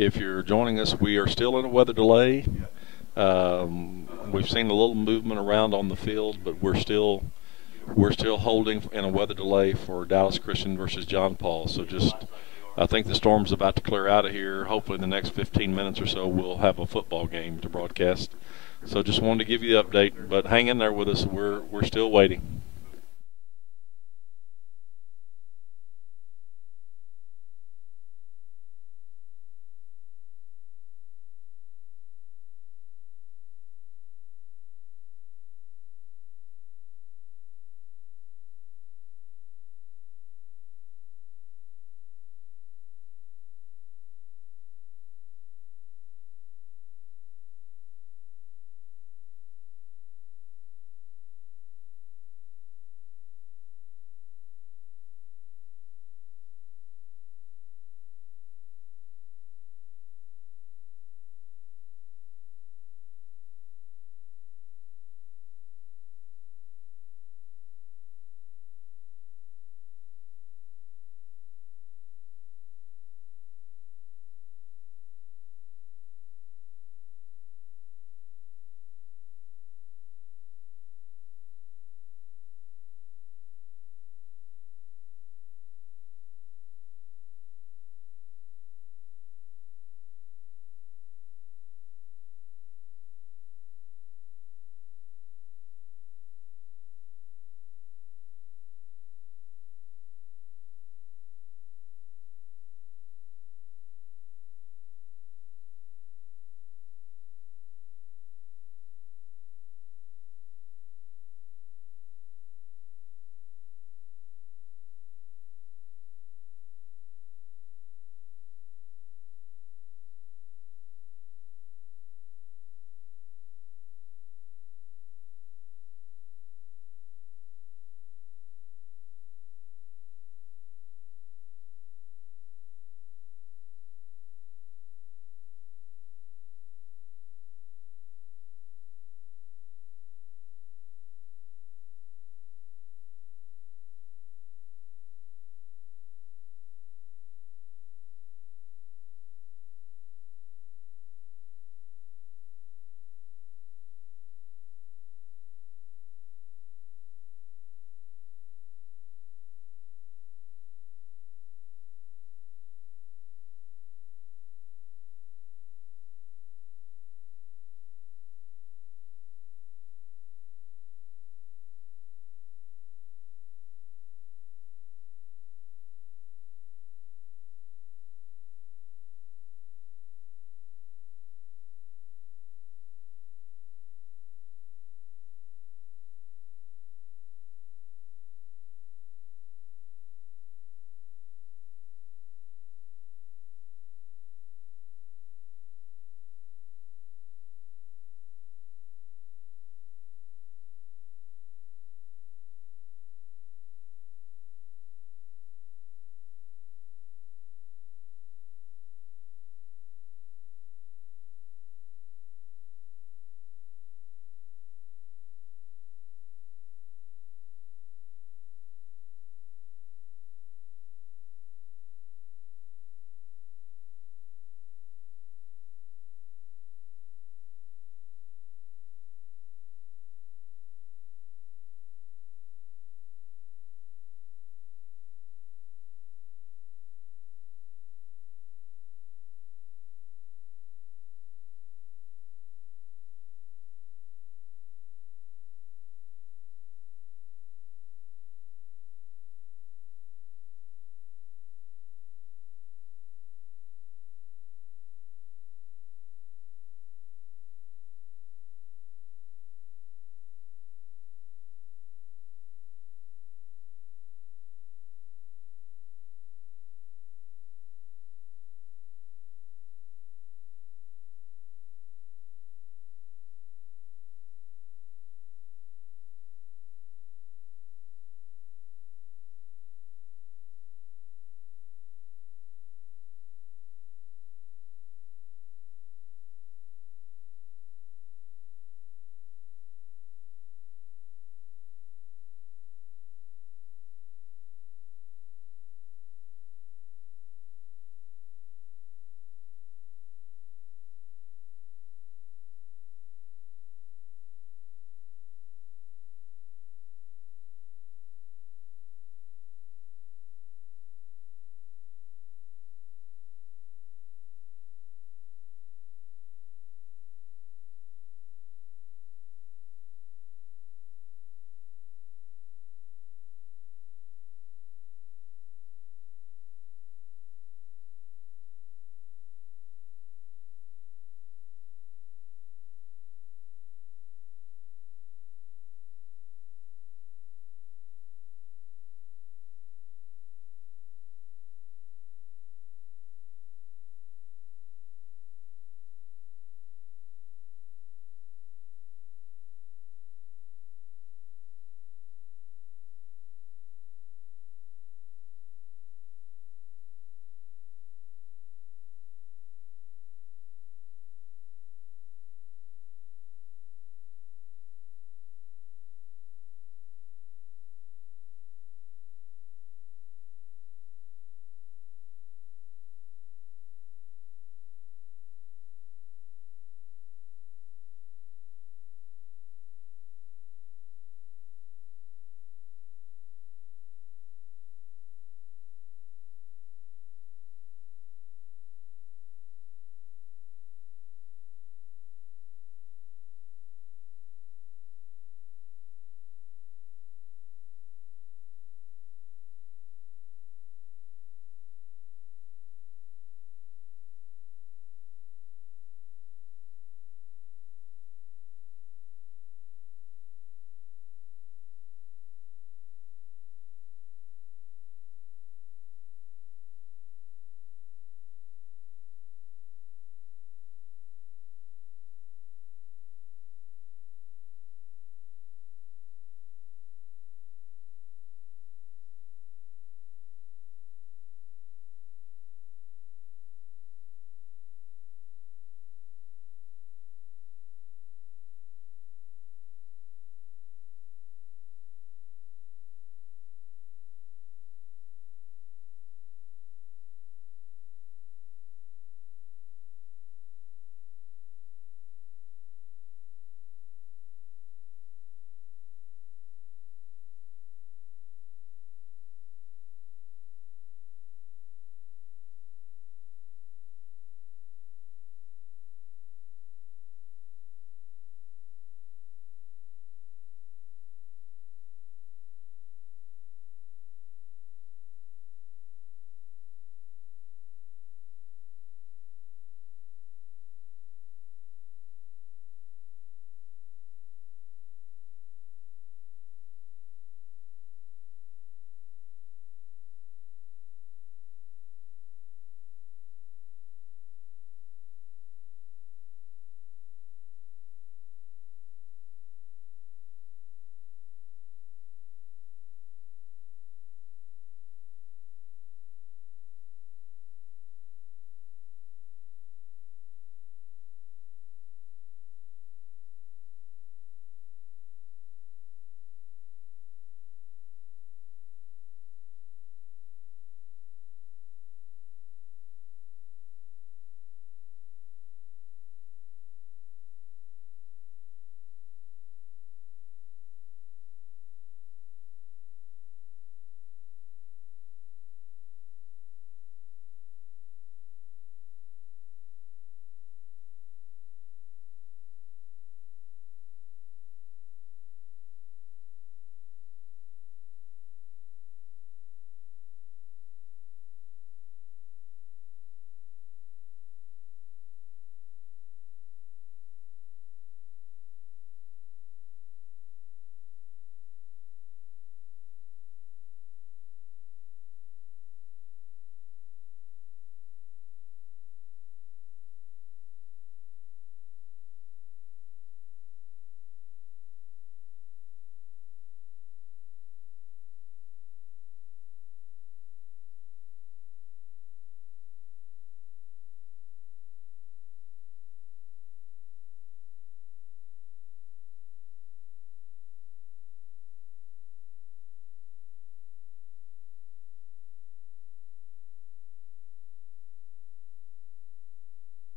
If you're joining us, we are still in a weather delay. We've seen a little movement around on the field, but we're still holding in a weather delay for Dallas Christian versus John Paul. So I think the storm's about to clear out of here. Hopefully, in the next 15 minutes or so, we'll have a football game to broadcast. So just wanted to give you the update, but hang in there with us. We're still waiting.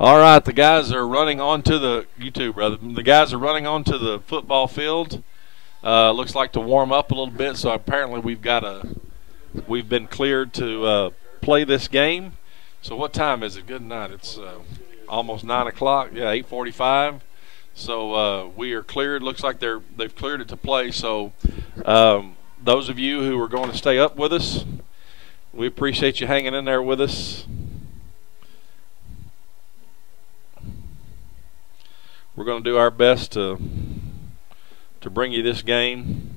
All right, the guys are running onto the you too, brother. The guys are running onto the football field. Looks like to warm up a little bit. So apparently we've been cleared to play this game. So what time is it? Good night. It's almost 9 o'clock. Yeah, 8:45. So we are cleared. Looks like they've cleared it to play. So those of you who are going to stay up with us, we appreciate you hanging in there with us. We're going to do our best to bring you this game,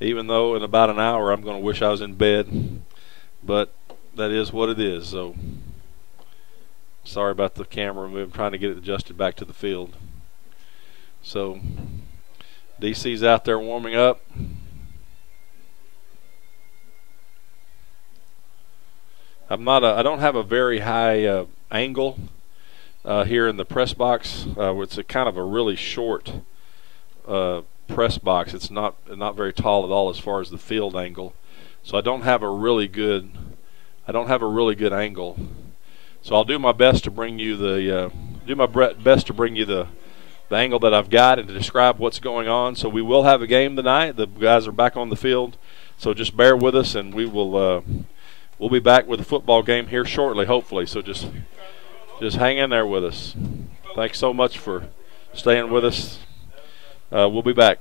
even though in about an hour I'm going to wish I was in bed. But that is what it is. So sorry about the camera move. I'm trying to get it adjusted back to the field. So DC's out there warming up. I don't have a very high angle here in the press box. It's a kind of a really short press box. It's not very tall at all as far as the field angle. So I don't have a really good angle. So I'll do my best to bring you the angle that I've got and to describe what's going on. So we will have a game tonight. The guys are back on the field. So just bear with us, and we'll be back with a football game here shortly, hopefully. So just hang in there with us. Thanks so much for staying with us. We'll be back.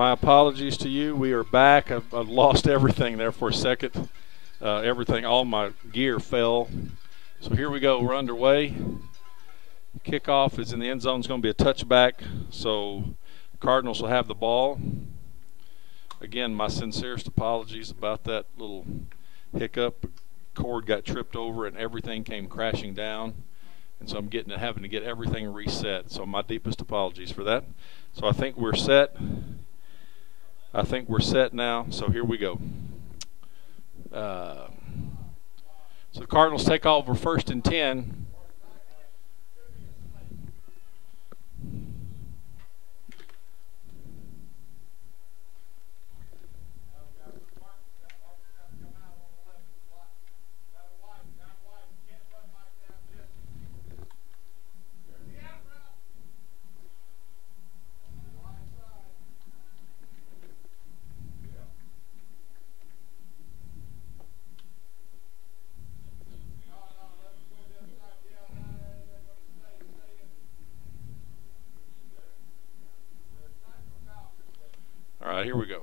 My apologies to you. We are back. I've lost everything there for a second. Everything, all my gear fell. So here we go. We're underway. Kickoff is in the end zone. It's going to be a touchback. So Cardinals will have the ball. Again, my sincerest apologies about that little hiccup. Cord got tripped over and everything came crashing down. And so I'm having to get everything reset. So my deepest apologies for that. So I think we're set. I think we're set now. So here we go. So the Cardinals take over 1st and 10. All right, here we go.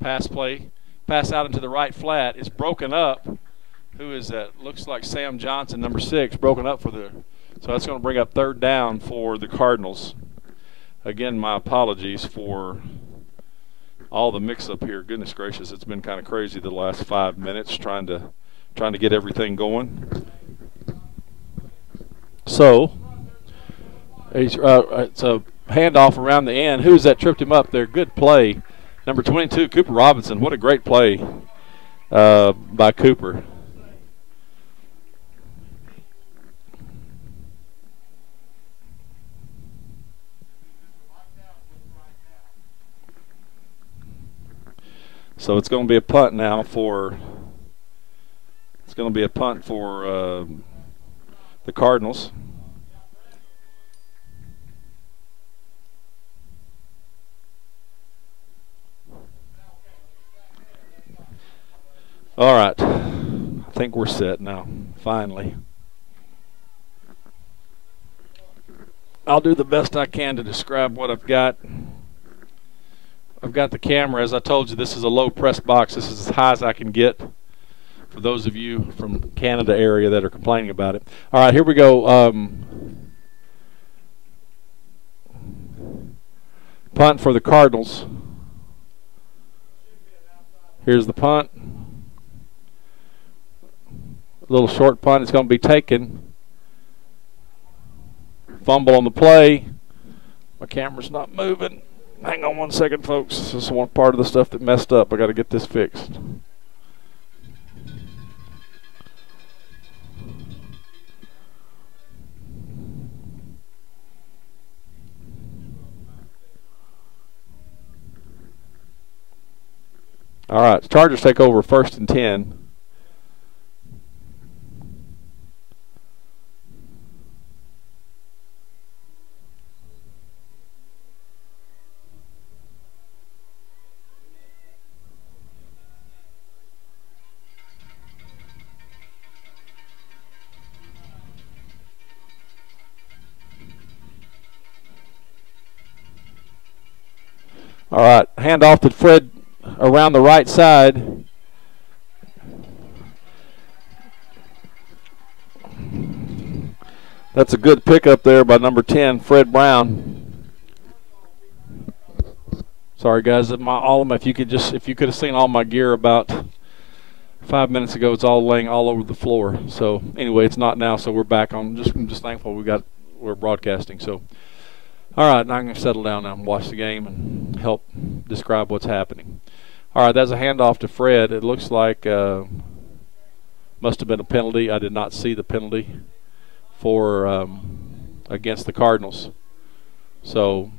Pass play. Pass out into the right flat. It's broken up. Who is that? Looks like Sam Johnson, number 6, broken up for the. So that's going to bring up 3rd down for the Cardinals. Again, my apologies for all the mix-up here. Goodness gracious, it's been kind of crazy the last 5 minutes trying to get everything going. So it's a handoff around the end. Who's that tripped him up there? Good play. Number 22, Cooper Robinson. What a great play by Cooper. So it's going to be a punt now for the Cardinals. All right, I think we're set now, finally. I'll do the best I can to describe what I've got. I've got the camera. As I told you, this is a low press box. This is as high as I can get for those of you from Canada area that are complaining about it. All right, here we go. Punt for the Cardinals. Here's the punt. A little short punt. It's going to be taken. Fumble on the play. My camera's not moving. Hang on one second, folks. This is one part of the stuff that messed up. I got to get this fixed. All right, the Chargers take over 1st and 10. All right, hand off to Fred around the right side. That's a good pickup there by number 10, Fred Brown. Sorry guys, all of them. If you could have seen all my gear about 5 minutes ago, it's all laying all over the floor. So anyway, it's not now. So we're back on. I'm just thankful we're broadcasting. So. All right, now I'm going to settle down now and watch the game and help describe what's happening. All right, that's a handoff to Fred. It looks like must have been a penalty. I did not see the penalty for against the Cardinals. So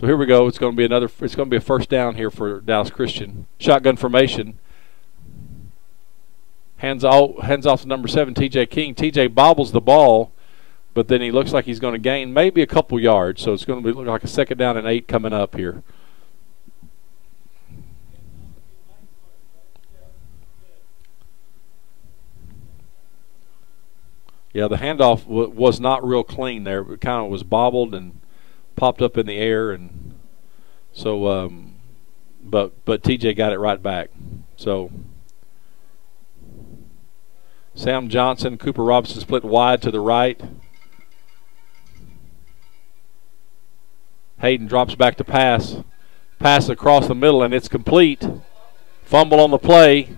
here we go. It's going to be a 1st down here for Dallas Christian. Shotgun formation. Hands off to number 7, T.J. King. T.J. bobbles the ball. But then he looks like he's going to gain maybe a couple yards. So it's going to look like a 2nd down and 8 coming up here. Yeah, the handoff was not real clean there. It kind of was bobbled and popped up in the air. And So, but TJ got it right back. So Sam Johnson, Cooper Robinson split wide to the right. Hayden drops back to pass. Pass across the middle, and it's complete. Fumble on the play.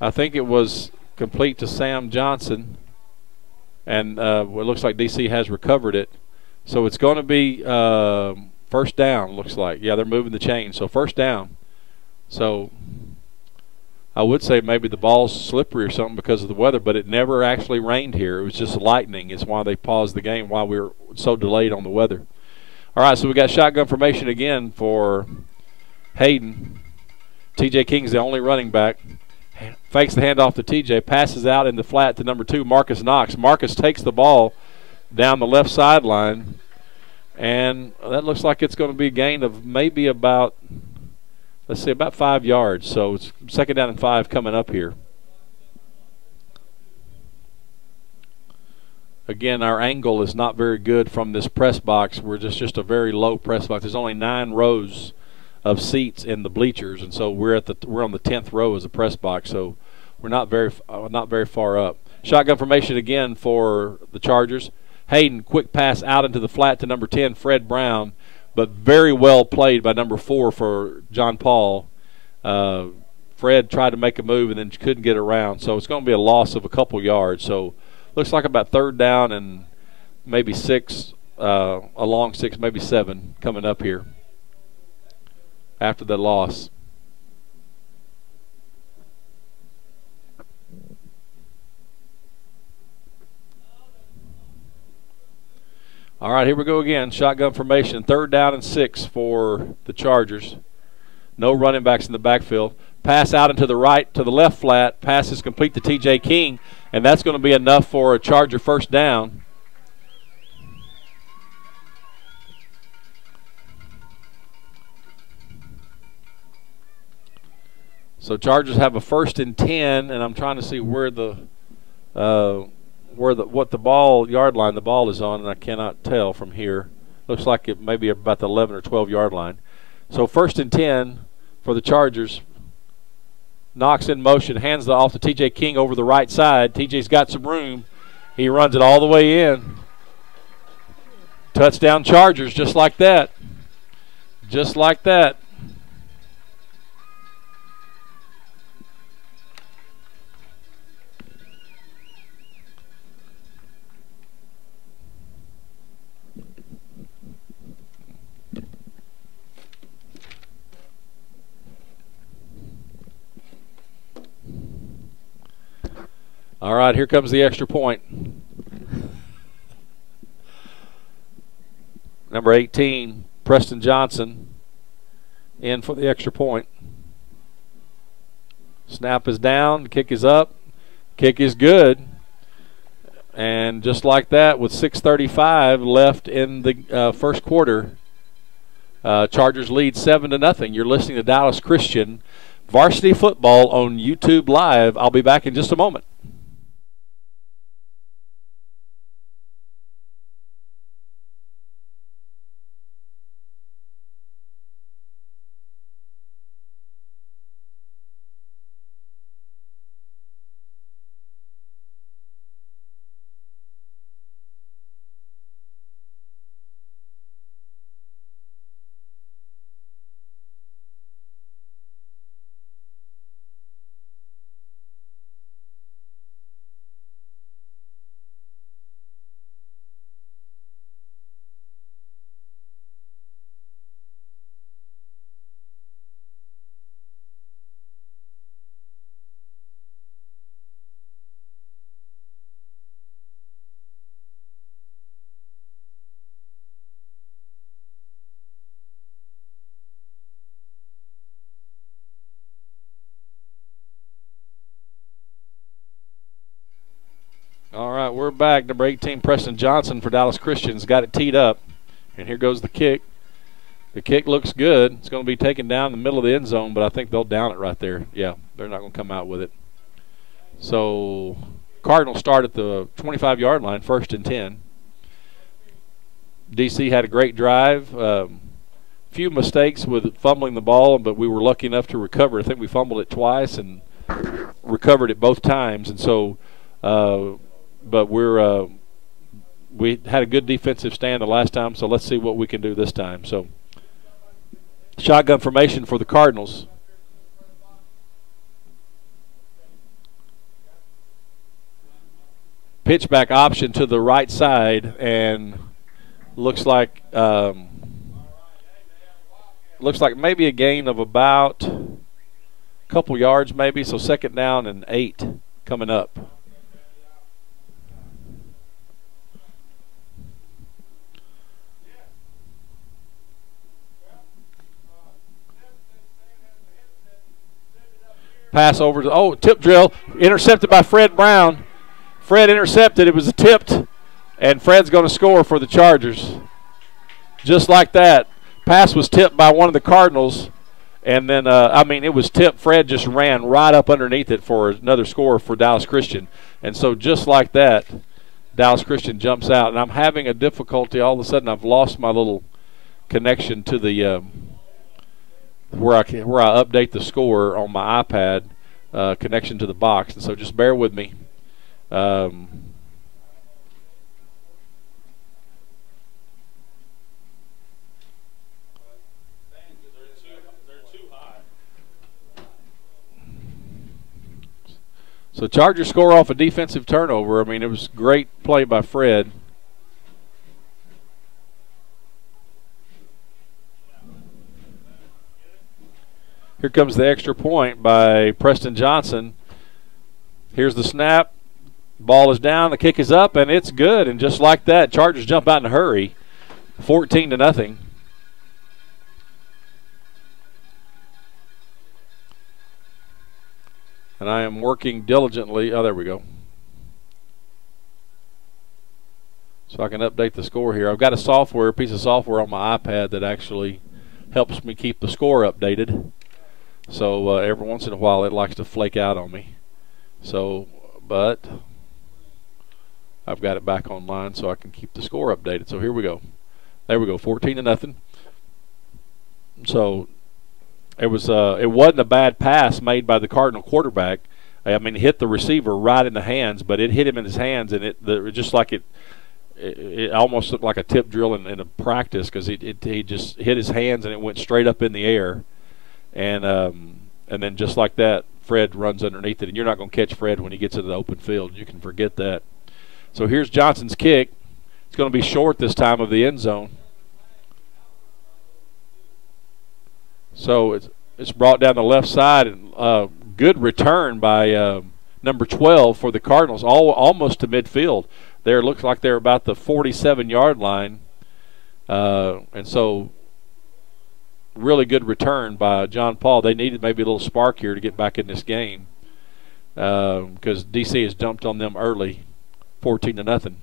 I think it was complete to Sam Johnson. And it looks like DC has recovered it. So it's going to be first down, looks like. Yeah, they're moving the chain. So first down. So I would say maybe the ball's slippery or something because of the weather, but it never actually rained here. It was just lightning. It's why they paused the game while we were so delayed on the weather. All right, so we got shotgun formation again for Hayden. TJ King's the only running back. Fakes the handoff to TJ, passes out in the flat to number 2, Marcus Knox. Marcus takes the ball down the left sideline, and that looks like it's going to be a gain of maybe about, let's see, about 5 yards. So it's second down and 5 coming up here. Again, our angle is not very good from this press box. We're just a very low press box. There's only 9 rows of seats in the bleachers, and so we're on the 10th row as a press box. So we're not very far up. Shotgun formation again for the Chargers. Hayden, quick pass out into the flat to number 10, Fred Brown, but very well played by number 4 for John Paul. Fred tried to make a move and then couldn't get around, so it's going to be a loss of a couple yards. So looks like about third down and maybe 6, a long 6, maybe 7 coming up here after the loss. All right, here we go again. Shotgun formation. Third down and 6 for the Chargers. No running backs in the backfield. Pass out into the right to the left flat. Pass is complete to TJ King, and that's going to be enough for a Charger first down. So Chargers have a 1st and 10, and I'm trying to see where what the ball yard line the ball is on, and I cannot tell from here. Looks like it may be about the 11 or 12 yard line. So 1st and 10 for the Chargers. Knox in motion, hands it off to TJ King over the right side. TJ's got some room. He runs it all the way in. Touchdown Chargers, just like that. Just like that. All right, here comes the extra point. Number 18, Preston Johnson, in for the extra point. Snap is down, kick is up, kick is good. And just like that, with 6:35 left in the first quarter, Chargers lead 7-0. You're listening to Dallas Christian Varsity Football on YouTube Live. I'll be back in just a moment. All right, we're back. Number 18, Preston Johnson for Dallas Christians. Got it teed up. And here goes the kick. The kick looks good. It's going to be taken down in the middle of the end zone, but I think they'll down it right there. Yeah, they're not going to come out with it. So Cardinals start at the 25-yard line, 1st and 10. DC had a great drive. Few mistakes with fumbling the ball, but we were lucky enough to recover. I think we fumbled it twice and recovered it both times. And so, but we had a good defensive stand the last time, so let's see what we can do this time. So, shotgun formation for the Cardinals. Pitch back option to the right side, and looks like maybe a gain of about a couple yards maybe, so 2nd down and 8 coming up. Pass over to, tip drill, intercepted by Fred Brown. Fred intercepted, it was tipped, and Fred's going to score for the Chargers. Just like that. Pass was tipped by one of the Cardinals, and then, it was tipped. Fred just ran right up underneath it for another score for Dallas Christian. And so just like that, Dallas Christian jumps out. And I'm having a difficulty. All of a sudden, I've lost my little connection to the where I update the score on my iPad, connection to the box. And so just bear with me. So Chargers score off a defensive turnover. I mean, it was great play by Fred. Here comes the extra point by Preston Johnson. Here's the snap. Ball is down. The kick is up, and it's good. And just like that, Chargers jump out in a hurry, 14-0. And I am working diligently. Oh, there we go. So I can update the score here. I've got a piece of software on my iPad that actually helps me keep the score updated. So every once in a while it likes to flake out on me. So, but I've got it back online so I can keep the score updated. So here we go. There we go, 14-0. So it wasn't a bad pass made by the Cardinal quarterback. I mean, it hit the receiver right in the hands, but it hit him in his hands, and it almost looked like a tip drill in a practice, because he just hit his hands and it went straight up in the air, and then just like that, Fred runs underneath it, and you're not going to catch Fred when he gets into the open field. You can forget that. So here's Johnson's kick. It's going to be short this time of the end zone. So it's brought down the left side, and good return by number 12 for the Cardinals, almost to midfield. There, looks like they're about the 47-yard line, and so really good return by John Paul. They needed maybe a little spark here to get back in this game, because DC has jumped on them early, 14-0.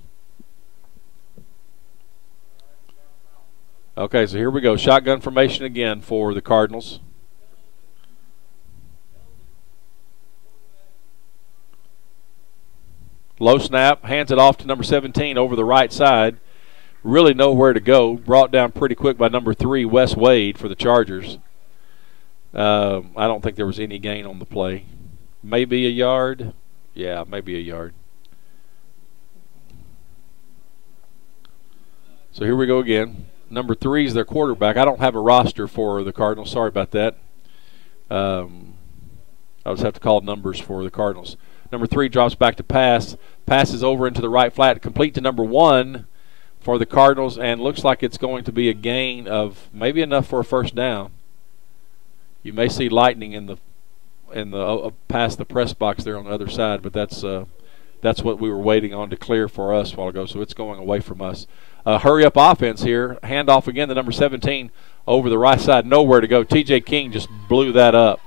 Okay, so here we go. Shotgun formation again for the Cardinals. Low snap, hands it off to number 17 over the right side. Really nowhere to go. Brought down pretty quick by number 3, Wes Wade, for the Chargers. I don't think there was any gain on the play. Maybe a yard. Yeah, maybe a yard. So here we go again. Number 3 is their quarterback. I don't have a roster for the Cardinals. Sorry about that. I just have to call numbers for the Cardinals. Number 3 drops back to pass. Passes over into the right flat, complete to number 1 for the Cardinals, and looks like it's going to be a gain of maybe enough for a first down. You may see lightning in the past the press box there on the other side, but that's what we were waiting on to clear for us a while ago, so it's going away from us. Hurry up offense here. Handoff again to number 17 over the right side. Nowhere to go. TJ King just blew that up.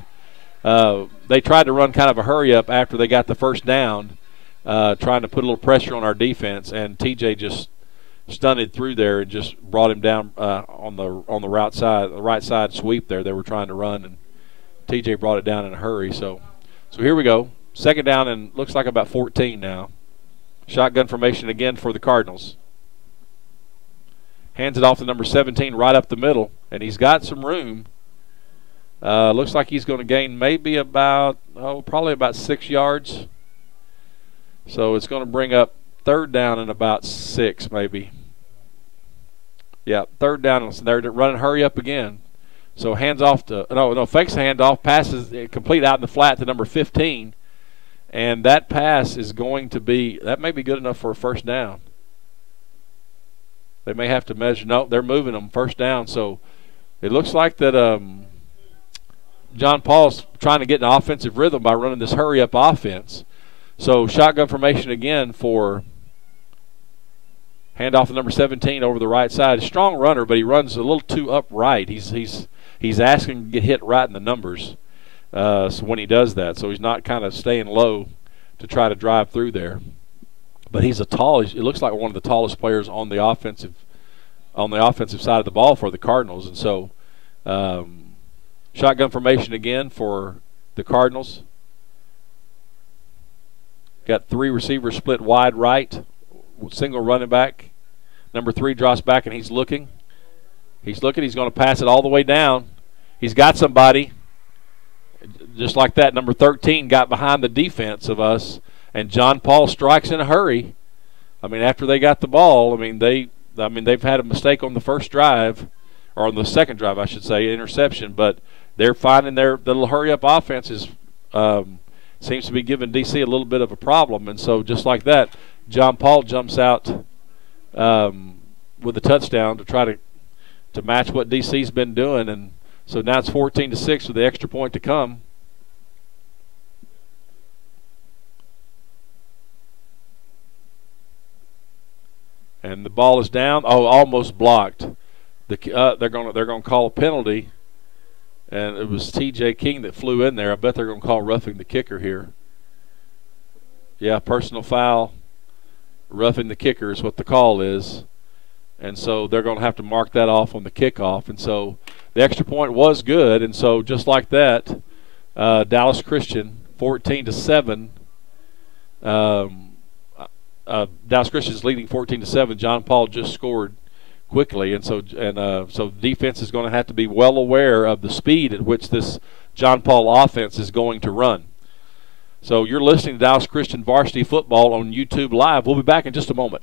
They tried to run kind of a hurry up after they got the first down, trying to put a little pressure on our defense, and TJ just stunted through there and just brought him down on the right side sweep there. They were trying to run, and TJ brought it down in a hurry. So here we go. Second down, and looks like about 14 now. Shotgun formation again for the Cardinals. Hands it off to number 17 right up the middle, and he's got some room. Looks like he's going to gain maybe probably about 6 yards. So it's going to bring up third down and about 6 maybe. Yeah, third down, and they're running hurry up again. So hands off to fakes the handoff, passes complete out in the flat to number 15, and that pass is going to be may be good enough for a first down. They may have to measure. No, they're moving them first down. So it looks like that John Paul's trying to get an offensive rhythm by running this hurry up offense. So shotgun formation again for handoff to number 17 over the right side. A strong runner, but he runs a little too upright. He's asking to get hit right in the numbers so when he does that. So he's not kind of staying low to try to drive through there. But he's it looks like one of the tallest players on the offensive side of the ball for the Cardinals. And so shotgun formation again for the Cardinals. Got 3 receivers split wide right, single running back. Number 3 drops back, and he's looking. He's going to pass it all the way down. He's got somebody. Just like that, number 13 got behind the defense of us, and John Paul strikes in a hurry. I mean, after they got the ball, they've had a mistake on the first drive, or on the second drive, I should say, interception, but they're finding their little hurry-up offenses seems to be giving DC a little bit of a problem. And so just like that, John Paul jumps out with a touchdown to try to match what DC's been doing. And so now it's 14-6 with the extra point to come. And the ball is down. Oh, almost blocked. They're going to call a penalty. And it was T.J. King that flew in there. I bet they're going to call roughing the kicker here. Yeah, personal foul. Roughing the kicker is what the call is. And so they're going to have to mark that off on the kickoff. And so the extra point was good. And so just like that, Dallas Christian, 14-7. Dallas Christian is leading 14-7. John Paul just scored quickly, and so defense is going to have to be well aware of the speed at which this John Paul offense is going to run. So you're listening to Dallas Christian Varsity Football on YouTube Live. We'll be back in just a moment.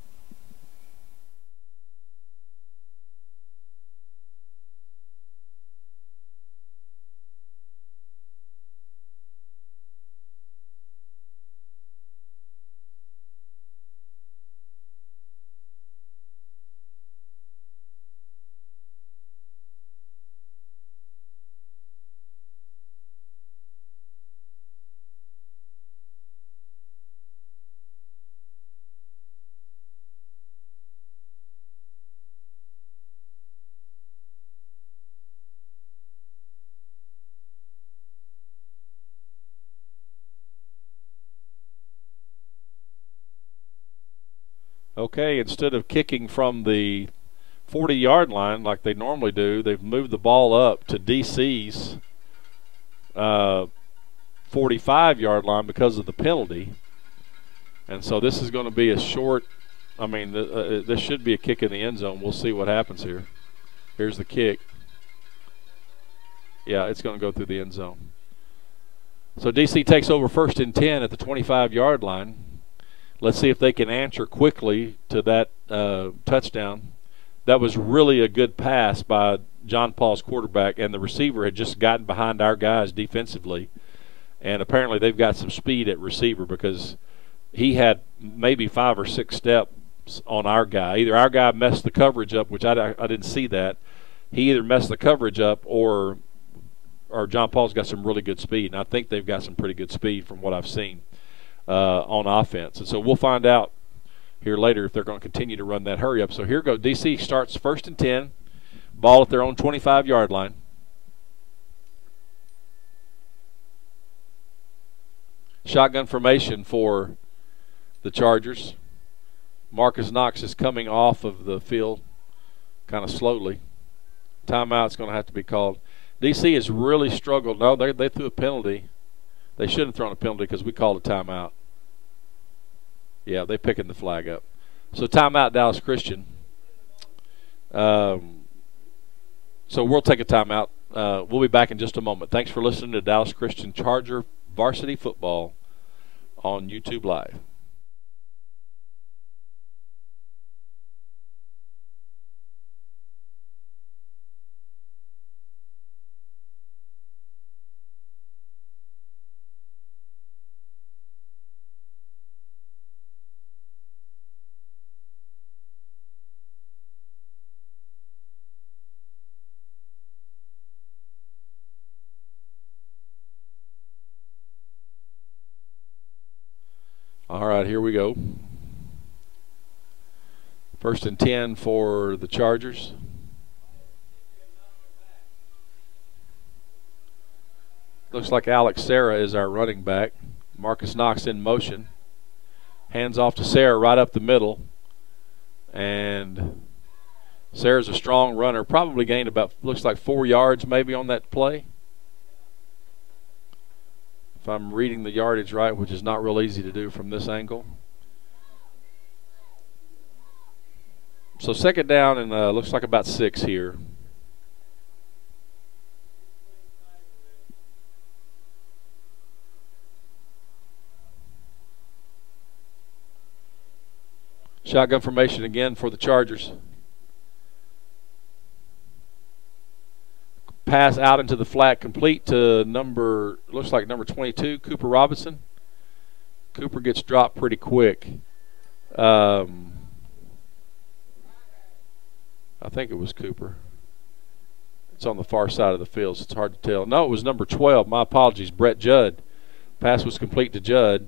Okay, instead of kicking from the 40-yard line like they normally do, they've moved the ball up to DC's 45-yard line because of the penalty. And so this is going to be a short, this should be a kick in the end zone. We'll see what happens here. Here's the kick. Yeah, it's going to go through the end zone. So DC takes over 1st and 10 at the 25-yard line. Let's see if they can answer quickly to that touchdown. That was really a good pass by John Paul's quarterback, and the receiver had just gotten behind our guys defensively. And apparently they've got some speed at receiver because he had maybe 5 or 6 steps on our guy. Either our guy messed the coverage up, which I didn't see that. He either messed the coverage up or John Paul's got some really good speed. And I think they've got some pretty good speed from what I've seen on offense. And so we'll find out here later if they're going to continue to run that hurry up. So here goes. DC starts 1st and 10. Ball at their own 25-yard line. Shotgun formation for the Chargers. Marcus Knox is coming off of the field kind of slowly. Timeout's going to have to be called. DC has really struggled. No, they threw a penalty. They shouldn't have thrown a penalty because we called a timeout. Yeah, they're picking the flag up. So timeout, Dallas Christian. So we'll take a timeout. We'll be back in just a moment. Thanks for listening to Dallas Christian Charger Varsity Football on YouTube Live. All right, here we go. 1st and 10 for the Chargers. Looks like Alex Serra is our running back. Marcus Knox in motion. Hands off to Serra right up the middle. And Serra's a strong runner. Probably gained about, looks like 4 yards maybe on that play. If I'm reading the yardage right, which is not real easy to do from this angle. So 2nd down and looks like about 6 here. Shotgun formation again for the Chargers. Pass out into the flat, complete to looks like number 22, Cooper Robinson. Cooper gets dropped pretty quick. I think it was Cooper. It's on the far side of the field, so it's hard to tell. No, it was number 12. My apologies, Brett Judd. Pass was complete to Judd,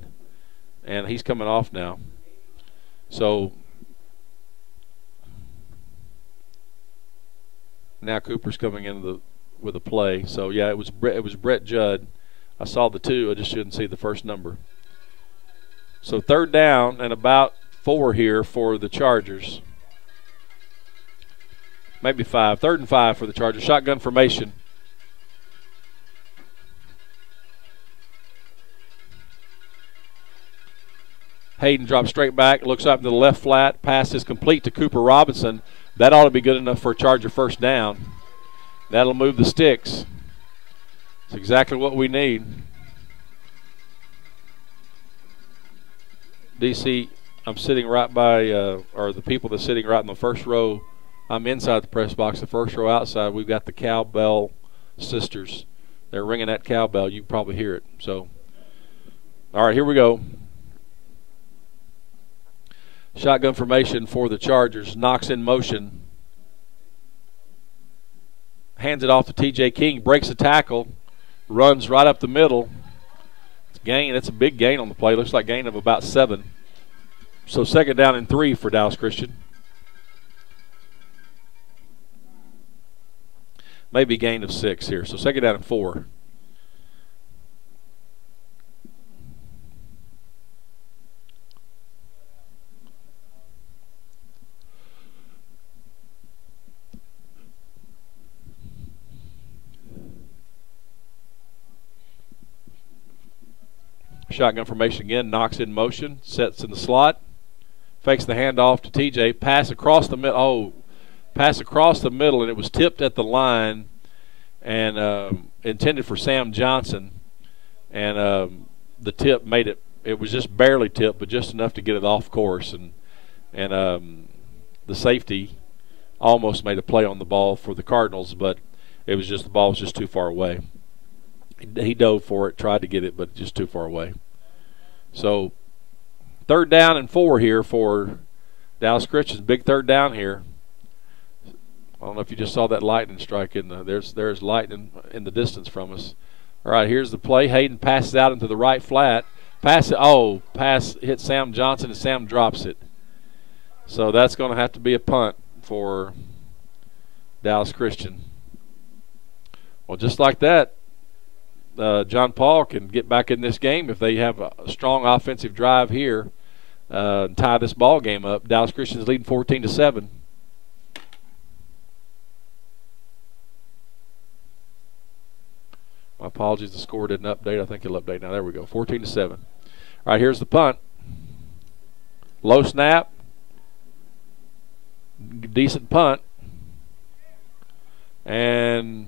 and he's coming off now. So now Cooper's coming in with a play. So yeah, it was Brett Judd. I saw the 2. I just shouldn't see the first number. So 3rd down and about 4 here for the Chargers. Maybe 5. 3rd and 5 for the Chargers. Shotgun formation. Hayden drops straight back, looks up to the left flat. Pass is complete to Cooper Robinson. That ought to be good enough for a Charger 1st down. That'll move the sticks. It's exactly what we need. DC, I'm sitting right by, or the people that's sitting right in the first row. I'm inside the press box. The first row outside, we've got the Cowbell sisters. They're ringing that cowbell. You can probably hear it. So, all right, here we go. Shotgun formation for the Chargers. Knox in motion. Hands it off to T.J. King. Breaks the tackle. Runs right up the middle. It's a gain. It's a big gain on the play. Looks like gain of about 7. So 2nd down and 3 for Dallas Christian. Maybe gain of 6 here. So 2nd down and 4. Shotgun formation again. Knox in motion. Sets in the slot. Fakes the handoff to TJ. Pass across the middle. Oh, pass across the middle, and it was tipped at the line and intended for Sam Johnson. And the tip made it. It was just barely tipped, but just enough to get it off course. And the safety almost made a play on the ball for the Cardinals, but it was just the ball was just too far away. He dove for it, tried to get it, but just too far away. So 3rd down and 4 here for Dallas Christian. Big 3rd down here. I don't know if you just saw that lightning strike in there's lightning in the distance from us. All right, here's the play. Hayden passes out into the right flat. Pass hit Sam Johnson, and Sam drops it. So that's going to have to be a punt for Dallas Christian. Well, just like that, John Paul can get back in this game if they have a strong offensive drive here and tie this ball game up. Dallas Christian's leading 14-7. My apologies, the score didn't update. I think it'll update now. There we go, 14-7. All right, here's the punt. Low snap. Decent punt. And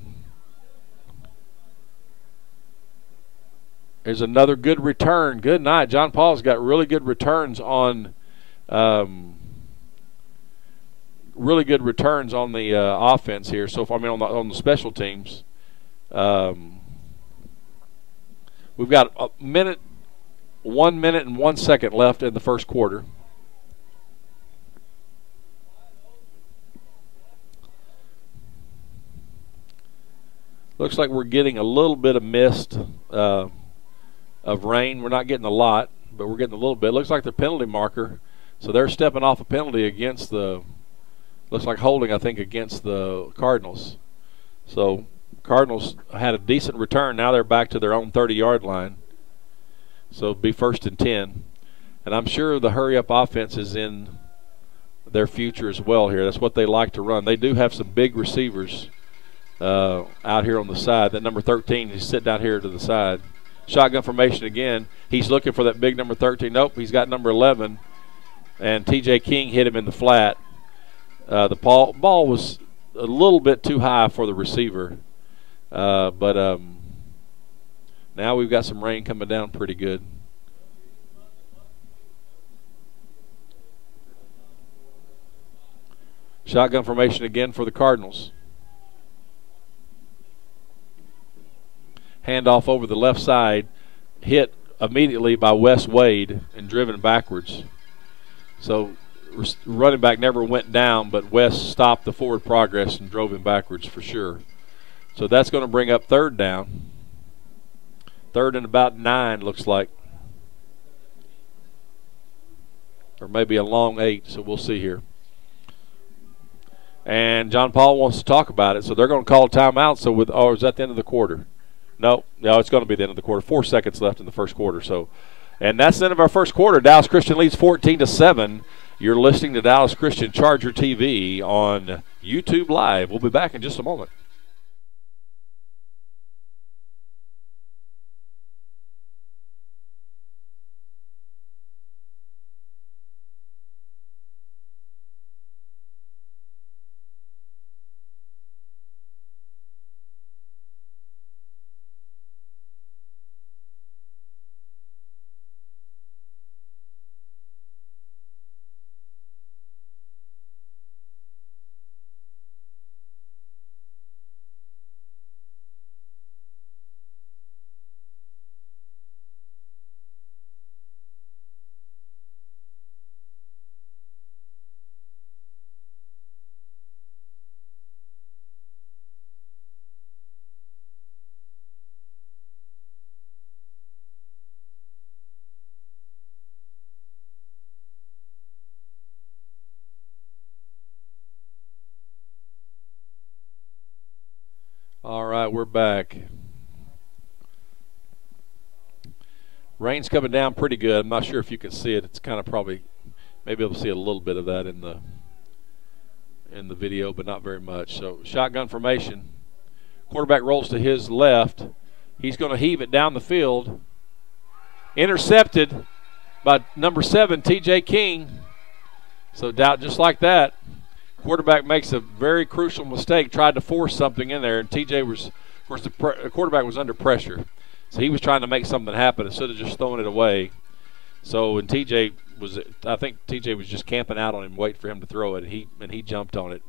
there's another good return. Good night. John Paul's got really good returns on the offense here. So far, I mean, on the special teams. We've got 1 minute and 1 second left in the first quarter. Looks like we're getting a little bit of mist of rain. We're not getting a lot, but we're getting a little bit. Looks like the penalty marker. So they're stepping off a penalty against looks like holding, I think, against the Cardinals. So Cardinals had a decent return. Now they're back to their own 30-yard line. So it'll be 1st and 10. And I'm sure the hurry-up offense is in their future as well here. That's what they like to run. They do have some big receivers out here on the side. That number 13, he's sitting out here to the side. Shotgun formation again. He's looking for that big number 13. Nope, he's got number 11. And T.J. King hit him in the flat. The ball was a little bit too high for the receiver. But now we've got some rain coming down pretty good. Shotgun formation again for the Cardinals. Handoff over the left side, hit immediately by Wes Wade and driven backwards. So running back never went down, but Wes stopped the forward progress and drove him backwards for sure. So that's going to bring up 3rd down. 3rd and about 9, looks like. Or maybe a long 8, so we'll see here. And John Paul wants to talk about it, so they're going to call a timeout. So is that the end of the quarter? No, it's going to be the end of the quarter. 4 seconds left in the first quarter. And that's the end of our first quarter. Dallas Christian leads 14-7. You're listening to Dallas Christian Charger TV on YouTube Live. We'll be back in just a moment. All right, we're back. Rain's coming down pretty good. I'm not sure if you can see it. It's kind of probably maybe able to see a little bit of that in the video, but not very much. So shotgun formation. Quarterback rolls to his left. He's going to heave it down the field. Intercepted by number 7, T.J. King. So just like that, quarterback makes a very crucial mistake, tried to force something in there, and TJ was, of course, the quarterback was under pressure. So he was trying to make something happen instead of just throwing it away. So when I think TJ was just camping out on him, waiting for him to throw it, and he jumped on it.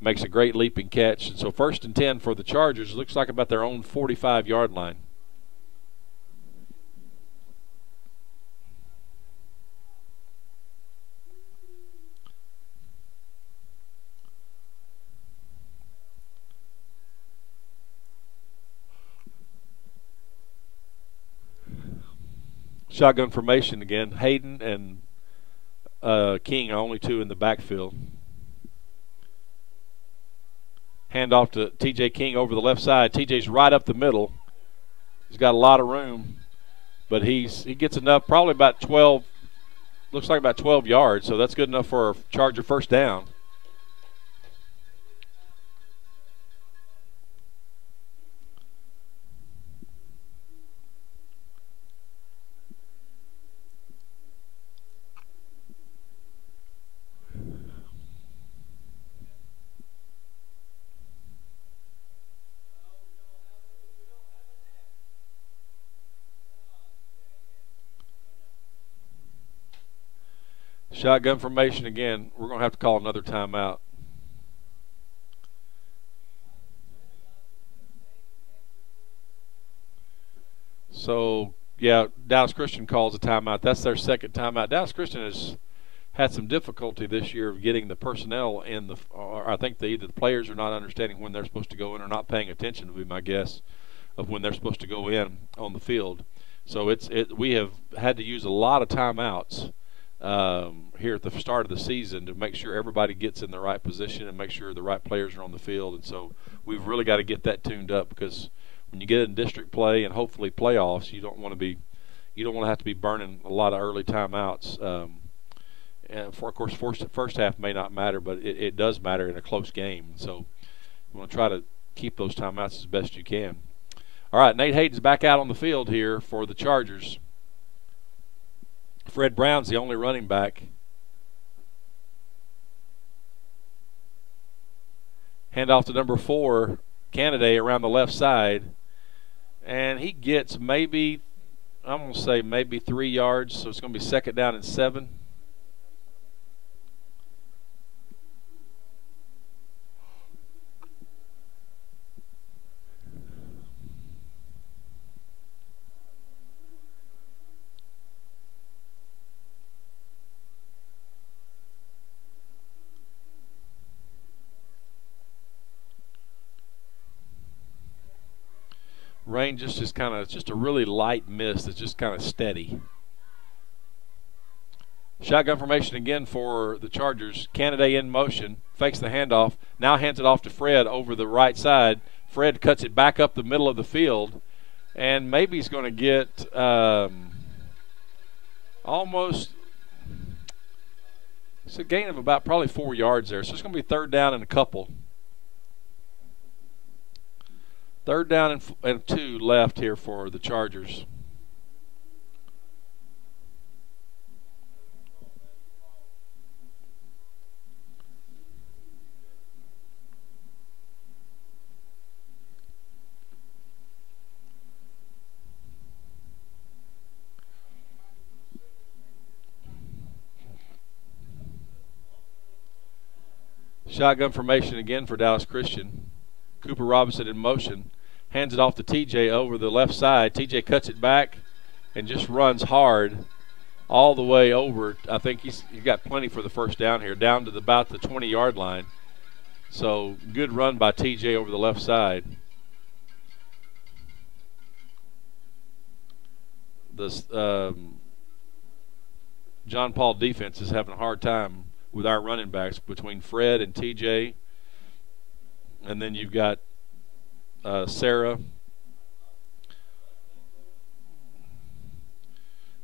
Makes a great leaping catch. And so 1st and 10 for the Chargers. Looks like about their own 45-yard line. Shotgun formation again. Hayden and King are only 2 in the backfield. Handoff to T.J. King over the left side. T.J.'s right up the middle. He's got a lot of room, but he gets enough, probably about 12, looks like about 12 yards, so that's good enough for a Charger 1st down. Shotgun formation again. We're going to have to call another timeout. So, yeah, Dallas Christian calls a timeout. That's their second timeout. Dallas Christian has had some difficulty this year of getting the personnel in the. Or I think either the players are not understanding when they're supposed to go in or not paying attention, would be my guess, of when they're supposed to go in on the field. So we have had to use a lot of timeouts here at the start of the season to make sure everybody gets in the right position and make sure the right players are on the field. And so we've really got to get that tuned up, because when you get in district play and hopefully playoffs, you don't want to have to be burning a lot of early timeouts. And of course, first half may not matter, but it does matter in a close game. So you want to try to keep those timeouts as best you can. All right, Nate Hayden's back out on the field here for the Chargers. Fred Brown's the only running back. Handoff to number 4, Canada, around the left side. And he gets maybe 3 yards, so it's going to be second down and 7. Rain just a really light mist. It's just kind of steady. Shotgun formation again for the Chargers. Canada in motion, fakes the handoff, now hands it off to Fred over the right side. Fred cuts it back up the middle of the field, and maybe he's going to get almost. It's a gain of about probably 4 yards there. So it's going to be third down and a couple. Third down and 2 left here for the Chargers. Shotgun formation again for Dallas Christian. Cooper Robinson in motion. Hands it off to TJ over the left side. TJ cuts it back and just runs hard all the way over. I think he's got plenty for the first down here, down to about the 20-yard line. So good run by TJ over the left side. This John Paul defense is having a hard time with our running backs between Fred and TJ. And then you've got Sarah.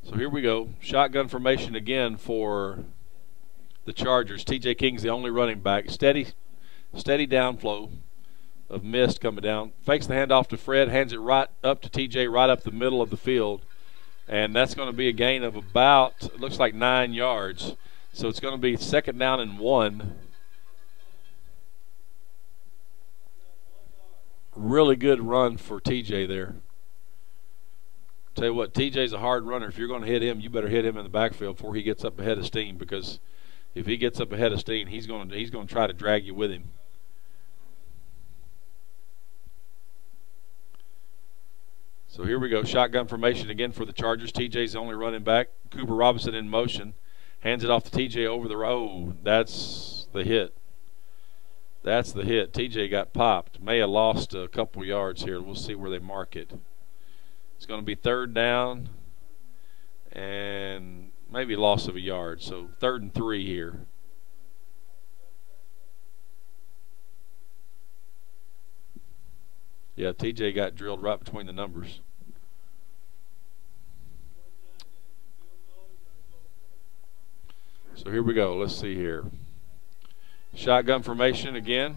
So here we go. Shotgun formation again for the Chargers. TJ King's the only running back. Steady downflow of mist coming down. Fakes the handoff to Fred, hands it right up to TJ, right up the middle of the field. And that's going to be a gain of about, it looks like 9 yards. So it's going to be second down and 1. Really good run for TJ there. Tell you what, TJ's a hard runner. If you're going to hit him, you better hit him in the backfield before he gets up ahead of steam, because if he gets up ahead of steam, he's going to try to drag you with him. So here we go. Shotgun formation again for the Chargers. TJ's the only running back. Cooper Robinson in motion. Hands it off to TJ over the road. That's the hit. That's the hit. TJ got popped. May have lost a couple yards here. We'll see where they mark it. It's going to be third down and maybe loss of a yard. So 3rd and 3 here. Yeah, TJ got drilled right between the numbers. So here we go. Let's see here. Shotgun formation again.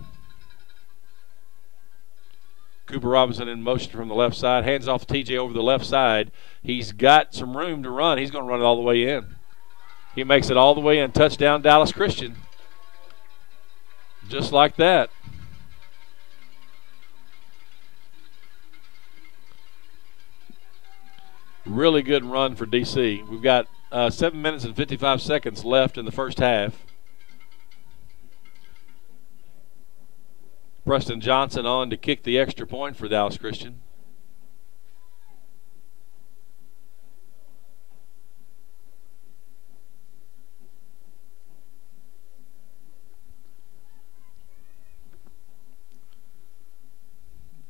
Cooper Robinson in motion from the left side. Hands off to TJ over the left side. He's got some room to run. He's going to run it all the way in. He makes it all the way in. Touchdown, Dallas Christian. Just like that. Really good run for DC. We've got 7 minutes and 55 seconds left in the first half. Preston Johnson on to kick the extra point for Dallas Christian.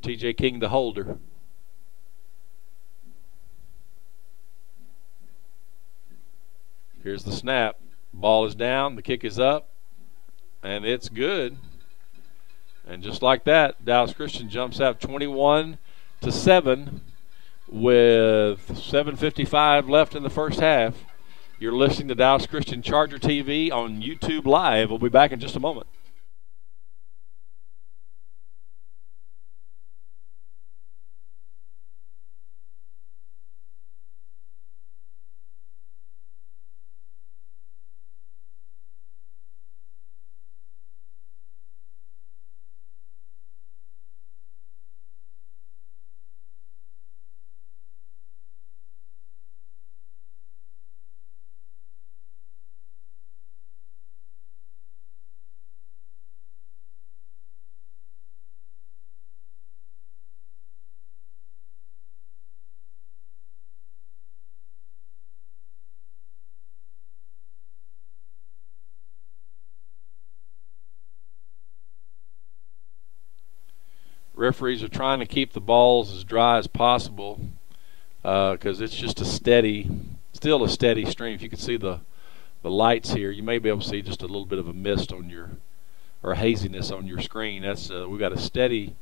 T.J. King, the holder. Here's the snap. Ball is down. The kick is up. And it's good. And just like that, Dallas Christian jumps out 21-7 with 7:55 left in the first half. You're listening to Dallas Christian Charger TV on YouTube Live. We'll be back in just a moment. Referees are trying to keep the balls as dry as possible because it's just still a steady stream. If you can see the lights here, you may be able to see just a little bit of a mist on or haziness on your screen. That's we've got a steady,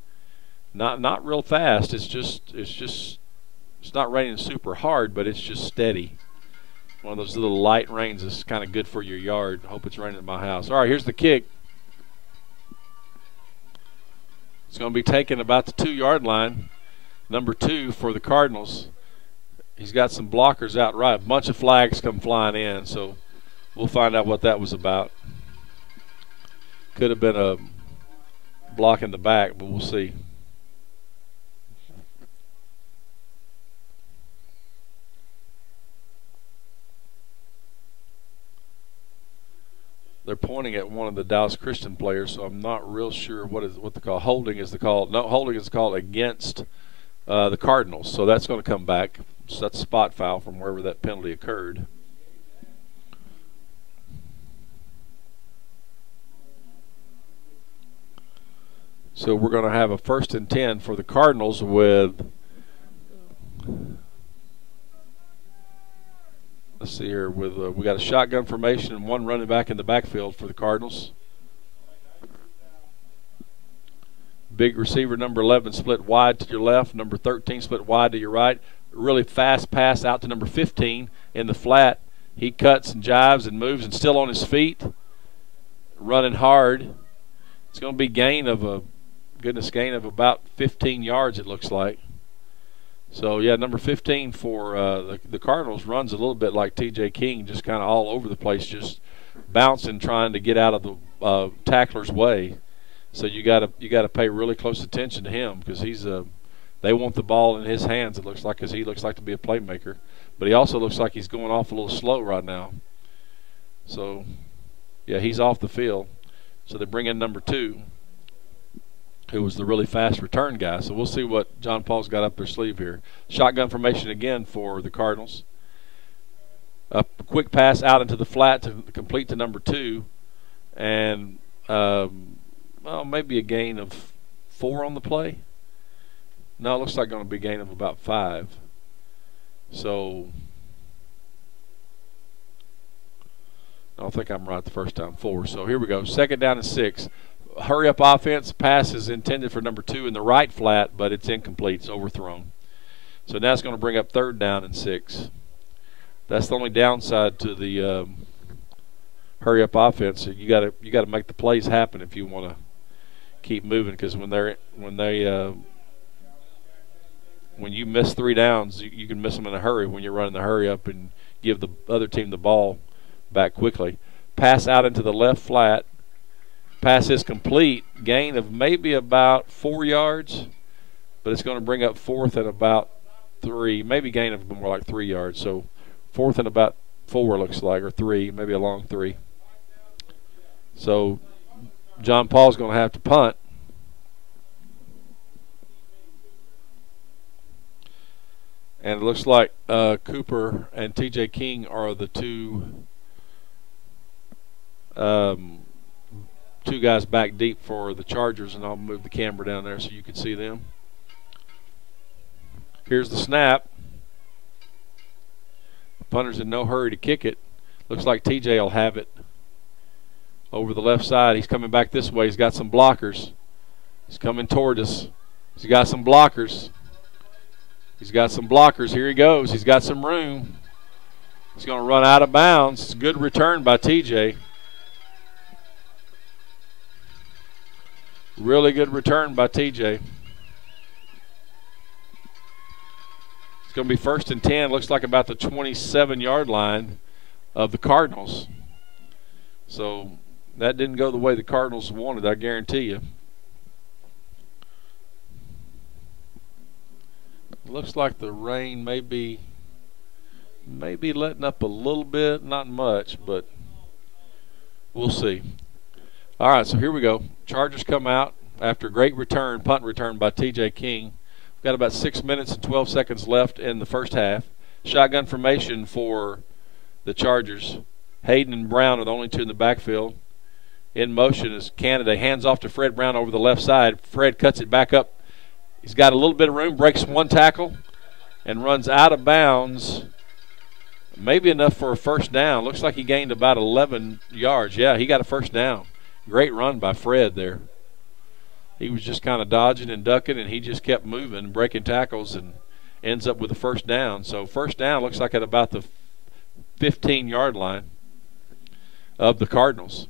not real fast. It's not raining super hard, but it's just steady. One of those little light rains is kind of good for your yard. Hope it's raining at my house. All right, here's the kick. It's going to be taken about the 2-yard line. Number 2 for the Cardinals. He's got some blockers out right. A bunch of flags come flying in, so we'll find out what that was about. Could have been a block in the back, but we'll see. They're pointing at one of the Dallas Christian players, so I'm not real sure what the call. Holding is the call. No, holding is called against the Cardinals, so that's going to come back. So that's a spot foul from wherever that penalty occurred. So we're going to have a 1st and 10 for the Cardinals with. Let's see here. We got a shotgun formation and one running back in the backfield for the Cardinals. Big receiver number 11 split wide to your left. Number 13 split wide to your right. Really fast pass out to number 15 in the flat. He cuts and jives and moves and still on his feet, running hard. It's going to be gain of about 15 yards, it looks like. So, yeah, number 15 for the Cardinals runs a little bit like T.J. King, just kind of all over the place, just bouncing, trying to get out of the tackler's way. So you got to pay really close attention to him because they want the ball in his hands. It looks like because he looks like to be a playmaker, but he also looks like he's going off a little slow right now. So, yeah, he's off the field. So they bring in number 2. Who was the really fast return guy. So we'll see what John Paul's got up their sleeve here. Shotgun formation again for the Cardinals. A quick pass out into the flat to complete to number 2. And, maybe a gain of 4 on the play. No, it looks like going to be a gain of about 5. So, I don't think I'm right the first time. 4. So here we go. 2nd down and 6. Hurry-up offense. Pass is intended for number 2 in the right flat, but it's incomplete. It's overthrown. So now it's going to bring up 3rd down and 6. That's the only downside to the hurry-up offense. You got to make the plays happen if you want to keep moving. Because when you miss 3 downs, you can miss them in a hurry when you're running the hurry-up and give the other team the ball back quickly. Pass out into the left flat. Pass is complete. Gain of maybe about 4 yards, but it's going to bring up 4th and about 3. Maybe gain of more like 3 yards. So 4th and about 4, looks like, or 3, maybe a long 3. So John Paul's going to have to punt. And it looks like Cooper and T.J. King are the two guys back deep for the Chargers, and I'll move the camera down there so you can see them. Here's the snap. The punter's in no hurry to kick it. Looks like T.J. will have it over the left side. He's coming back this way. He's got some blockers. He's coming toward us. He's got some blockers. He's got some blockers. Here he goes. He's got some room. He's going to run out of bounds. It's a good return by TJ. Really good return by TJ. It's going to be 1st and 10. Looks like about the 27-yard line of the Cardinals. So that didn't go the way the Cardinals wanted, I guarantee you. Looks like the rain may be letting up a little bit, not much, but we'll see. All right, so here we go. Chargers come out after a great return, punt return by T.J. King. We've got about 6 minutes and 12 seconds left in the first half. Shotgun formation for the Chargers. Hayden and Brown are the only two in the backfield. In motion is Canada. Hands off to Fred Brown over the left side. Fred cuts it back up. He's got a little bit of room, breaks one tackle, and runs out of bounds. Maybe enough for a first down. Looks like he gained about 11 yards. Yeah, he got a first down. Great run by Fred there. He was just kind of dodging and ducking, and he just kept moving, breaking tackles, and ends up with a first down. So first down looks like at about the 15-yard line of the Cardinals.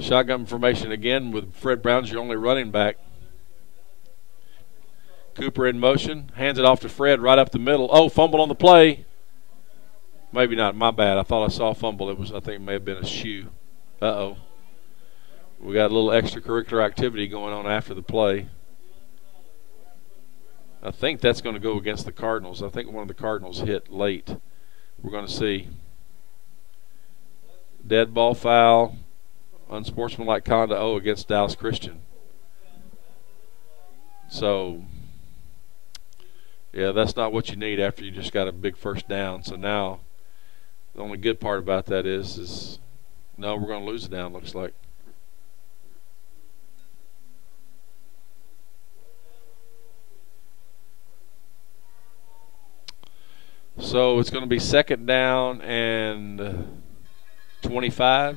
Shotgun formation again with Fred Brown's your only running back. Cooper in motion, hands it off to Fred right up the middle. Oh, fumble on the play. Maybe not, my bad. I thought I saw a fumble. I think it may have been a shoe. Uh-oh. We got a little extracurricular activity going on after the play. I think that's going to go against the Cardinals. I think one of the Cardinals hit late. We're going to see. Dead ball foul. Unsportsmanlike conduct against Dallas Christian. So, yeah, that's not what you need after you just got a big first down. So now the only good part about that is no, we're going to lose it down, looks like. So it's going to be 2nd down and 25.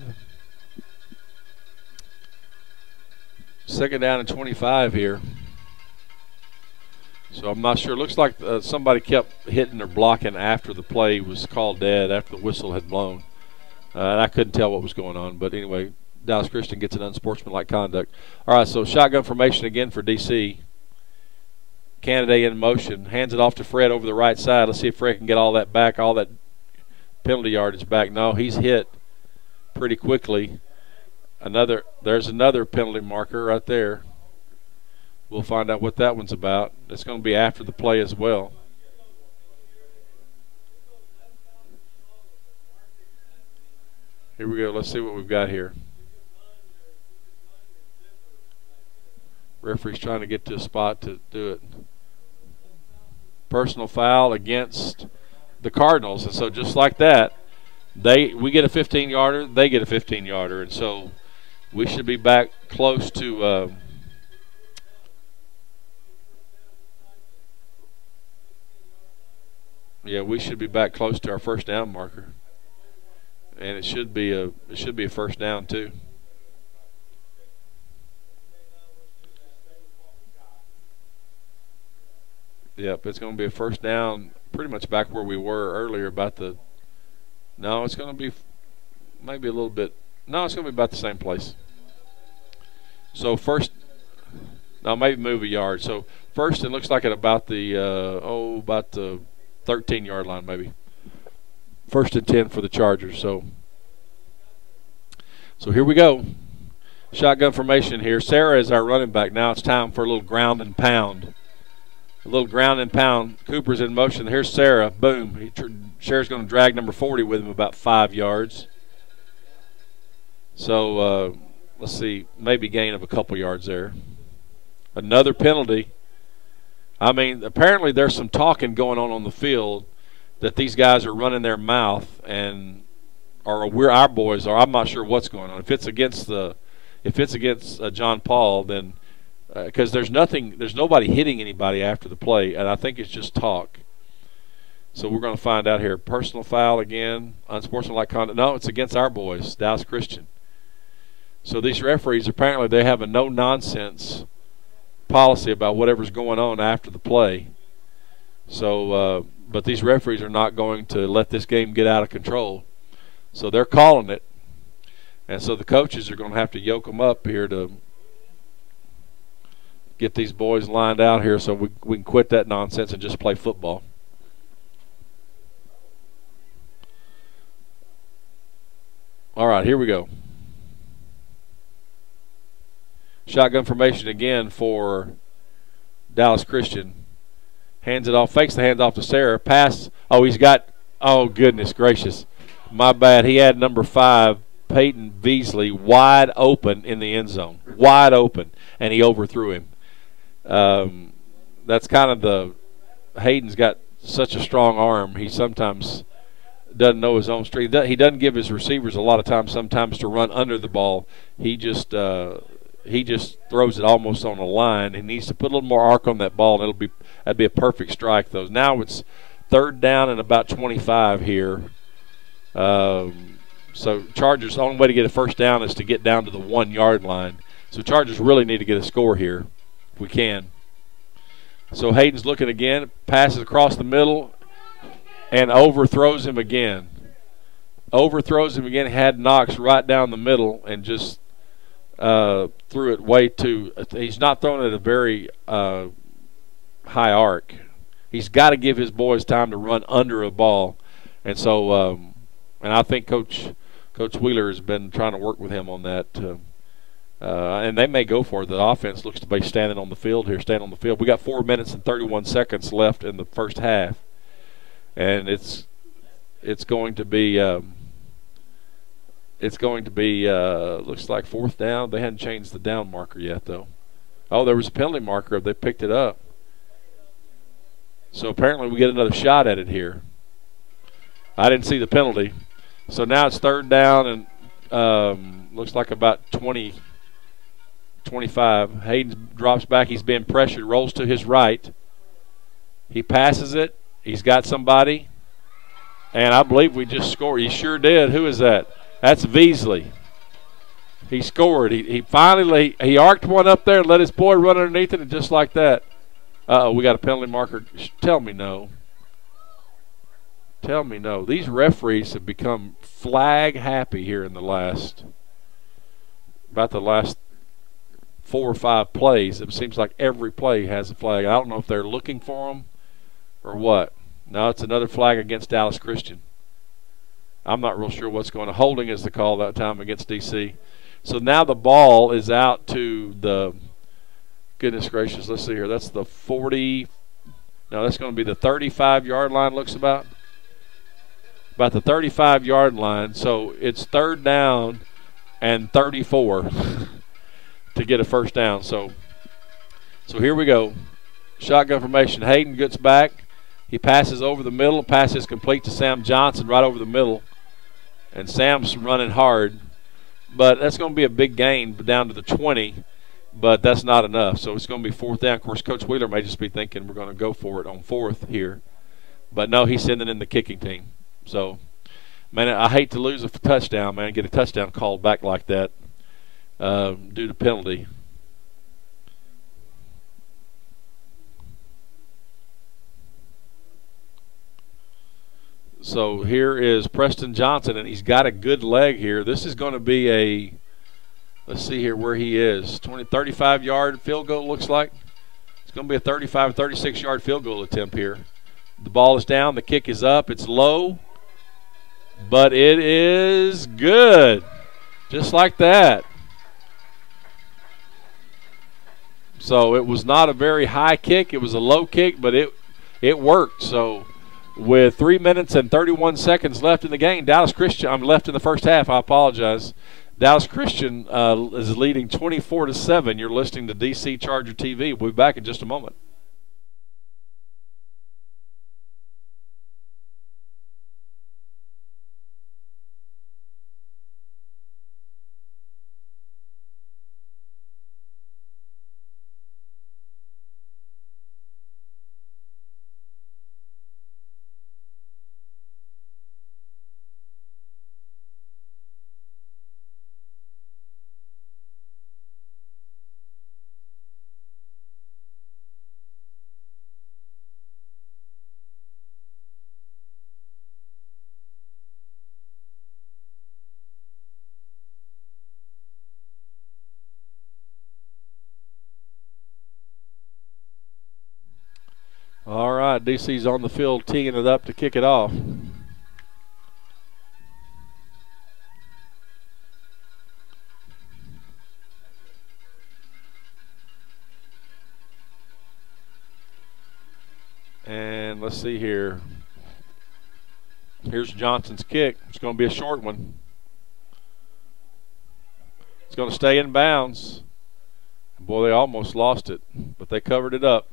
2nd down and 25 here. So I'm not sure. Looks like somebody kept hitting or blocking after the play was called dead, after the whistle had blown. And I couldn't tell what was going on. But anyway, Dallas Christian gets an unsportsmanlike conduct. All right, so shotgun formation again for DC. Canada in motion. Hands it off to Fred over the right side. Let's see if Fred can get all that back, all that penalty yardage back. No, he's hit pretty quickly. There's another penalty marker right there. We'll find out what that one's about. It's going to be after the play as well. Here we go. Let's see what we've got here. Referee's trying to get to a spot to do it. Personal foul against the Cardinals. And so just like that, we get a 15-yarder, they get a 15-yarder. And so we should be back close to we should be back close to our first down marker. And it should be a first down too. Yep, it's going to be a first down pretty much back where we were earlier no, it's going to be maybe a little bit. No, it's going to be about the same place. So maybe move a yard. So first it looks like at about the 13-yard line maybe. 1st and 10 for the Chargers. So here we go. Shotgun formation here. Sarah is our running back. Now it's time for a little ground and pound. A little ground and pound. Cooper's in motion. Here's Sarah. Boom. Sarah's going to drag number 40 with him about 5 yards. So let's see, maybe gain of a couple yards there. Another penalty. I mean, apparently there's some talking going on the field that these guys are running their mouth, and or our boys are. I'm not sure what's going on. If it's against John Paul, then because there's nobody hitting anybody after the play, and I think it's just talk. So we're going to find out here. Personal foul again, unsportsmanlike conduct. No, it's against our boys, Dallas Christian. So these referees, apparently they have a no-nonsense policy about whatever's going on after the play. So, but these referees are not going to let this game get out of control. So they're calling it. And so the coaches are going to have to yoke them up here to get these boys lined out here so we can quit that nonsense and just play football. All right, here we go. Shotgun formation again for Dallas Christian. Hands it off, fakes the hands off to Sarah. Pass. Oh, he's got, oh, goodness gracious. My bad. He had number 5, Peyton Beasley, wide open in the end zone. Wide open. And he overthrew him. That's kind of Hayden's got such a strong arm. He sometimes doesn't know his own street. He doesn't give his receivers a lot of time sometimes to run under the ball. He just throws it almost on the line. He needs to put a little more arc on that ball, and that'd be a perfect strike. Though now it's 3rd down and about 25 here. So Chargers, the only way to get a first down is to get down to the 1-yard line. So Chargers really need to get a score here if we can. So Hayden's looking again, passes across the middle, and overthrows him again. Had Knox right down the middle and just threw it way too. He's not throwing it a very high arc. He's got to give his boys time to run under a ball, and so and I think Coach Wheeler has been trying to work with him on that. And they may go for it. The offense looks to be standing on the field here. We got 4 minutes and 31 seconds left in the first half, and it's going to be. Looks like 4th down. They hadn't changed the down marker yet, though. Oh, there was a penalty marker. They picked it up. So apparently we get another shot at it here. I didn't see the penalty. So now it's 3rd down and looks like about 20, 25. Hayden drops back. He's being pressured, rolls to his right. He passes it. He's got somebody. And I believe we just scored. He sure did. Who is that? That's Beasley. He scored. He finally arced one up there and let his boy run underneath it, and just like that. Uh-oh, we got a penalty marker. Tell me no. Tell me no. These referees have become flag happy here in the last 4 or 5 plays. It seems like every play has a flag. I don't know if they're looking for them or what. No, it's another flag against Dallas Christian. I'm not real sure what's going on. Holding is the call that time against DC. So now the ball is out to the, goodness gracious, let's see here. That's the 40. No, that's going to be the 35-yard line, looks about the 35-yard line. So it's 3rd down and 34 to get a first down. So here we go. Shotgun formation. Hayden gets back. He passes over the middle. Pass is complete to Sam Johnson right over the middle. And Sam's running hard. But that's going to be a big gain down to the 20. But that's not enough. So it's going to be 4th down. Of course, Coach Wheeler may just be thinking we're going to go for it on 4th here. But no, he's sending in the kicking team. So, man, I hate to lose a touchdown, man, get a touchdown called back like that due to penalty. So here is Preston Johnson, and he's got a good leg here. This is going to be a, let's see here where he is, 35-yard field goal looks like. It's going to be a 35, 36-yard field goal attempt here. The ball is down. The kick is up. It's low, but it is good, just like that. So it was not a very high kick. It was a low kick, but it worked. So with 3 minutes and 31 seconds left in the game, Dallas Christian, I'm left in the first half, I apologize. Dallas Christian is leading 24-7. You're listening to DC Charger TV. We'll be back in just a moment. All right, DC's on the field teeing it up to kick it off. And let's see here. Here's Johnson's kick. It's going to be a short one. It's going to stay in bounds. Boy, they almost lost it, but they covered it up.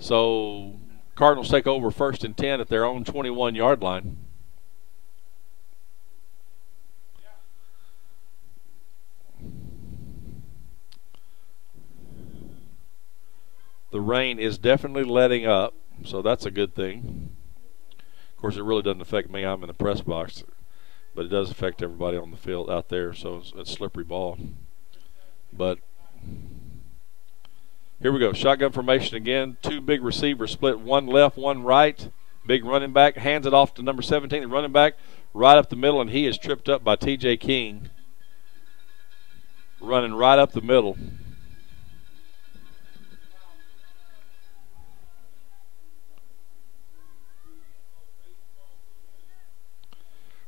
So Cardinals take over 1st and 10 at their own 21-yard line. The rain is definitely letting up, so that's a good thing. Of course, it really doesn't affect me. I'm in the press box, but it does affect everybody on the field out there, so it's a slippery ball. But here we go. Shotgun formation again. 2 big receivers split, one left, one right. Big running back hands it off to number 17, the running back, right up the middle, and he is tripped up by T.J. King, running right up the middle.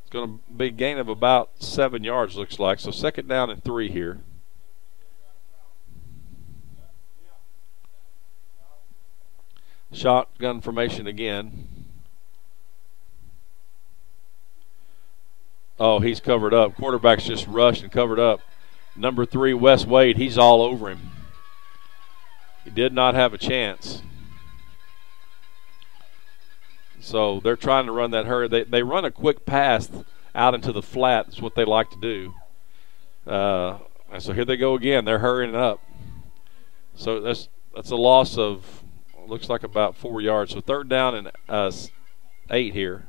It's going to be a gain of about 7 yards, looks like. So 2nd down and 3 here. Shotgun formation again. Oh, he's covered up. Quarterback's just rushed and covered up. Number 3, Wes Wade, he's all over him. He did not have a chance. So they're trying to run that hurry. They run a quick pass out into the flat. That's what they like to do. And so here they go again. They're hurrying up. So that's a loss of, looks like about 4 yards. So 3rd down and 8 here.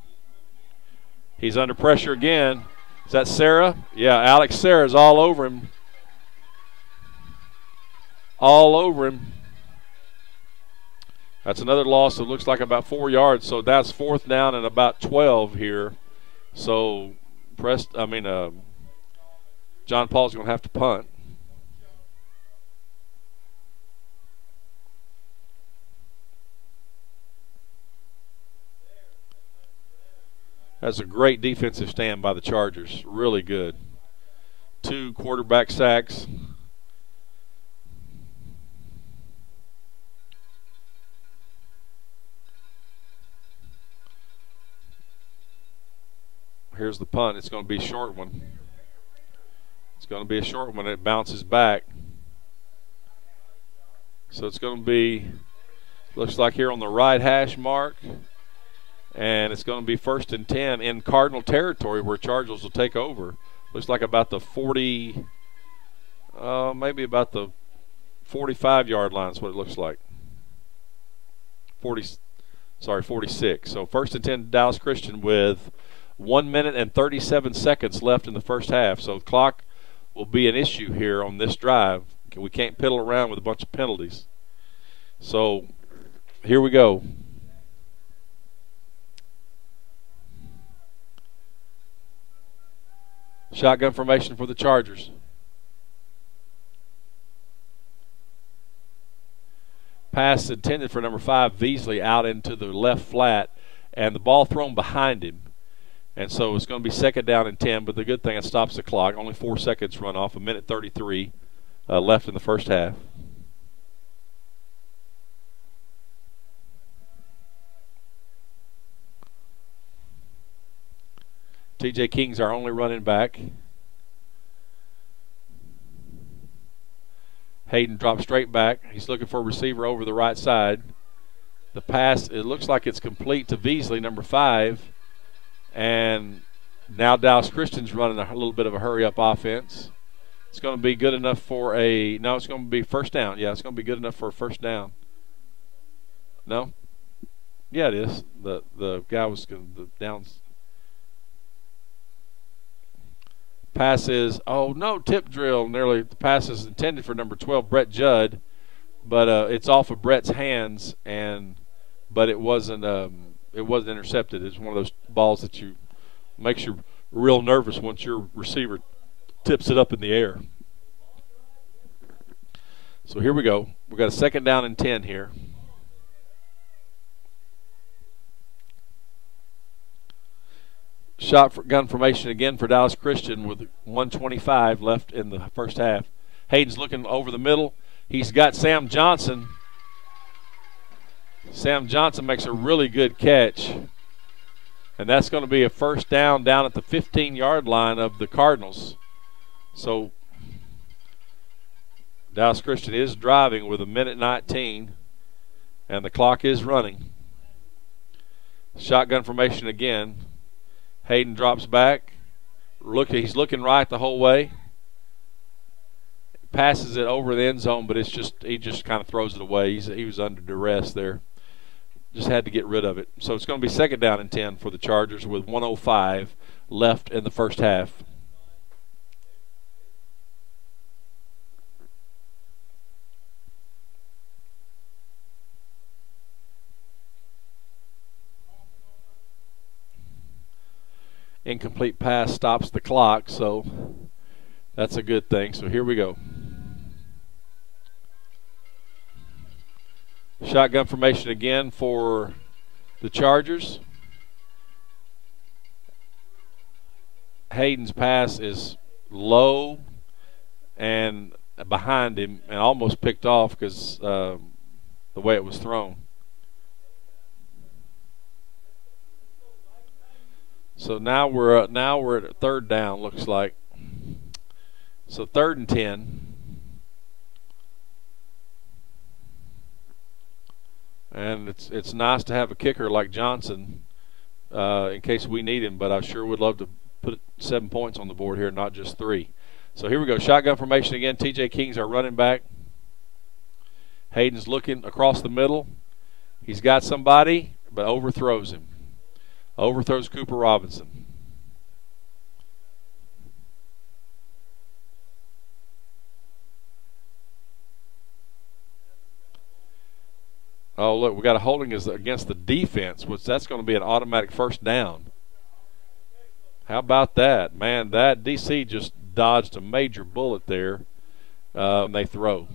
He's under pressure again. Is that Sarah? Yeah, Alex Sarah's all over him. All over him. That's another loss that looks like about 4 yards. So that's 4th down and about 12 here. So John Paul's going to have to punt. That's a great defensive stand by the Chargers. Really good. 2 quarterback sacks. Here's the punt. It's going to be a short one. It's going to be a short one. It bounces back. So it's going to be, looks like here on the right hash mark. And it's going to be 1st and 10 in Cardinal territory where Chargers will take over. Looks like about the 40, maybe about the 45-yard line is what it looks like. 46. So 1st and 10 Dallas Christian with 1 minute and 37 seconds left in the first half. So the clock will be an issue here on this drive. We can't piddle around with a bunch of penalties. So here we go. Shotgun formation for the Chargers. Pass intended for number 5, Veasley, out into the left flat, and the ball thrown behind him. And so it's going to be 2nd down and 10, but the good thing, it stops the clock. Only 4 seconds run off, 1 minute 33 left in the first half. T.J. King's our only running back. Hayden drops straight back. He's looking for a receiver over the right side. The pass, it looks like it's complete to Beasley, number 5. And now Dallas Christian's running a little bit of a hurry-up offense. It's going to be good enough for it's going to be first down. Yeah, it's going to be good enough for a first down. No? Yeah, it is. The guy was going to, the downs. Pass is, tip drill. Nearly, the pass is intended for number 12, Brett Judd, but it's off of Brett's hands, but it wasn't intercepted. It's one of those balls that makes you real nervous once your receiver tips it up in the air. So here we go. We've got a second down and 10 here. Shotgun formation again for Dallas Christian with 1:25 left in the first half. Hayden's looking over the middle. He's got Sam Johnson. Sam Johnson makes a really good catch. And that's going to be a first down at the 15-yard line of the Cardinals. So Dallas Christian is driving with 1:19, and the clock is running. Shotgun formation again. Hayden drops back. He's looking right the whole way. Passes it over the end zone, but he just kind of throws it away. He was under duress there. Just had to get rid of it. So it's going to be second down and 10 for the Chargers with 1:05 left in the first half. Incomplete pass stops the clock, so that's a good thing. So here we go. Shotgun formation again for the Chargers. Hayden's pass is low and behind him and almost picked off because the way it was thrown. So now we're at third down, looks like. So 3rd and 10. And it's nice to have a kicker like Johnson in case we need him, but I sure would love to put 7 points on the board here, not just 3. So here we go. Shotgun formation again. T.J. King's our running back. Hayden's looking across the middle. He's got somebody, but overthrows him. Overthrows Cooper Robinson. Oh, look, we got a holding against the defense, which that's going to be an automatic first down. How about that? Man, that DC just dodged a major bullet there, and they throw.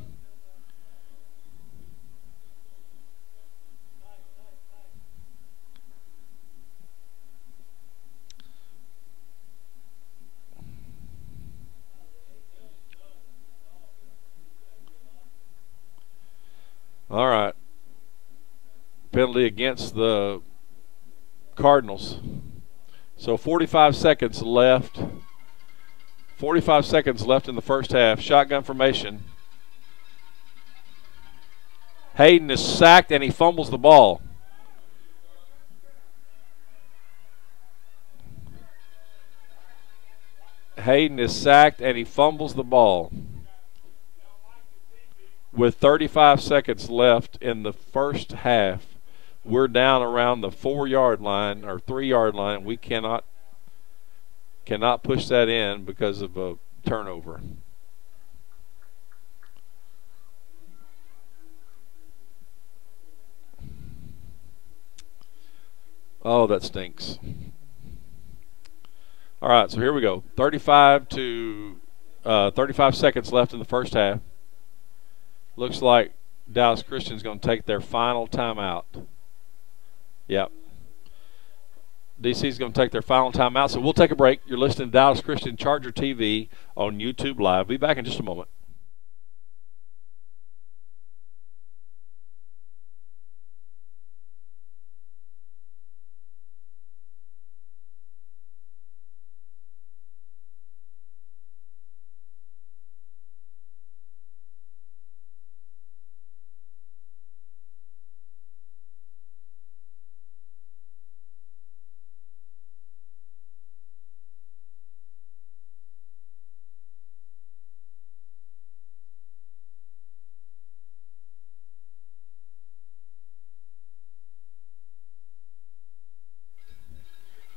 All right. Penalty against the Cardinals. So 45 seconds left. 45 seconds left in the first half. Shotgun formation. Hayden is sacked and he fumbles the ball. Hayden is sacked and he fumbles the ball. With 35 seconds left in the first half, we're down around the 4-yard line or 3-yard line. We cannot push that in because of a turnover. Oh, that stinks. All right, so here we go. 35 seconds left in the first half. Looks like Dallas Christian's going to take their final timeout. Yep. DC's going to take their final timeout, so we'll take a break. You're listening to Dallas Christian Charger TV on YouTube Live. Be back in just a moment.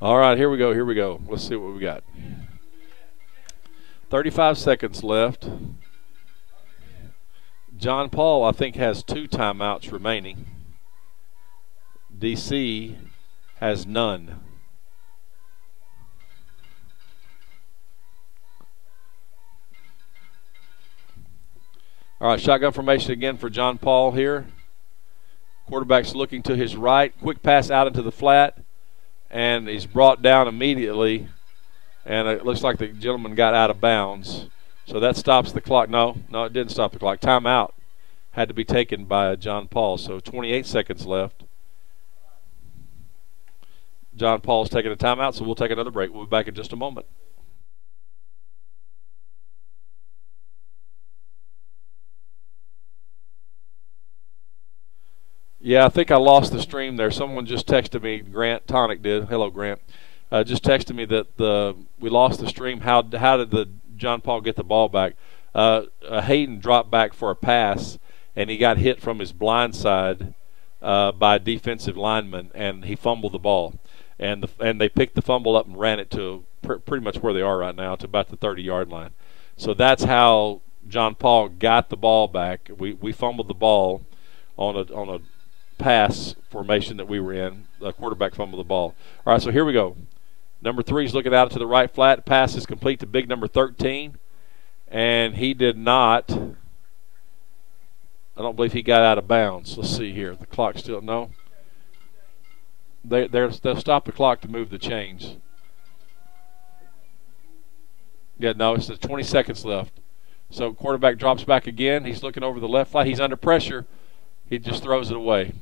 All right, here we go. Here we go. Let's see what we got. 35 seconds left. John Paul, I think, has 2 timeouts remaining. DC has none. All right, shotgun formation again for John Paul here. Quarterback's looking to his right. Quick pass out into the flat, and he's brought down immediately. And it looks like the gentleman got out of bounds. So that stops the clock. No, it didn't stop the clock. Timeout had to be taken by John Paul. So 28 seconds left. John Paul's taking a timeout, so we'll take another break. We'll be back in just a moment. Yeah, I think I lost the stream there. Someone just texted me. Grant Tonic did. Hello, Grant. Just texted me that we lost the stream. How did the John Paul get the ball back? Hayden dropped back for a pass, and he got hit from his blind side by a defensive lineman, and he fumbled the ball. And they picked the fumble up and ran it to pretty much where they are right now, to about the 30-yard line. So that's how John Paul got the ball back. We fumbled the ball on a pass formation that we were in. The quarterback fumbled the ball. All right, so here we go. Number 3 is looking out to the right flat. Pass is complete to big number 13. And he did not. I don't believe he got out of bounds. Let's see here. The clock still, no. They'll stop the clock to move the chains. Yeah, no, it's 20 seconds left. So quarterback drops back again. He's looking over the left flat. He's under pressure. He just throws it away.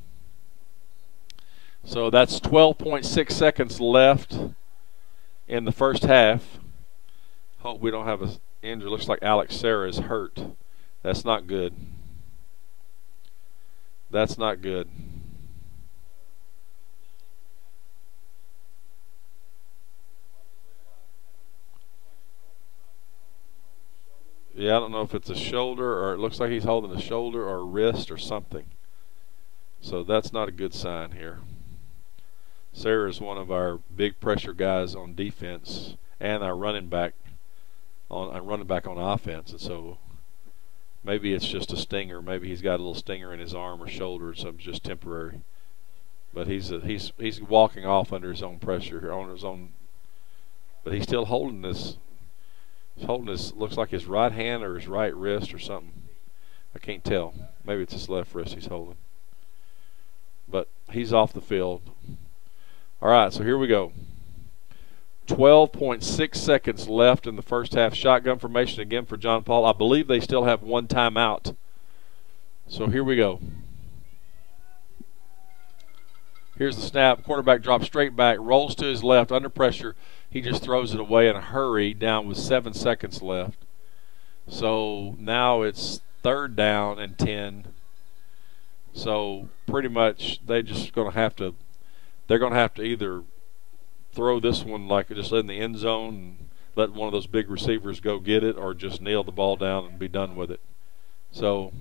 So that's 12.6 seconds left in the first half. Hope we don't have an injury. Looks like Alex Sarah is hurt. That's not good. That's not good. Yeah, I don't know if it's a shoulder or it looks like he's holding a shoulder or a wrist or something. So that's not a good sign here. Sarah is one of our big pressure guys on defense and our running back on offense, and so maybe it's just a stinger. Maybe he's got a little stinger in his arm or shoulder or something, just temporary. But he's walking off under his own pressure, on his own. But he's still holding this. He's holding his, looks like his right hand or his right wrist or something. I can't tell. Maybe it's his left wrist he's holding. But he's off the field. All right, so here we go. 12.6 seconds left in the first half. Shotgun formation again for John Paul. I believe they still have 1 timeout. So here we go. Here's the snap. Quarterback drops straight back, rolls to his left under pressure. He just throws it away in a hurry down with 7 seconds left. So now it's 3rd down and 10. So pretty much they're going to have to either throw this one like just in the end zone and let one of those big receivers go get it, or just nail the ball down and be done with it. So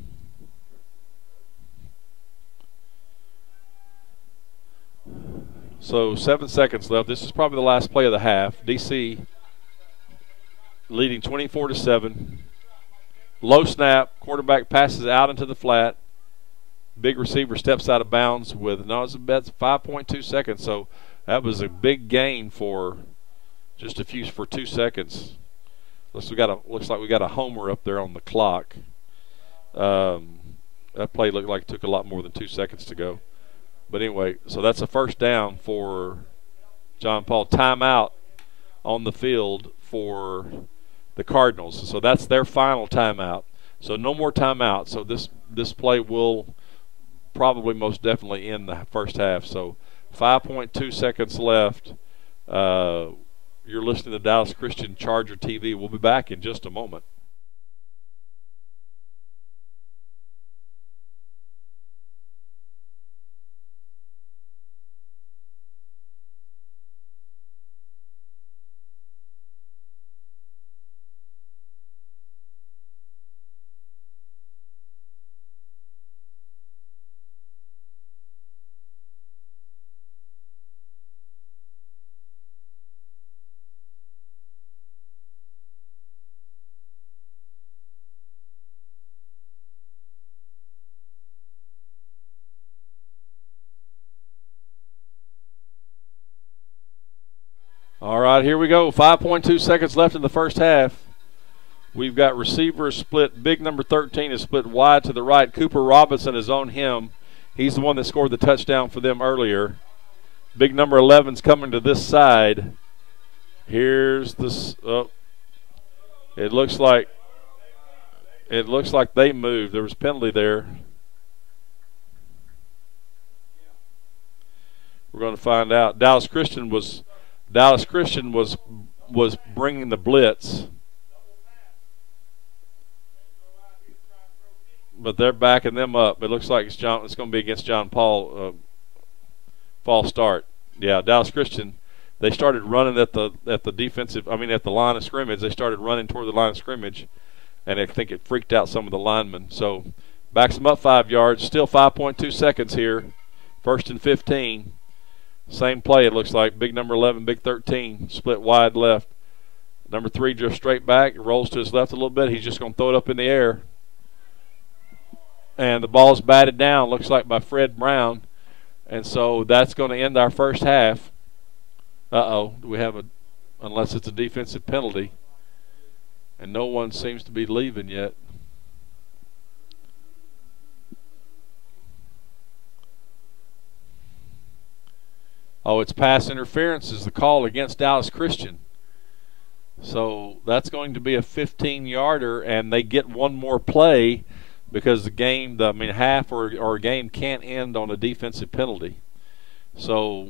So 7 seconds left. This is probably the last play of the half. DC leading 24-7. Low snap. Quarterback passes out into the flat. Big receiver steps out of bounds with that's 5.2 seconds. So that was a big gain for just for 2 seconds. Looks like we got a homer up there on the clock. That play looked like it took a lot more than 2 seconds to go. But anyway, so that's a first down for John Paul. Timeout on the field for the Cardinals. So that's their final timeout. So no more timeout. So this play will probably most definitely end the first half. So 5.2 seconds left. You're listening to Dallas Christian Charger TV. We'll be back in just a moment. right, here we go. 5.2 seconds left in the first half. We've got receivers split. Big number 13 is split wide to the right. Cooper Robinson is on him. He's the one that scored the touchdown for them earlier. Big number 11's coming to this side. Here's this. Oh, it looks like they moved. There was a penalty there. We're going to find out. Dallas Christian was bringing the blitz, but they're backing them up. It looks like it's going to be against John Paul. False start. Yeah, Dallas Christian. They started running at the line of scrimmage. They started running toward the line of scrimmage, and I think it freaked out some of the linemen. So backs them up 5 yards. Still 5.2 seconds here. 1st and 15. Same play, it looks like. Big number 11, big 13, split wide left. Number 3 just straight back, rolls to his left a little bit. He's just going to throw it up in the air. And the ball's batted down, looks like by Fred Brown. And so that's going to end our first half. Do we have unless it's a defensive penalty. And no one seems to be leaving yet. Oh, it's pass interference is the call against Dallas Christian. So that's going to be a 15-yarder, and they get one more play because half or a game can't end on a defensive penalty. So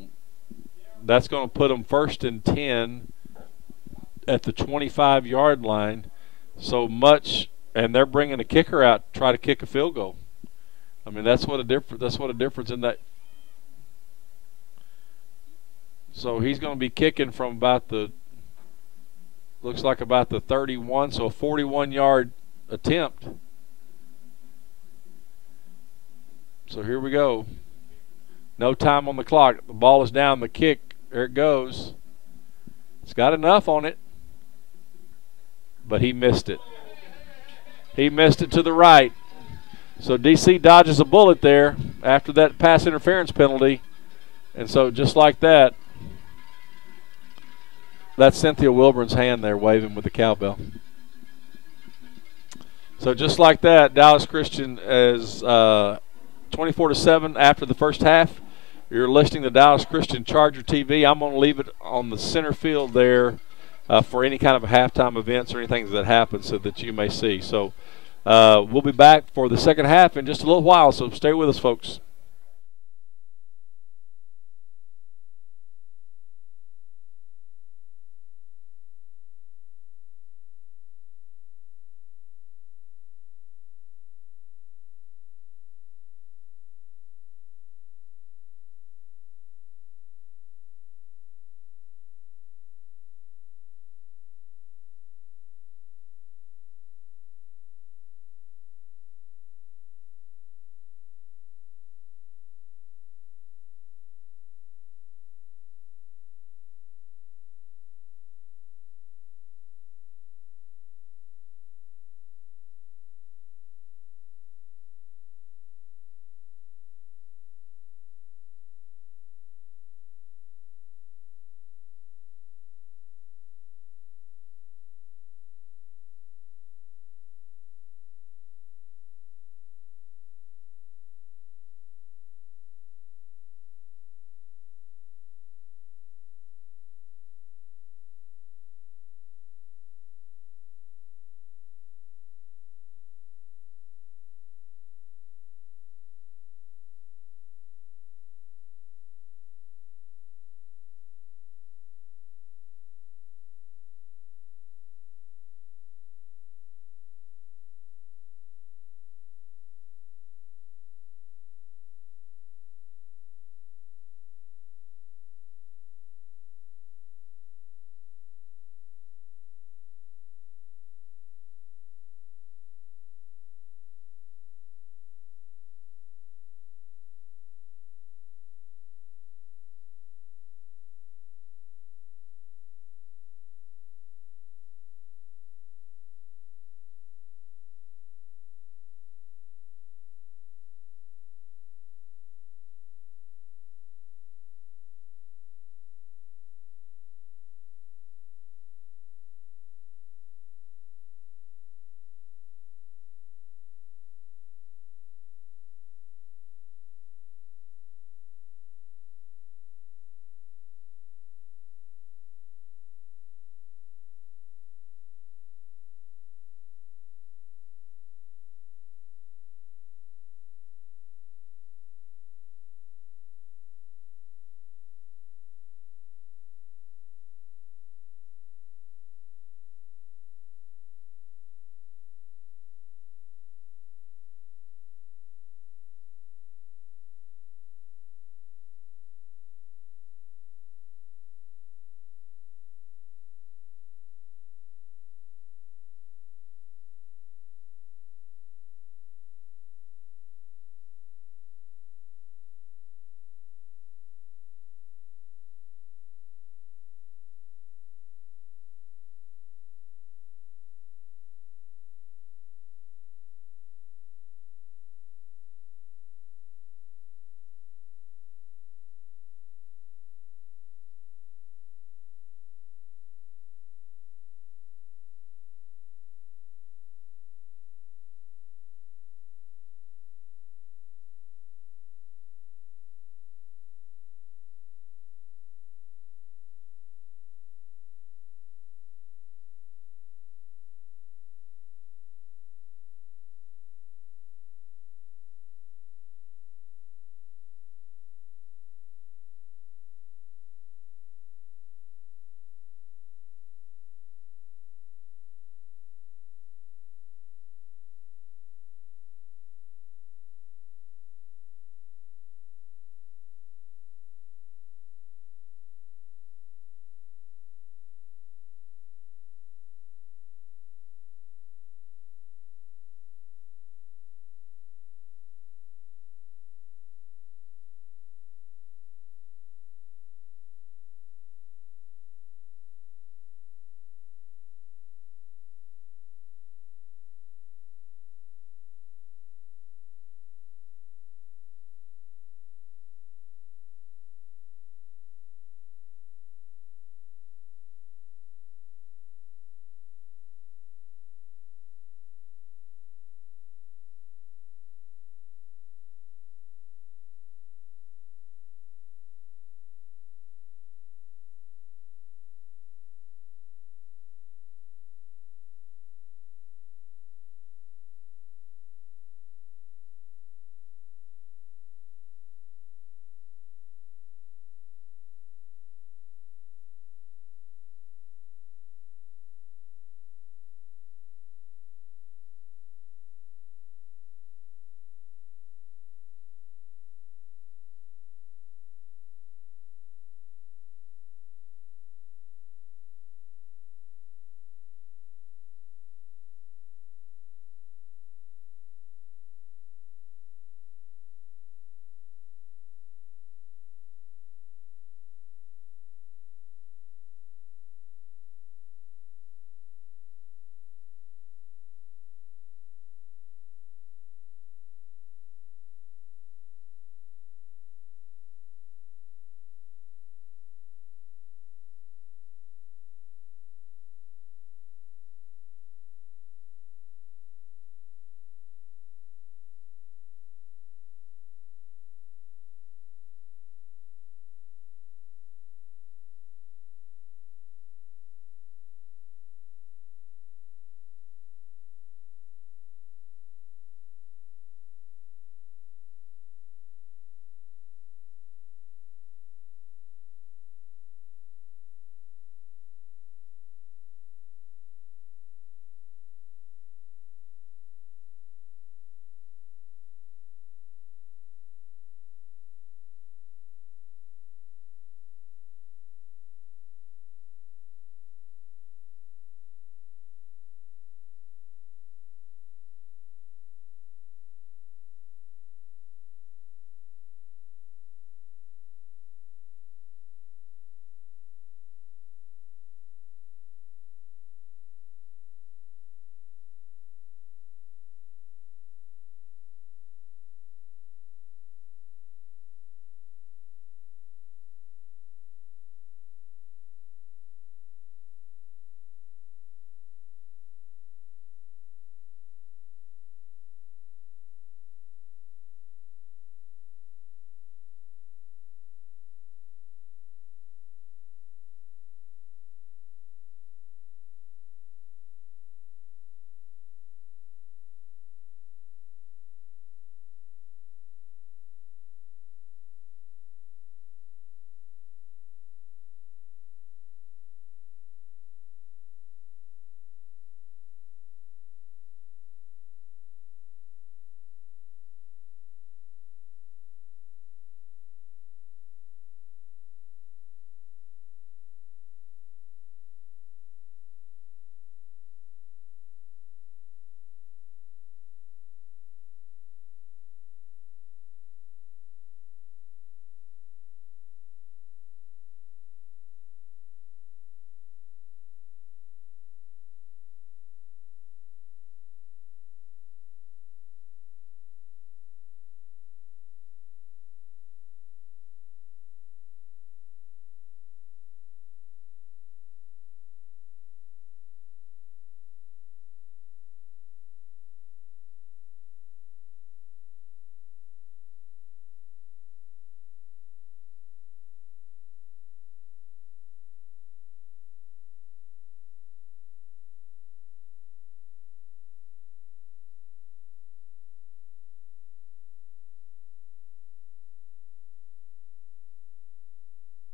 that's going to put them 1st and 10 at the 25-yard line. And they're bringing a kicker out to try to kick a field goal. I mean, that's what a difference in that. So he's going to be kicking from looks like about the 31, so a 41-yard attempt. So here we go. No time on the clock. The ball is down. The kick, there it goes. It's got enough on it, but he missed it. He missed it to the right. So DC dodges a bullet there after that pass interference penalty. And so just like that, that's Cynthia Wilburn's hand there waving with the cowbell. So just like that, Dallas Christian is 24-7 after the first half. You're listening to Dallas Christian Charger TV. I'm going to leave it on the center field there for any kind of halftime events or anything that happens so that you may see. So we'll be back for the second half in just a little while, so stay with us, folks.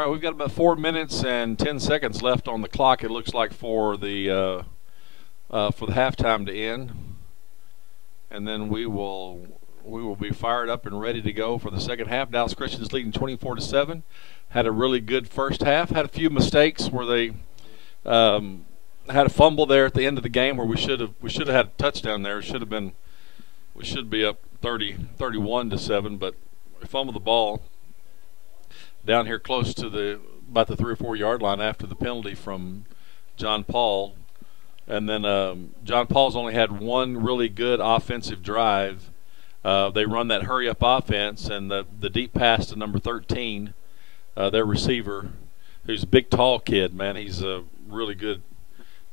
right, we've got about 4 minutes and 10 seconds left on the clock. It looks like for the halftime to end, and then we will be fired up and ready to go for the second half. Dallas Christian's leading 24-7. Had a really good first half. Had a few mistakes where they had a fumble there at the end of the game where we should have had a touchdown there. We should be up 31-7, but we fumbled the ball down here close to about the 3 or 4 yard line after the penalty from John Paul. And then John Paul's only had one really good offensive drive. They run that hurry-up offense, and the deep pass to number 13, their receiver, who's a big, tall kid, man. He's a really good,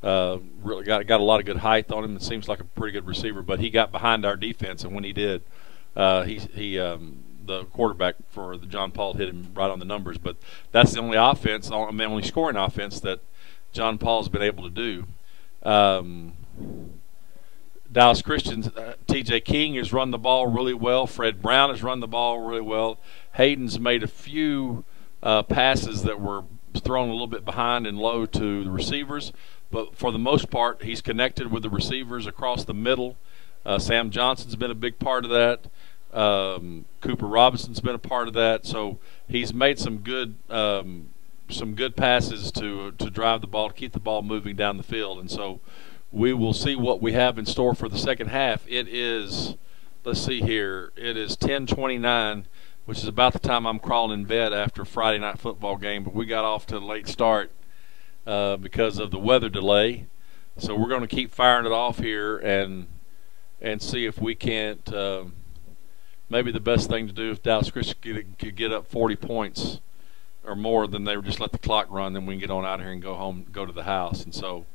really got a lot of good height on him. It seems like a pretty good receiver, but he got behind our defense, and when he did, the quarterback for the John Paul hit him right on the numbers. But that's the only offense, only scoring offense that John Paul's been able to do. Dallas Christian's T.J. King has run the ball really well. Fred Brown has run the ball really well. Hayden's made a few passes that were thrown a little bit behind and low to the receivers, but for the most part, he's connected with the receivers across the middle. Sam Johnson's been a big part of that. Cooper Robinson's been a part of that. So he's made some good passes to drive the ball, to keep the ball moving down the field. And so we will see what we have in store for the second half. It is, let's see here, it is 10:29, which is about the time I'm crawling in bed after a Friday night football game. But we got off to a late start because of the weather delay. So we're going to keep firing it off here and see if we can't. Maybe the best thing to do if Dallas Christian could get up 40 points or more, then they would just let the clock run. Then we can get on out of here and go home, go to the house. And so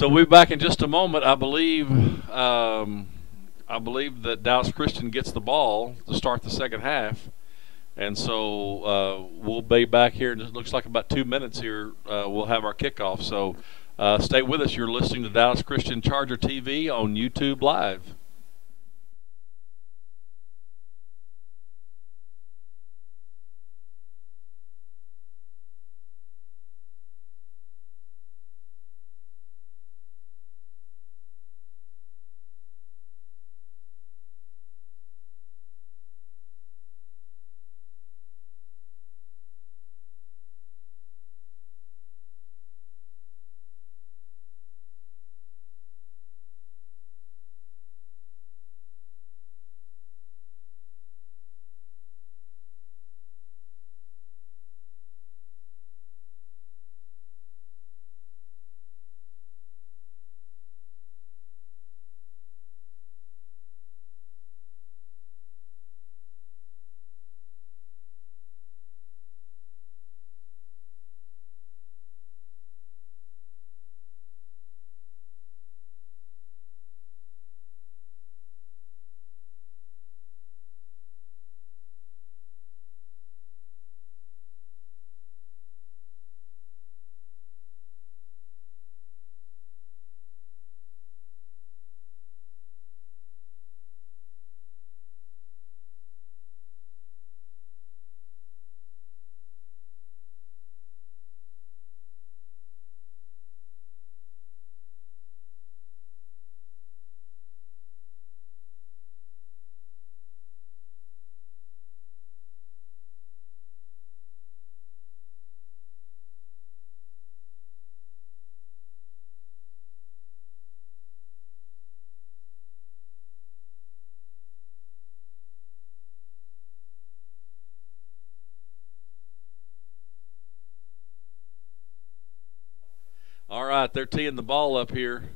we'll be back in just a moment. I believe that Dallas Christian gets the ball to start the second half. And so we'll be back here. It looks like about 2 minutes here. We'll have our kickoff. So stay with us. You're listening to Dallas Christian Charger TV on YouTube Live. All right, they're teeing the ball up here.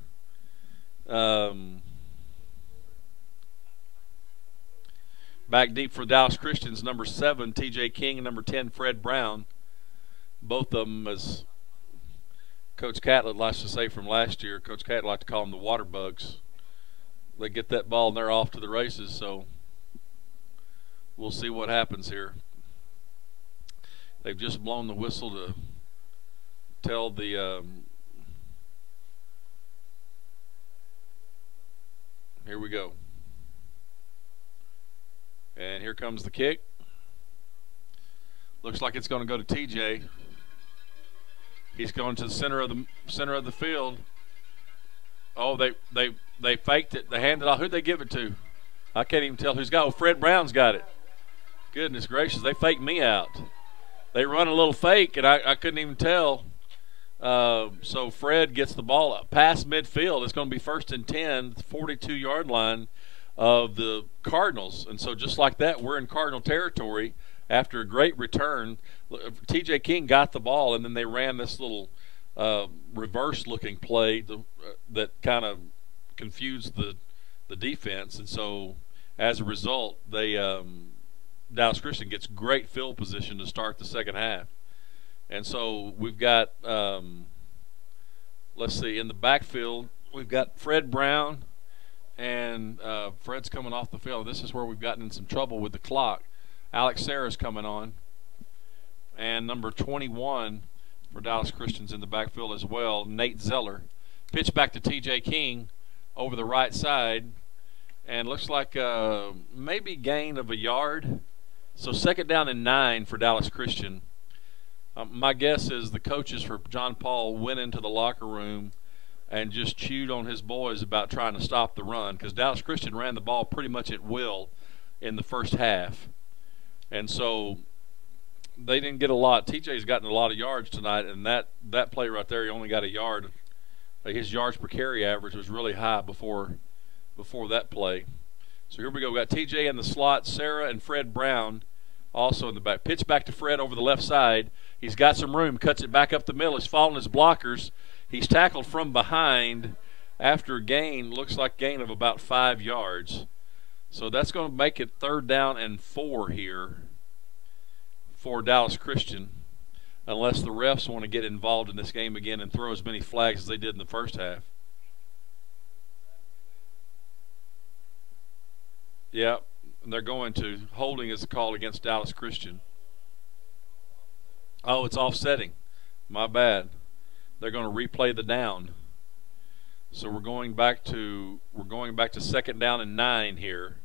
Back deep for Dallas Christians, number 7, T.J. King, and number 10, Fred Brown. Both of them, as Coach Catlett likes to say from last year, Coach Catlett liked to call them the water bugs. They get that ball and they're off to the races, so we'll see what happens here. They've just blown the whistle to tell the here we go. And here comes the kick. Looks like it's going to go to TJ. He's going to the center of the field. Oh, they faked it. They handed it off. Who'd they give it to? I can't even tell who's got it. Oh, Fred Brown's got it. Goodness gracious, they faked me out. They run a little fake, and I couldn't even tell. So Fred gets the ball up past midfield. It's going to be 1st and 10, 42-yard line of the Cardinals. And so just like that, we're in Cardinal territory after a great return. TJ King got the ball, and then they ran this little reverse-looking play that kind of confused the defense. And so as a result, Dallas Christian gets great field position to start the second half. And so we've got, let's see, in the backfield, we've got Fred Brown, and Fred's coming off the field. This is where we've gotten in some trouble with the clock. Alex Sarah's coming on, and number 21 for Dallas Christian's in the backfield as well, Nate Zeller. Pitch back to TJ King over the right side, and looks like maybe gain of a yard. So 2nd down and 9 for Dallas Christian. My guess is the coaches for John Paul went into the locker room and just chewed on his boys about trying to stop the run, because Dallas Christian ran the ball pretty much at will in the first half. And so they didn't get a lot. TJ's gotten a lot of yards tonight, and that play right there, he only got a yard. His yards per carry average was really high before that play. So here we go. We got TJ in the slot, Sarah and Fred Brown also in the back. Pitch back to Fred over the left side. He's got some room, cuts it back up the middle. He's following his blockers. He's tackled from behind after a gain, looks like gain of about 5 yards. So that's going to make it 3rd down and 4 here for Dallas Christian, unless the refs want to get involved in this game again and throw as many flags as they did in the first half. Yeah, they're going to. Holding is a call against Dallas Christian. Oh, it's offsetting. My bad. They're going to replay the down. So we're going back to 2nd down and 9 here.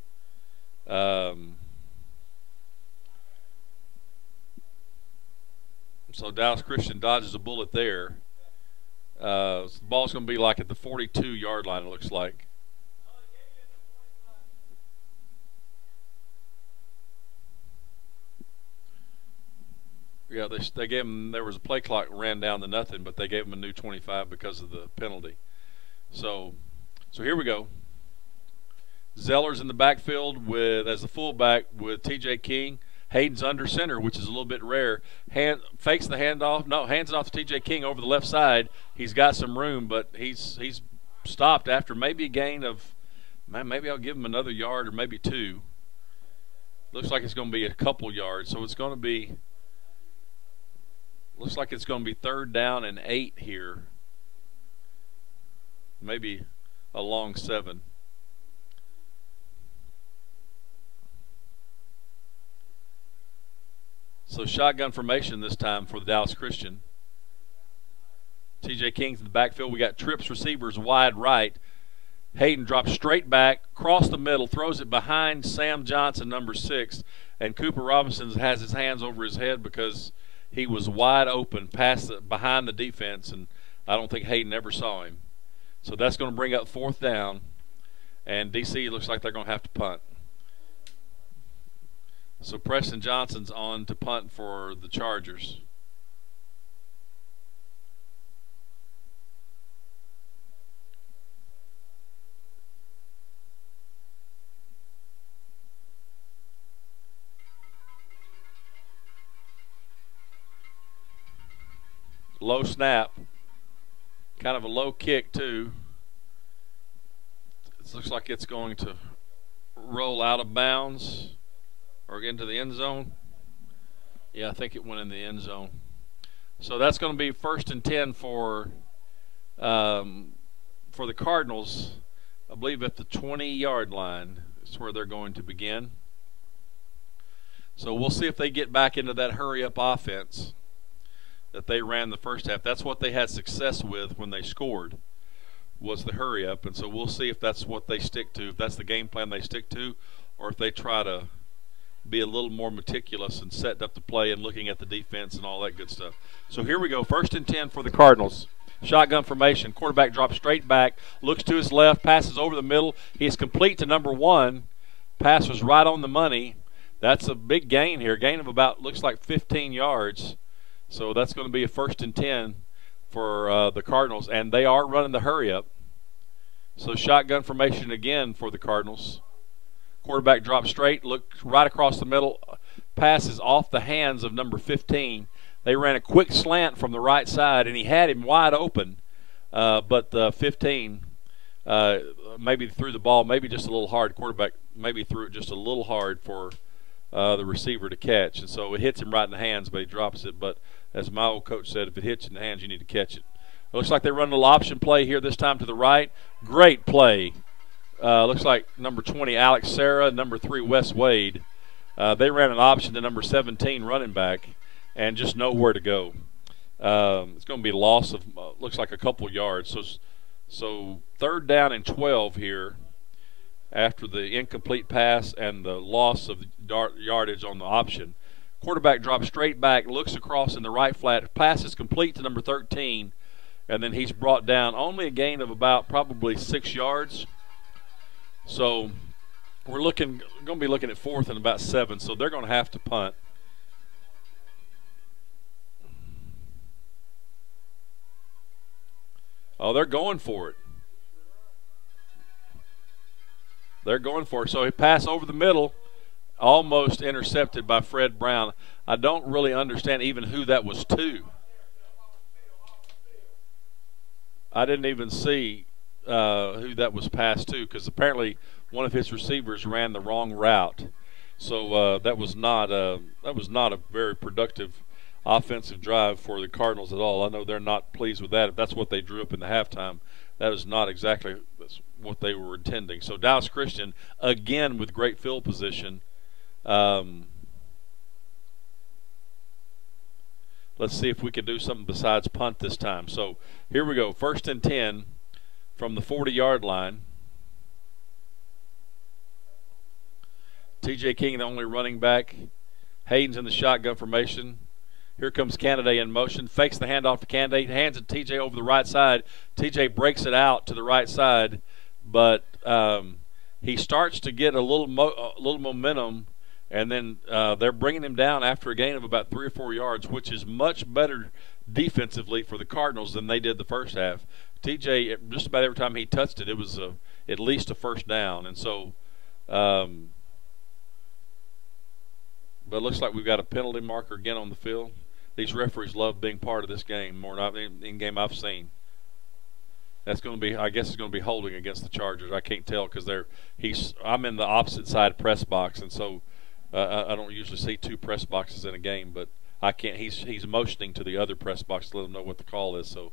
So Dallas Christian dodges a bullet there. So the ball's going to be like at the 42-yard line, it looks like. Yeah, they gave him, there was a play clock ran down to nothing, but they gave him a new 25 because of the penalty. So here we go. Zeller's in the backfield as the fullback with TJ King. Hayden's under center, which is a little bit rare. Fakes the handoff. No, hands it off to TJ King over the left side. He's got some room, but he's stopped after maybe a gain of, maybe I'll give him another yard or maybe 2. Looks like it's going to be a couple yards, so it's going to be. Looks like it's going to be 3rd down and 8 here. Maybe a long 7. So shotgun formation this time for the Dallas Christian. TJ King's in the backfield. We got trips receivers wide right. Hayden drops straight back, across the middle, throws it behind Sam Johnson, number 6. And Cooper Robinson has his hands over his head because he was wide open behind the defense, and I don't think Hayden ever saw him. So that's going to bring up 4th down, and DC looks like they're going to have to punt. So Preston Johnson's on to punt for the Chargers. Low snap, kind of a low kick too. It looks like it's going to roll out of bounds or get into the end zone. Yeah, I think it went in the end zone. So that's going to be 1st and 10 for the Cardinals. I believe at the 20-yard line is where they're going to begin. So we'll see if they get back into that hurry-up offense that they ran the first half. That's what they had success with when they scored, was the hurry up. And so we'll see if that's what they stick to, if that's the game plan they stick to, or if they try to be a little more meticulous and setting up the play and looking at the defense and all that good stuff. So here we go, 1st and 10 for the Cardinals. Shotgun formation. Quarterback drops straight back, looks to his left, passes over the middle. He's complete to number 1. Pass was right on the money. That's a big gain here. Gain of about, looks like 15 yards. So that's going to be a 1st and 10 for the Cardinals. And they are running the hurry up. So shotgun formation again for the Cardinals. Quarterback drops straight, looks right across the middle. Passes off the hands of number 15. They ran a quick slant from the right side, and he had him wide open. But 15 maybe threw the ball maybe just a little hard. Quarterback maybe threw it just a little hard for the receiver to catch. And so it hits him right in the hands, but he drops it. But as my old coach said, if it hits you in the hands, you need to catch it. It looks like they run a little option play here this time to the right. Great play. Looks like number 20, Alex Sarah, number 3, Wes Wade. They ran an option to number 17, running back, and just nowhere to go. It's going to be a loss of, looks like a couple yards. So 3rd down and 12 here after the incomplete pass and the loss of yardage on the option. Quarterback drops straight back, looks across in the right flat. Pass is complete to number 13, and then he's brought down only a gain of about probably 6 yards. So we're going to be looking at 4th and about 7, so they're going to have to punt. Oh, they're going for it. They're going for it. So he passed over the middle, almost intercepted by Fred Brown. I don't really understand even who that was to. I didn't even see who that was passed to, because apparently one of his receivers ran the wrong route. So that was not a very productive offensive drive for the Cardinals at all. I know they're not pleased with that. If that's what they drew up in the halftime, that is not exactly what they were intending. So Dallas Christian, again with great field position. Let's see if we can do something besides punt this time. So here we go, 1st and 10 from the 40-yard line. T.J. King, the only running back. Hayden's in the shotgun formation. Here comes Canada in motion. Fakes the handoff to Canada. Hands it to T.J. over the right side. T.J. breaks it out to the right side, but he starts to get a little momentum, and then they're bringing him down after a gain of about 3 or 4 yards, which is much better defensively for the Cardinals than they did the first half. T.J., just about every time he touched it, it was at least a 1st down. And so but it looks like we've got a penalty marker again on the field. These referees love being part of this game more than any game I've seen. That's going to be, I guess, it's going to be holding against the Chargers. I can't tell because I'm in the opposite side press box, and so I don't usually see 2 press boxes in a game, but I can't. He's motioning to the other press box to let them know what the call is, so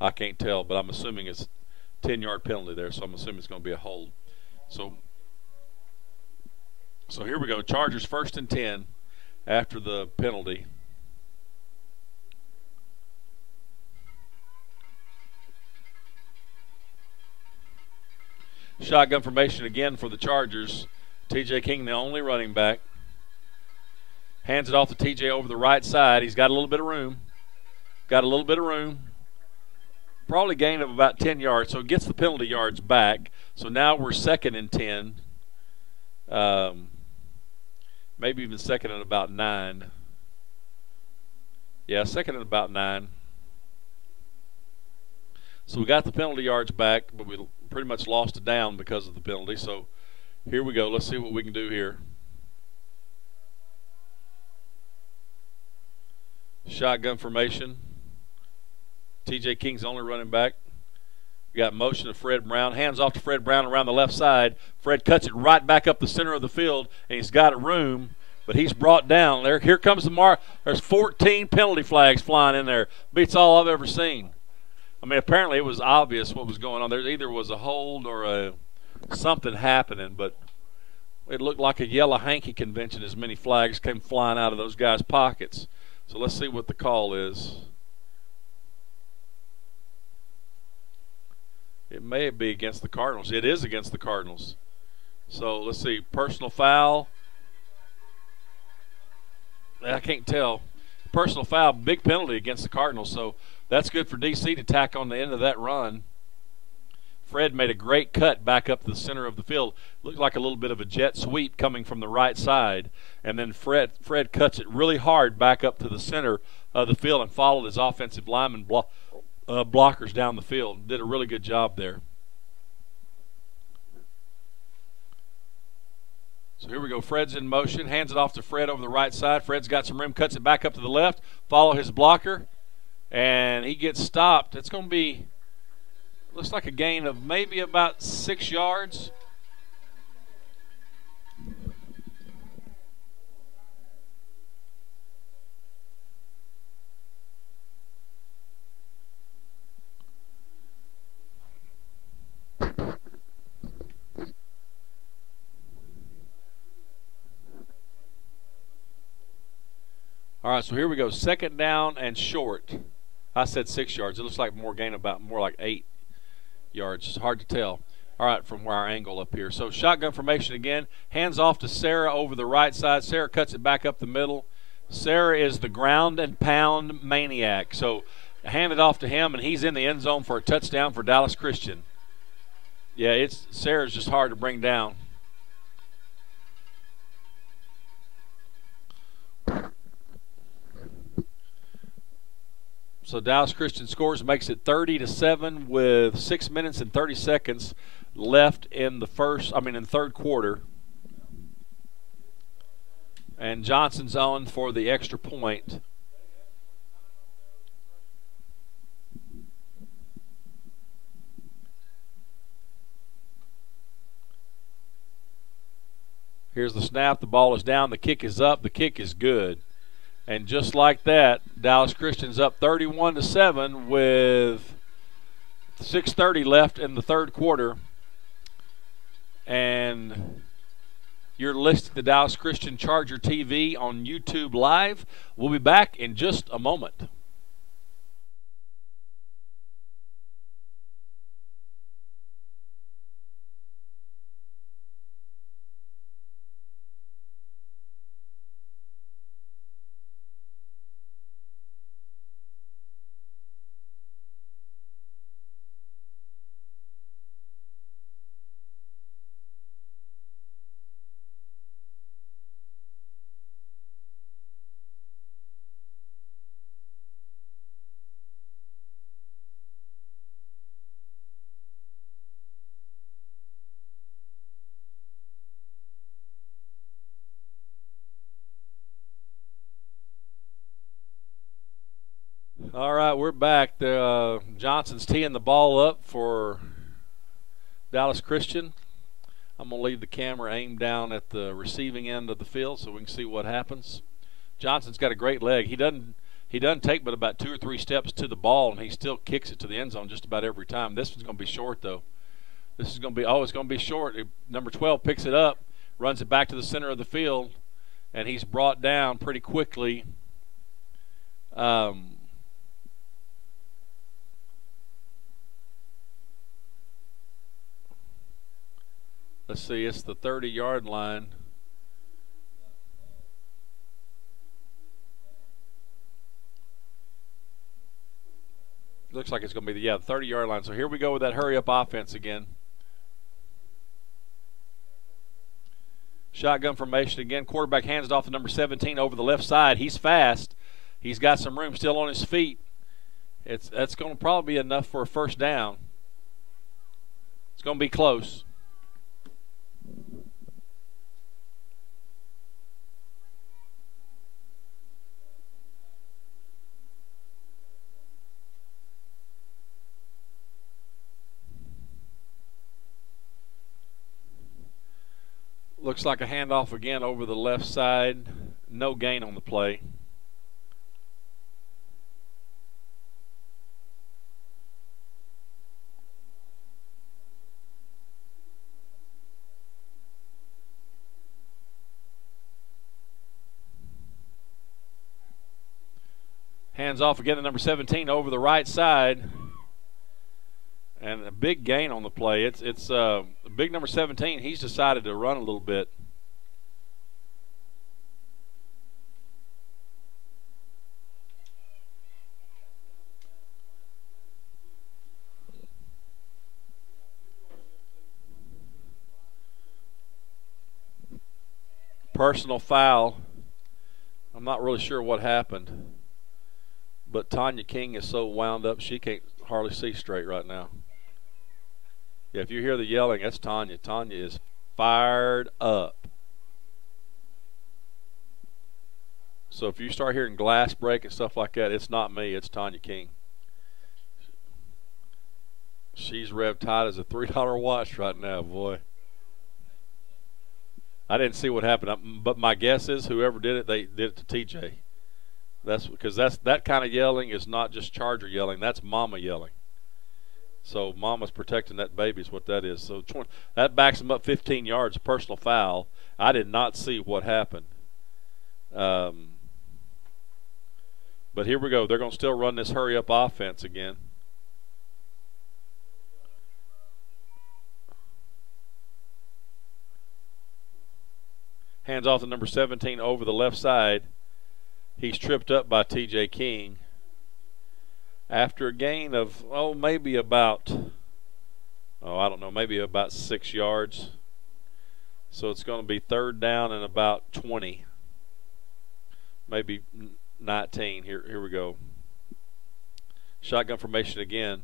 I can't tell. But I'm assuming it's 10-yard penalty there, so I'm assuming it's going to be a hold. So here we go. Chargers 1st and 10 after the penalty. Shotgun formation again for the Chargers. T.J. King, the only running back. Hands it off to T.J. over the right side. He's got a little bit of room. Probably gain of about 10 yards, so it gets the penalty yards back. So now we're 2nd and 10. Maybe even 2nd and about 9. Yeah, 2nd and about 9. So we got the penalty yards back, but we pretty much lost it down because of the penalty. So here we go. Let's see what we can do here. Shotgun formation. T.J. King's only running back. We got motion to Fred Brown. Hands off to Fred Brown around the left side. Fred cuts it right back up the center of the field, and he's got room, but he's brought down. Here comes the mark. There's 14 penalty flags flying in there. Beats all I've ever seen. I mean, apparently it was obvious what was going on. There either was a hold or something happening, but it looked like a yellow hanky convention as many flags came flying out of those guys' pockets. So let's see what the call is. It may be against the Cardinals. It is against the Cardinals. So let's see. Personal foul. I can't tell. Personal foul, big penalty against the Cardinals, so that's good for DC to tack on the end of that run. Fred made a great cut back up the center of the field. Looked like a little bit of a jet sweep coming from the right side, and then Fred cuts it really hard back up to the center of the field and followed his offensive lineman blockers down the field. Did a really good job there. So here we go. Fred's in motion. Hands it off to Fred over the right side. Fred's got some room. Cuts it back up to the left. Follow his blocker. And he gets stopped. It's going to be, looks like a gain of maybe about 6 yards. All right, so here we go. Second down and short. I said 6 yards. It looks like more like 8 yards. It's hard to tell. All right, from our angle up here. So shotgun formation again. Hands off to Sarah over the right side. Sarah cuts it back up the middle. Sarah is the ground and pound maniac. So hand it off to him, and he's in the end zone for a touchdown for Dallas Christian. Yeah, Sarah's just hard to bring down. So Dallas Christian scores, makes it 30-7 with 6 minutes and 30 seconds left in the third quarter. And Johnson's on for the extra point. Here's the snap. The ball is down. The kick is up. The kick is good. And just like that, Dallas Christian's up 31-7 with 6:30 left in the third quarter. And you're listening to Dallas Christian Charger TV on YouTube Live. We'll be back in just a moment. All right, we're back. Johnson's teeing the ball up for Dallas Christian. I'm going to leave the camera aimed down at the receiving end of the field so we can see what happens. Johnson's got a great leg. He doesn't take but about 2 or 3 steps to the ball, and he still kicks it to the end zone just about every time. This one's going to be short, though. This is going to be, it's going to be short. Number 12 picks it up, runs it back to the center of the field, and he's brought down pretty quickly. Let's see, it's the 30-yard line. Looks like it's going to be the 30-yard line. So here we go with that hurry-up offense again. Shotgun formation again. Quarterback hands it off to number 17 over the left side. He's fast. He's got some room still on his feet. That's going to probably be enough for a first down. It's going to be close. Looks like a handoff again over the left side. No gain on the play. Hands off again to number 17 over the right side. And a big gain on the play. It's a big number 17. He's decided to run a little bit. personal foul. I'm not really sure what happened, but Tanya King is so wound up she can't hardly see straight right now. Yeah, if you hear the yelling, that's Tanya. Tanya is fired up. So if you start hearing glass break and stuff like that, it's not me, it's Tanya King. She's revved tight as a $3 watch right now, boy. I didn't see what happened, but my guess is whoever did it, they did it to TJ. That's because that kind of yelling is not just Charger yelling. That's Mama yelling. So Mama's protecting that baby is what that is. So that backs him up 15 yards, a personal foul. I did not see what happened. But here we go. They're going to still run this hurry-up offense again. Hands off to number 17 over the left side. He's tripped up by TJ King. After a gain of, maybe about 6 yards. So it's going to be third down and about 20. Maybe 19. Here we go. Shotgun formation again.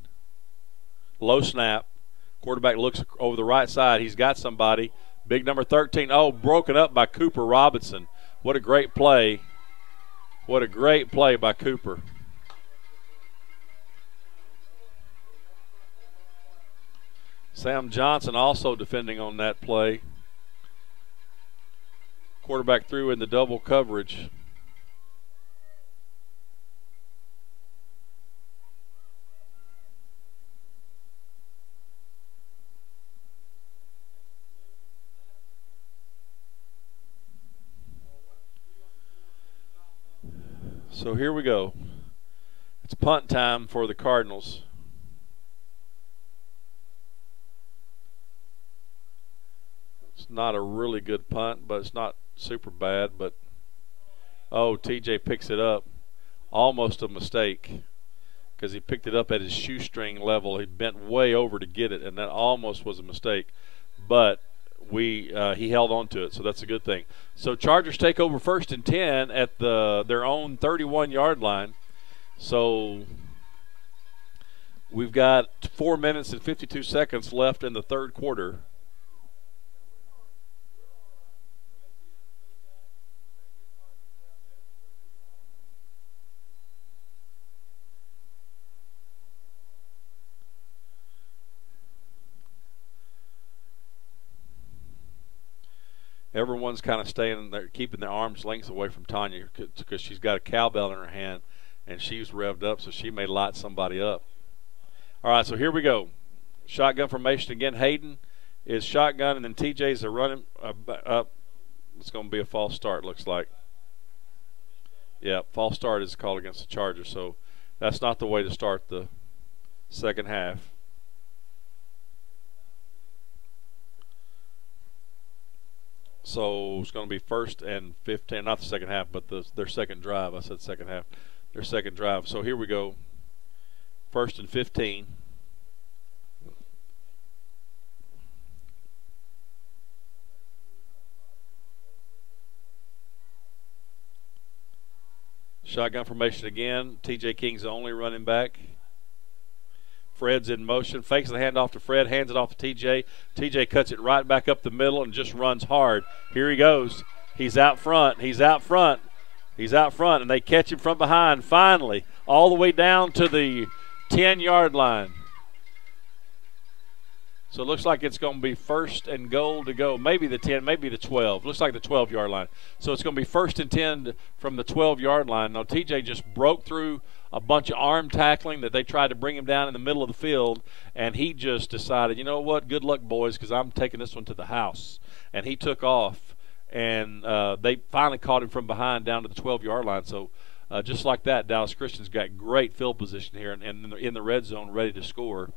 Low snap. Quarterback looks over the right side. He's got somebody. Big number 13. Broken up by Cooper Robinson. What a great play. What a great play by Cooper. Sam Johnson also defending on that play. Quarterback threw in the double coverage. So here we go. It's punt time for the Cardinals. It's not a really good punt, but it's not super bad. But, TJ picks it up. Almost a mistake because he picked it up at his shoestring level. He bent way over to get it, and that almost was a mistake. But he held on to it, so that's a good thing. So Chargers take over 1st and 10 at their own 31-yard line. So we've got 4 minutes and 52 seconds left in the third quarter. Everyone's kind of staying there, keeping their arms length away from Tanya because she's got a cowbell in her hand, and she's revved up, so she may light somebody up. All right, so here we go. Shotgun formation again. Hayden is shotgun, and then TJ's a running up. It's going to be a false start, looks like. Yeah, false start is called against the Chargers, so that's not the way to start the second half. So it's going to be 1st and 15, not the second half, but their second drive. I said second half. Their second drive. So here we go. 1st and 15. Shotgun formation again. TJ King's the only running back. Fred's in motion, fakes the handoff to Fred, hands it off to TJ. TJ cuts it right back up the middle and just runs hard. Here he goes. He's out front. He's out front. He's out front, and they catch him from behind finally, all the way down to the 10-yard line. So it looks like it's going to be 1st and goal to go. Maybe the 10, maybe the 12. Looks like the 12-yard line. So it's going to be 1st and 10 from the 12-yard line. Now TJ just broke through a bunch of arm tackling that they tried to bring him down in the middle of the field, and he just decided, you know what, good luck, boys, because I'm taking this one to the house. And he took off, and they finally caught him from behind down to the 12-yard line. So just like that, Dallas Christian's got great field position here and in the red zone ready to score.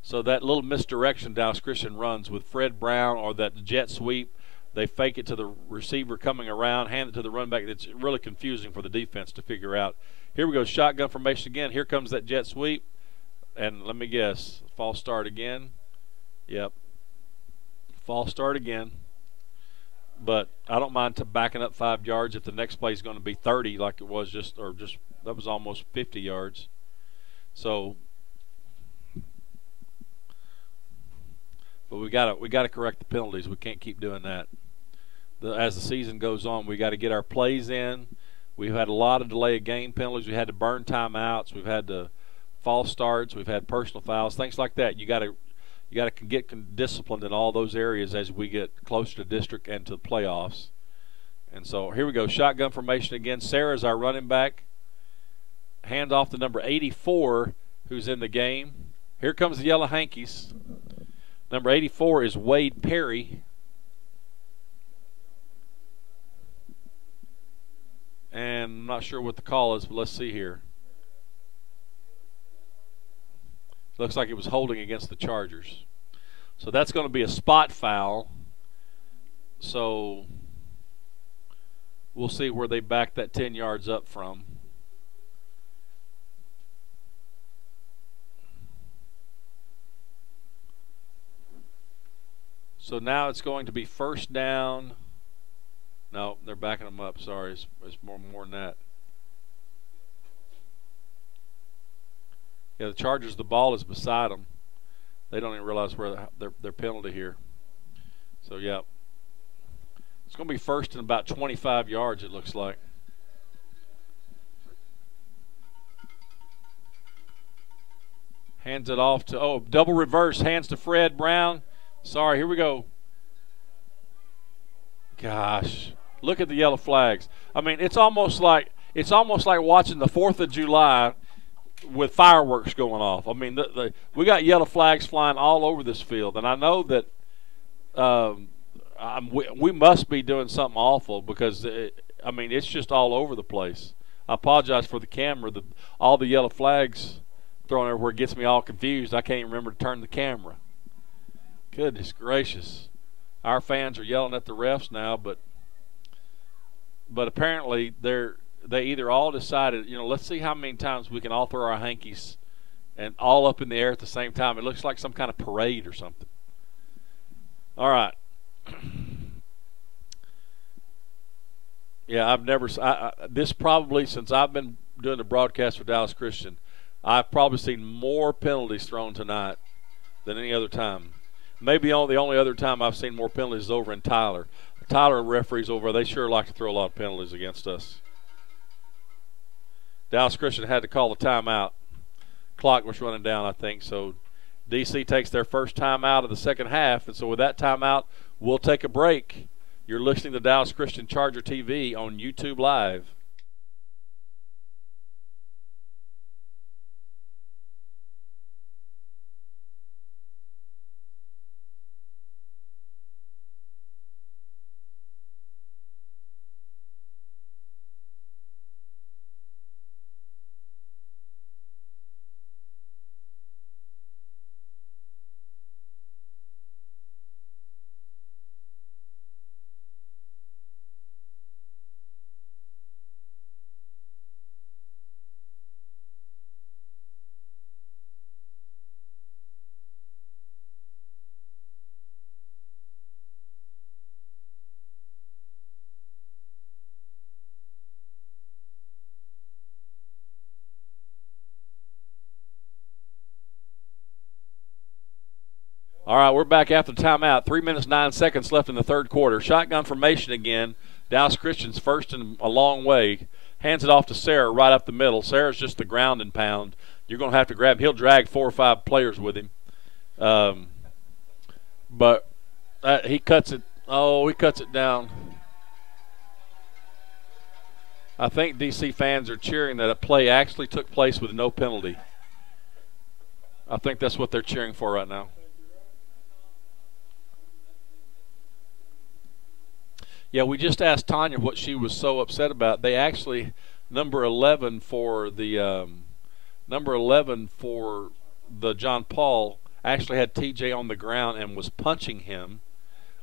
So that little misdirection Dallas Christian runs with Fred Brown or that jet sweep, they fake it to the receiver coming around, hand it to the running back. It's really confusing for the defense to figure out. Here we go, shotgun formation again. Here comes that jet sweep. And let me guess, false start again. Yep. False start again. But I don't mind backing up 5 yards if the next play is going to be 30, like it was that was almost 50 yards. So, but we got to correct the penalties. We can't keep doing that. As the season goes on, we got to get our plays in. We've had a lot of delay of game penalties. We had to burn timeouts. We've had to false starts. We've had personal fouls, things like that. You got to get disciplined in all those areas as we get closer to district and to the playoffs. And so here we go, shotgun formation again. Sarah's our running back. Hand off to number 84, who's in the game. Here comes the Yellow Hankies. Number 84 is Wade Perry. And I'm not sure what the call is, but let's see here. Looks like it was holding against the Chargers. So that's going to be a spot foul. So we'll see where they back that 10 yards up from. So now it's going to be first down. No, they're backing them up. Sorry, it's more than that. Yeah, the Chargers, the ball is beside them. They don't even realize where their penalty here. So, yeah. It's going to be first and about 25 yards, it looks like. Hands it off to, double reverse. Hands to Fred Brown. Sorry, here we go. Gosh, look at the yellow flags. I mean, it's almost like watching the 4th of July with fireworks going off. I mean, we got yellow flags flying all over this field, and I know that we must be doing something awful because it's just all over the place. I apologize for the camera. All the yellow flags thrown everywhere gets me all confused. I can't even remember to turn the camera. Goodness gracious. Our fans are yelling at the refs now, but apparently they either all decided, let's see how many times we can all throw our hankies and all up in the air at the same time. It looks like some kind of parade or something. All right. Yeah, this probably, since I've been doing the broadcast for Dallas Christian, I've probably seen more penalties thrown tonight than any other time. Maybe the only other time I've seen more penalties is over in Tyler. Tyler referees over, they sure like to throw a lot of penalties against us. Dallas Christian had to call a timeout. Clock was running down, I think, so DC takes their first timeout of the second half, and so with that timeout, we'll take a break. You're listening to Dallas Christian Charger TV on YouTube Live. All right, we're back after the timeout. 3 minutes, 9 seconds left in the third quarter. Shotgun formation again. Dallas Christian's first and a long way. Hands it off to Sarah right up the middle. Sarah's just the ground and pound. You're going to have to grab him. He'll drag 4 or 5 players with him. But he cuts it. Oh, he cuts it down. I think DC fans are cheering that a play actually took place with no penalty. I think that's what they're cheering for right now. Yeah, we just asked Tanya what she was so upset about. They actually, number 11 for the John Paul actually had TJ on the ground and was punching him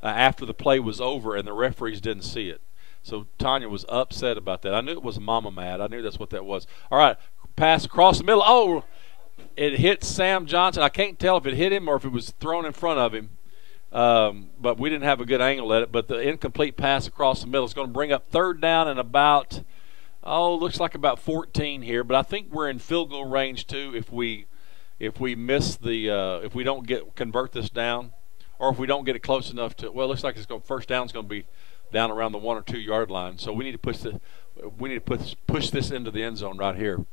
after the play was over, and the referees didn't see it. So Tanya was upset about that. I knew it was Mama Mad. I knew that's what that was. All right, pass across the middle. Oh, it hit Sam Johnson. I can't tell if it hit him or if it was thrown in front of him. but we didn't have a good angle at it. But the incomplete pass across the middle is going to bring up third down and about, looks like about 14 here. But I think we're in field goal range too if we miss the if we don't convert this down, or if we don't get it close enough to. Well, it looks like first down's going to be down around the 1 or 2 yard line. So we need to push this into the end zone right here.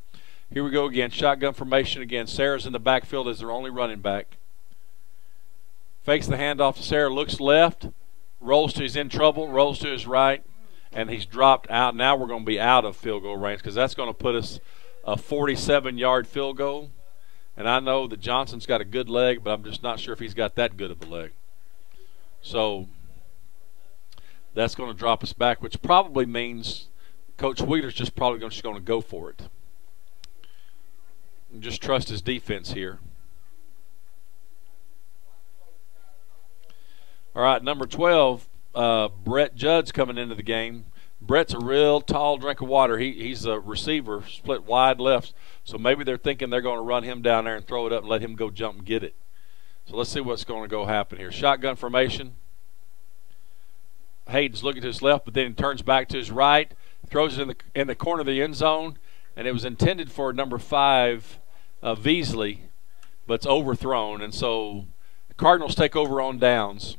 Here we go again. Shotgun formation again. Sarah's in the backfield as their only running back. Fakes the handoff to Sarah, looks left, he's in trouble, rolls to his right, and he's dropped out. Now we're going to be out of field goal range because that's going to put us a 47-yard field goal. And I know that Johnson's got a good leg, but I'm just not sure if he's got that good of a leg. So that's going to drop us back, which probably means Coach Wheeler's just probably going to go for it. And just trust his defense here. All right, number 12, Brett Judd's coming into the game. Brett's a real tall drink of water. He's a receiver, split wide left. So maybe they're thinking they're going to run him down there and throw it up and let him go jump and get it. So let's see what's going to happen here. Shotgun formation. Hayden's looking to his left, but then he turns back to his right, throws it in the corner of the end zone, and it was intended for number 5, Veasley, but it's overthrown. And so the Cardinals take over on downs.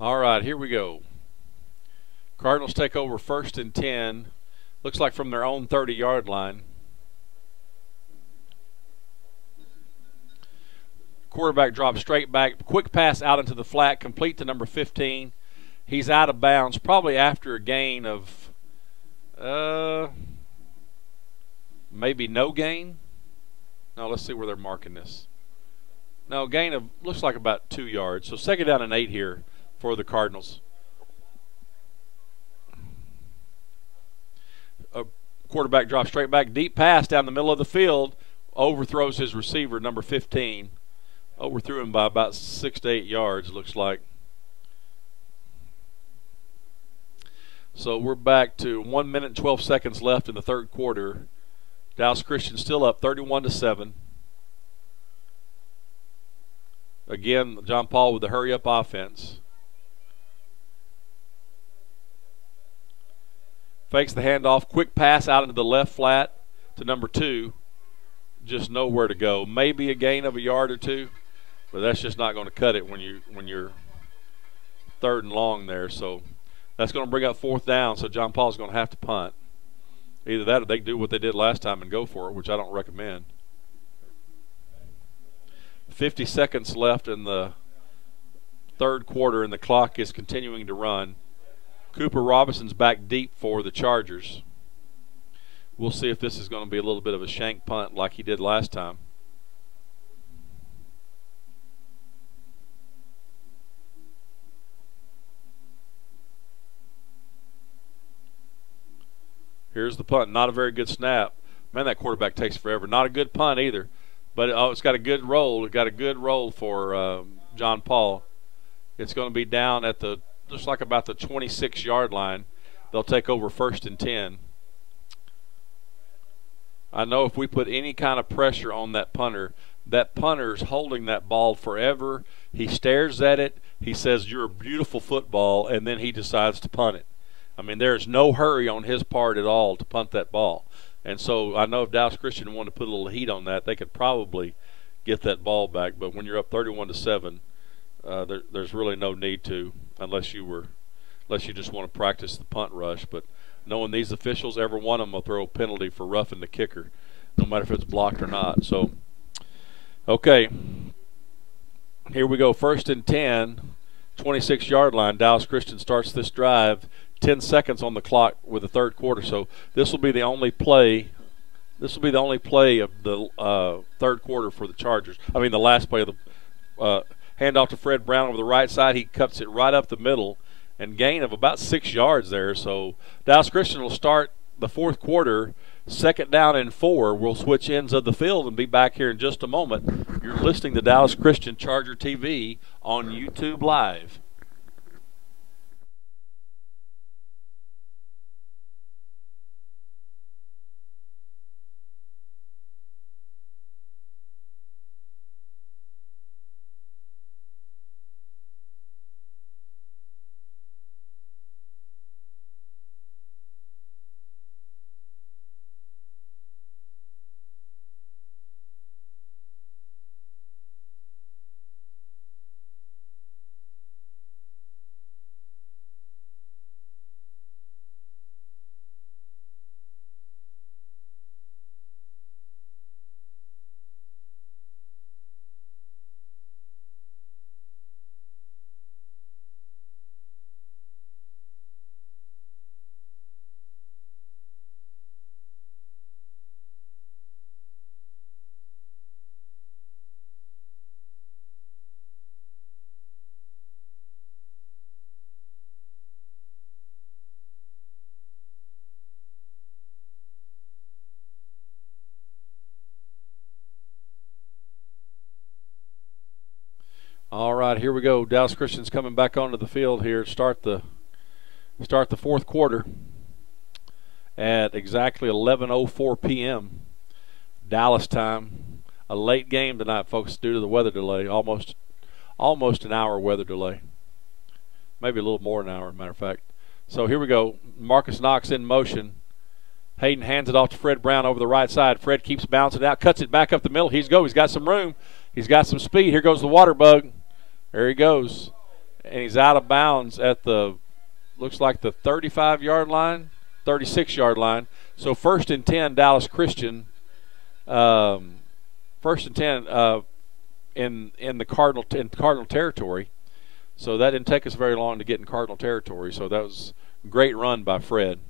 All right, here we go. Cardinals take over 1st and 10. Looks like from their own 30-yard line. Quarterback drops straight back. Quick pass out into the flat, complete to number 15. He's out of bounds, probably after a gain of maybe no gain. No, let's see where they're marking this. No, gain of, looks like about 2 yards. So 2nd down and 8 here for the Cardinals. A quarterback drops straight back, deep pass down the middle of the field, overthrows his receiver, number 15. Overthrew him by about 6 to 8 yards, looks like. So we're back to 1 minute and 12 seconds left in the third quarter. Dallas Christian still up 31-7. Again, John Paul with the hurry-up offense. Fakes the handoff, quick pass out into the left flat to number 2. Just nowhere to go. Maybe a gain of a yard or 2, but that's just not going to cut it when you're 3rd and long there. So that's going to bring up 4th down. So John Paul's going to have to punt. Either that or they do what they did last time and go for it, which I don't recommend. 50 seconds left in the third quarter, and the clock is continuing to run. Cooper Robinson's back deep for the Chargers. We'll see if this is going to be a little bit of a shank punt like he did last time. Here's the punt. Not a very good snap. Man, that quarterback takes forever. Not a good punt either. But it's got a good roll. It got a good roll for John Paul. It's going to be down at just like about the 26-yard line. They'll take over 1st and 10. I know if we put any kind of pressure on that punter's holding that ball forever. He stares at it. He says, "You're a beautiful football," and then he decides to punt it. I mean, there's no hurry on his part at all to punt that ball. And so I know if Dallas Christian wanted to put a little heat on that, they could probably get that ball back. But when you're up 31-7, there's really no need to, unless you just want to practice the punt rush. But knowing these officials, every one of them will throw a penalty for roughing the kicker, no matter if it's blocked or not. So, okay, here we go. 1st and 10, 26-yard line. Dallas Christian starts this drive. 10 seconds on the clock with the third quarter. So this will be the only play. This will be the only play of the third quarter for the Chargers. I mean, the last play of the handoff to Fred Brown over the right side. He cuts it right up the middle and gain of about 6 yards there. So Dallas Christian will start the fourth quarter Second down and 4. We'll switch ends of the field and be back here in just a moment. You're listening to Dallas Christian Charger TV on YouTube Live. All right, here we go. Dallas Christian's coming back onto the field here to start the fourth quarter at exactly 11:04 p.m. Dallas time. A late game tonight, folks, due to the weather delay. Almost an hour weather delay. Maybe a little more than an hour, as a matter of fact. So here we go. Marcus Knox in motion. Hayden hands it off to Fred Brown over the right side. Fred keeps bouncing out, cuts it back up the middle. He's got some room. He's got some speed. Here goes the water bug. There he goes. And he's out of bounds at looks like the 35-yard line, 36-yard line. So 1st and 10, Dallas Christian. 1st and 10 in Cardinal territory. So that didn't take us very long to get in Cardinal territory. So that was a great run by Fred.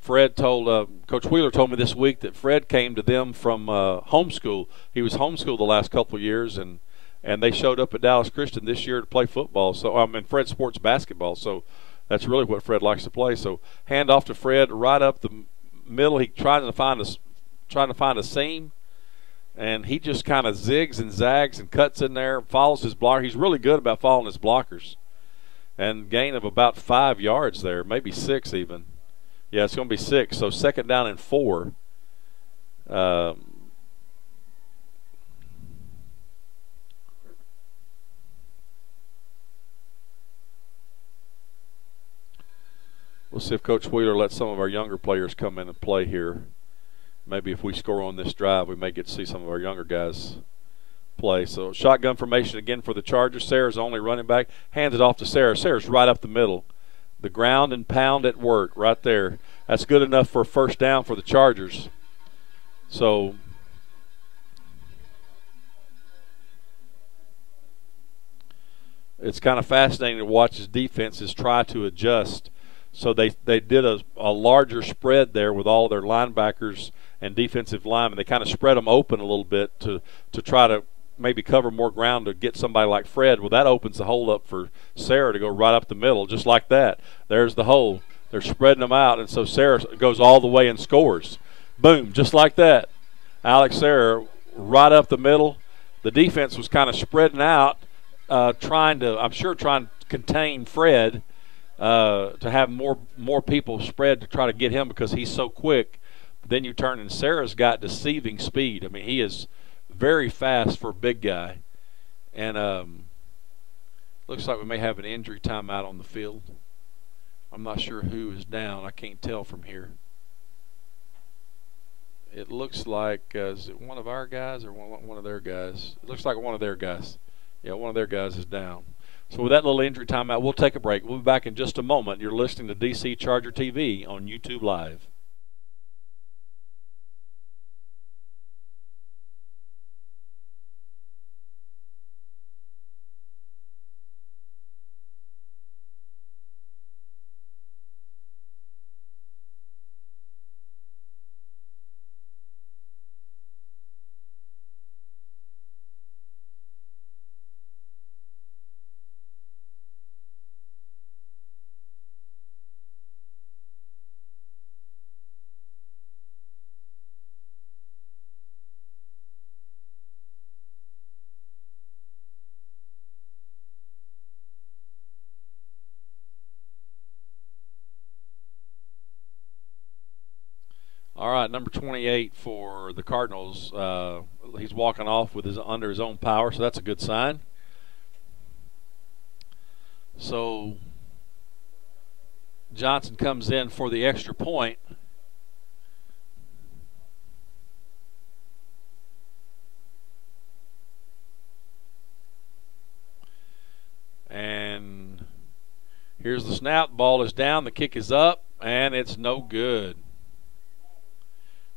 Fred told Coach Wheeler told me this week that Fred came to them from homeschool. He was homeschooled the last couple of years, and they showed up at Dallas Christian this year to play football. So Fred sports basketball. So that's really what Fred likes to play. So hand off to Fred right up the middle. He trying to find a seam, and he just kind of zigs and zags and cuts in there, follows his blocker. He's really good about following his blockers, and gain of about 5 yards there, maybe 6 even. Yeah, it's going to be 6. So 2nd down and 4. We'll see if Coach Wheeler lets some of our younger players come in and play here. Maybe if we score on this drive, we may get to see some of our younger guys play. So shotgun formation again for the Chargers. Sarah's only running back. Hands it off to Sarah. Sarah's right up the middle. The ground and pound at work right there. That's good enough for a 1st down for the Chargers. So it's kind of fascinating to watch his defenses try to adjust. So they did a larger spread there with all their linebackers and defensive linemen. They kind of spread them open a little bit to try to maybe cover more ground to get somebody like Fred. Well, that opens the hole up for Sarah to go right up the middle, just like that. There's the hole. They're spreading them out, and so Sarah goes all the way and scores. Boom, just like that. Alex Sarah right up the middle. The defense was kind of spreading out, trying to contain Fred, to have more people spread to try to get him because he's so quick. But then you turn, and Sarah's got deceiving speed. I mean, he is very fast for a big guy. And looks like we may have an injury timeout on the field. I'm not sure who is down. I can't tell from here. It looks like, is it one of our guys or one of their guys? It looks like one of their guys. Yeah, one of their guys is down. So with that little injury timeout, we'll take a break. We'll be back in just a moment. You're listening to DC Charger TV on YouTube Live. All right, number 28 for the Cardinals. He's walking off with under his own power, so that's a good sign. So Johnson comes in for the extra point. And here's the snap. Ball is down. The kick is up, and it's no good.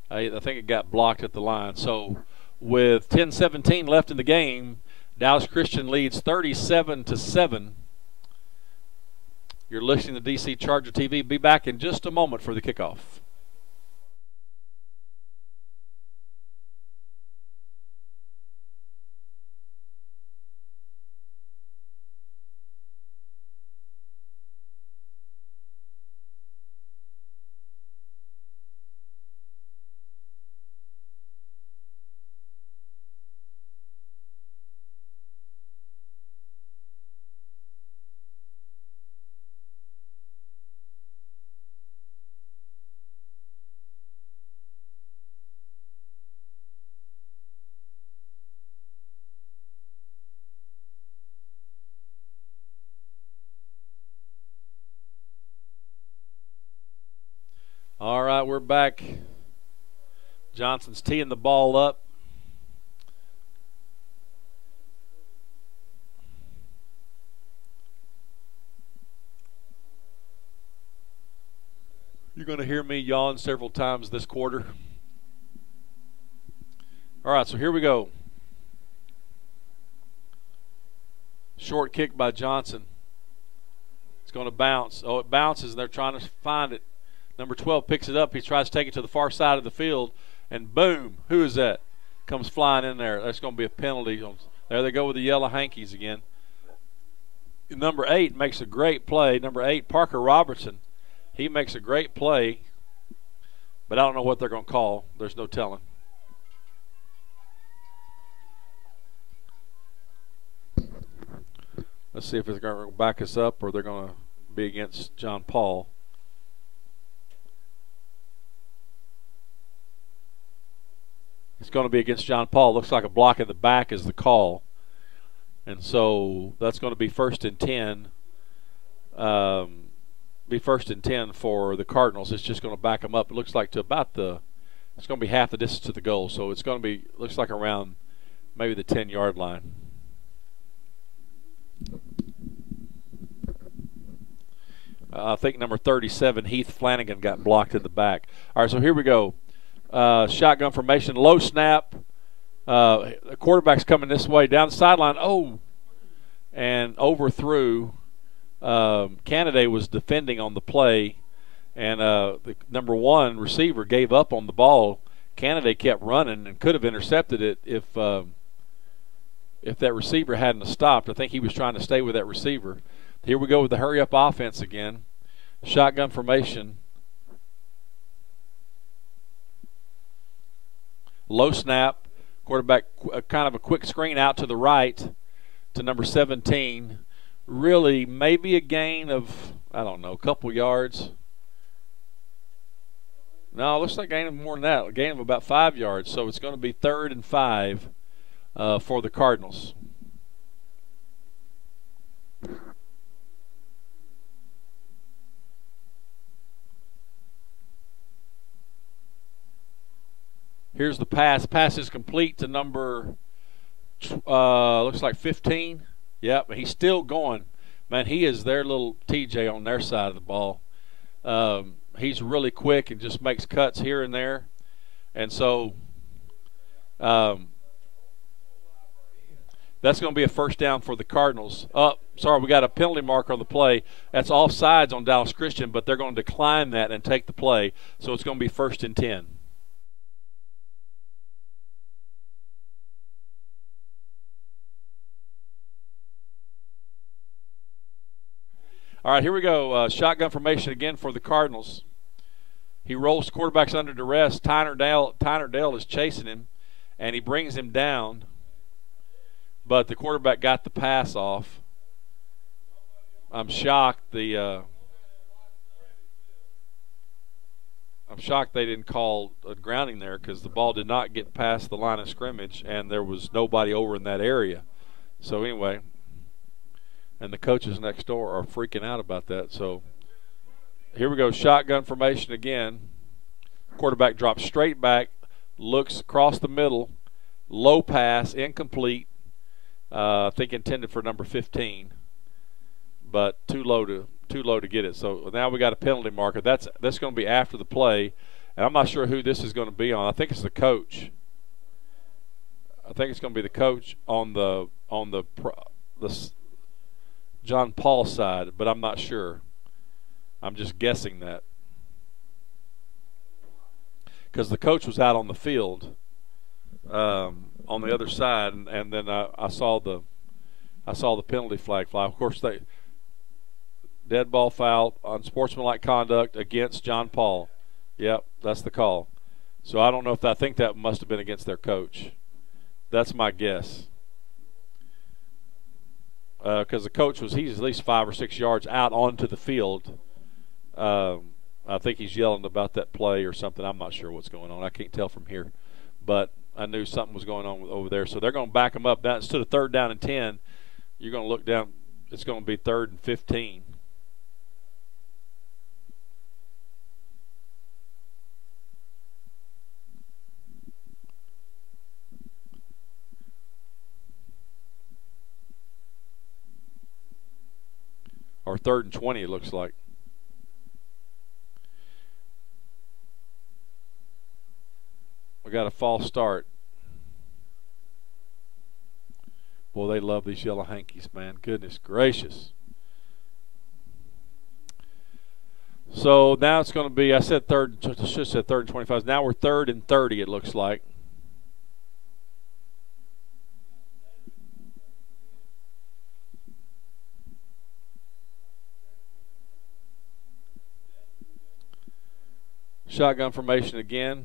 I think it got blocked at the line. So with 10:17 left in the game, Dallas Christian leads 37-7. You're listening to DC Charger TV. Be back in just a moment for the kickoff. All right, we're back. Johnson's teeing the ball up. You're going to hear me yawn several times this quarter. All right, so here we go. Short kick by Johnson. It's going to bounce. Oh, it bounces, and they're trying to find it. Number 12 picks it up. He tries to take it to the far side of the field, and boom, who is that? Comes flying in there. That's going to be a penalty. There they go with the yellow hankies again. Number 8 makes a great play. Number 8, Parker Robertson. He makes a great play, but I don't know what they're going to call. There's no telling. Let's see if it's going to back us up or they're going to be against John Paul. It's going to be against John Paul. Looks like a block in the back is the call. And so that's going to be 1st and 10. Be 1st and 10 for the Cardinals. It's just going to back them up. It looks like to about it's going to be half the distance to the goal. So it's going to be, looks like around maybe the 10-yard line. I think number 37, Heath Flanagan, got blocked in the back. All right, so here we go. Shotgun formation, low snap. The quarterback's coming this way down the sideline. Oh, and overthrew. Canada was defending on the play, and the number 1 receiver gave up on the ball. Canada kept running and could have intercepted it if that receiver hadn't stopped. I think he was trying to stay with that receiver. Here we go with the hurry-up offense again. Shotgun formation. Low snap. Quarterback, kind of a quick screen out to the right to number 17. Really, maybe a gain of, I don't know, a couple yards. No, it looks like a gain of more than that. A gain of about 5 yards. So it's going to be 3rd and 5 for the Cardinals. Here's the pass. Pass is complete to number, looks like 15. Yep, he's still going. Man, he is their little TJ on their side of the ball. He's really quick and just makes cuts here and there. And so that's going to be a 1st down for the Cardinals. Sorry, we got a penalty marker on the play. That's offsides on Dallas Christian, but they're going to decline that and take the play. So it's going to be 1st and 10. All right, here we go. Shotgun formation again for the Cardinals. He rolls quarterbacks under duress. Tyner Dale is chasing him, and he brings him down. But the quarterback got the pass off. I'm shocked. I'm I'm shocked they didn't call a grounding there because the ball did not get past the line of scrimmage and there was nobody over in that area. So anyway, and the coaches next door are freaking out about that. So here we go, shotgun formation again. Quarterback drops straight back, looks across the middle, low pass, incomplete. I think intended for number 15, but too low to get it. So now we got a penalty marker. That's going to be after the play, and I'm not sure who this is going to be on. I think it's the coach. I think it's going to be the coach on the John Paul side, but I'm not sure. I'm just guessing that because the coach was out on the field on the other side, and then I saw the penalty flag fly. Of course, they dead ball foul on sportsmanlike conduct against John Paul. Yep, that's the call. So I don't know if I think that must have been against their coach. That's my guess. Because the coach he's at least 5 or 6 yards out onto the field. I think he's yelling about that play or something. I'm not sure what's going on. I can't tell from here. But I knew something was going on over there. So they're going to back him up. Now, instead of 3rd down and 10, you're going to look down. It's going to be 3rd and 15. Or 3rd and 20, it looks like. We got a false start. Boy, they love these yellow hankies, man. Goodness gracious. So now it's going to be, I said 3rd, I should have said 3rd and 25. Now we're 3rd and 30, it looks like. Shotgun formation again.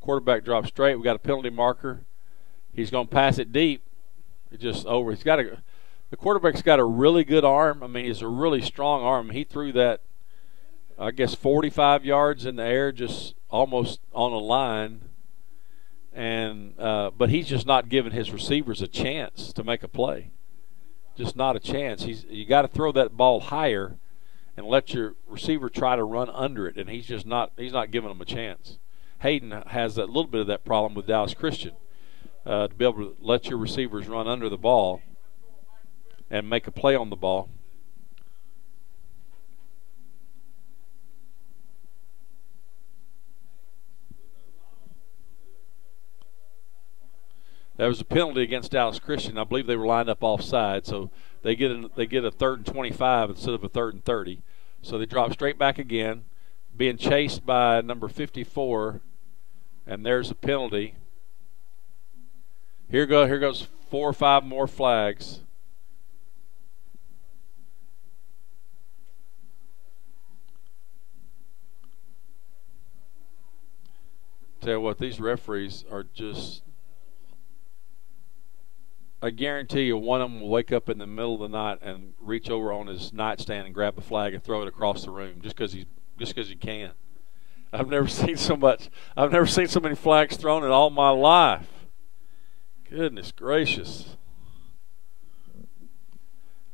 Quarterback drops straight. We got a penalty marker. He's going to pass it deep. It just over. The quarterback's got a really good arm. I mean, he's a really strong arm. He threw that, I guess, 45 yards in the air, just almost on a line. And but he's just not giving his receivers a chance to make a play. Just not a chance. You got to throw that ball higher and let your receiver try to run under it, and he's not giving them a chance. Hayden has a little bit of that problem with Dallas Christian, to be able to let your receivers run under the ball and make a play on the ball. There was a penalty against Dallas Christian. I believe they were lined up offside, so they get a 3rd and 25 instead of a 3rd and 30. So they drop straight back again, being chased by number 54, and there's a penalty. Here goes 4 or 5 more flags. Tell you what, these referees are just, I guarantee you one of them will wake up in the middle of the night and reach over on his nightstand and grab a flag and throw it across the room just because he can. I've never seen so many flags thrown in all my life. Goodness gracious.